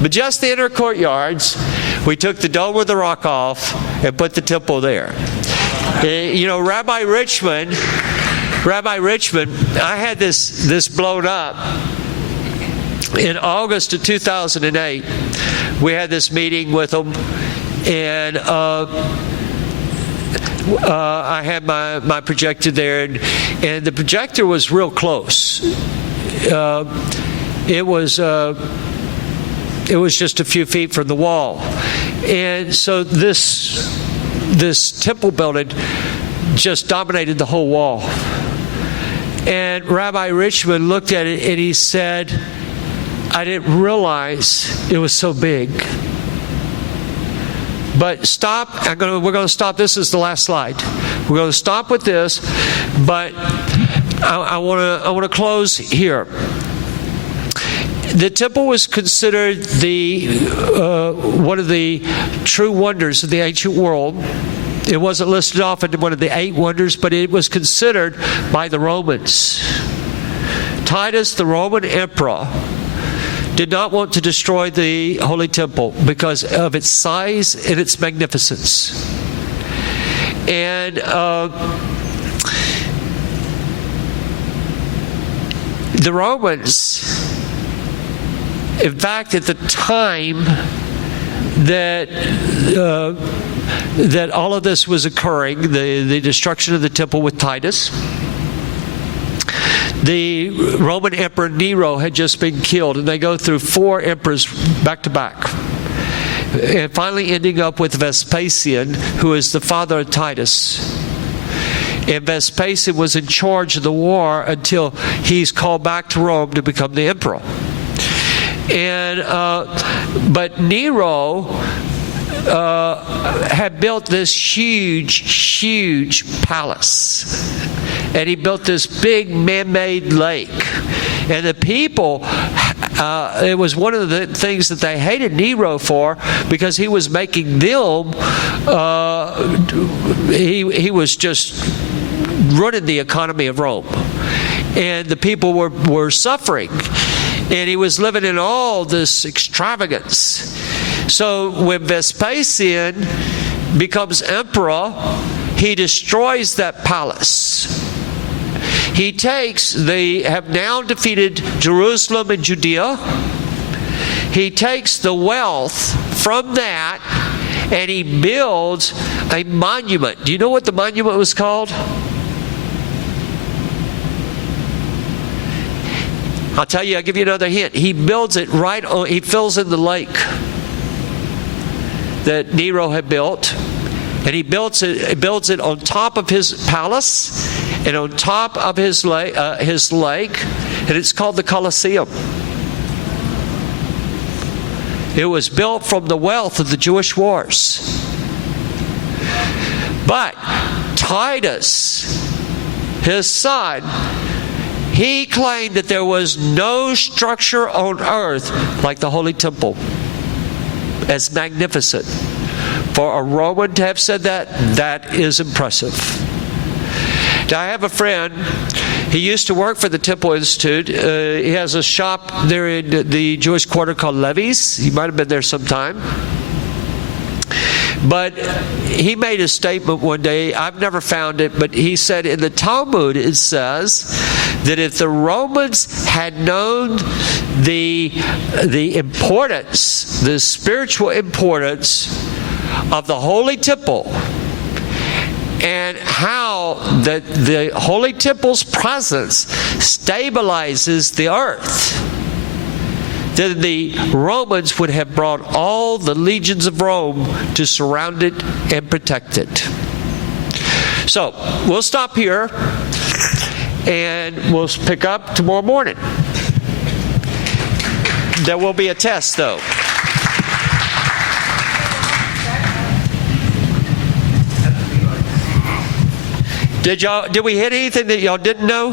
but just the inner courtyards. We took the dome of the rock off and put the temple there. You know, Rabbi Richmond, I had this blown up in August of 2008. We had this meeting with them, and I had my projector there, and the projector was real close. It was just a few feet from the wall, and so this temple building just dominated the whole wall. And Rabbi Richmond looked at it and he said, "I didn't realize it was so big." But stop. We're going to stop. This is the last slide. We're going to stop with this, but I want to close here. The temple was considered one of the true wonders of the ancient world. It wasn't listed off into one of the 8 wonders, but it was considered by the Romans. Titus, the Roman emperor, did not want to destroy the Holy Temple because of its size and its magnificence. And the Romans, in fact, at the time that all of this was occurring, the destruction of the temple with Titus, the Roman Emperor Nero had just been killed, and they go through 4 emperors back to back, and finally ending up with Vespasian, who is the father of Titus. And Vespasian was in charge of the war until he's called back to Rome to become the emperor. And but Nero had built this huge palace. And he built this big man-made lake. And the people, it was one of the things that they hated Nero for, because he was making them, he was just running the economy of Rome. And the people were suffering. And he was living in all this extravagance. So when Vespasian becomes emperor, he destroys that palace. He takes, they have now defeated Jerusalem and Judea. He takes the wealth from that and he builds a monument. Do you know what the monument was called? I'll tell you, I'll give you another hint. He builds it right on, he fills in the lake that Nero had built. And he builds it on top of his palace and on top of his lake, and it's called the Colosseum. It was built from the wealth of the Jewish wars. But Titus, his son, he claimed that there was no structure on earth like the Holy Temple, as magnificent. For a Roman to have said that, that is impressive. Now, I have a friend, he used to work for the Temple Institute. He has a shop there in the Jewish quarter called Levi's. He might have been there sometime. But he made a statement one day, I've never found it, but he said in the Talmud it says that if the Romans had known the importance, the spiritual importance of the Holy Temple, and how the Holy Temple's presence stabilizes the earth, then the Romans would have brought all the legions of Rome to surround it and protect it. So, we'll stop here, and we'll pick up tomorrow morning. There will be a test, though. Did we hit anything that y'all didn't know?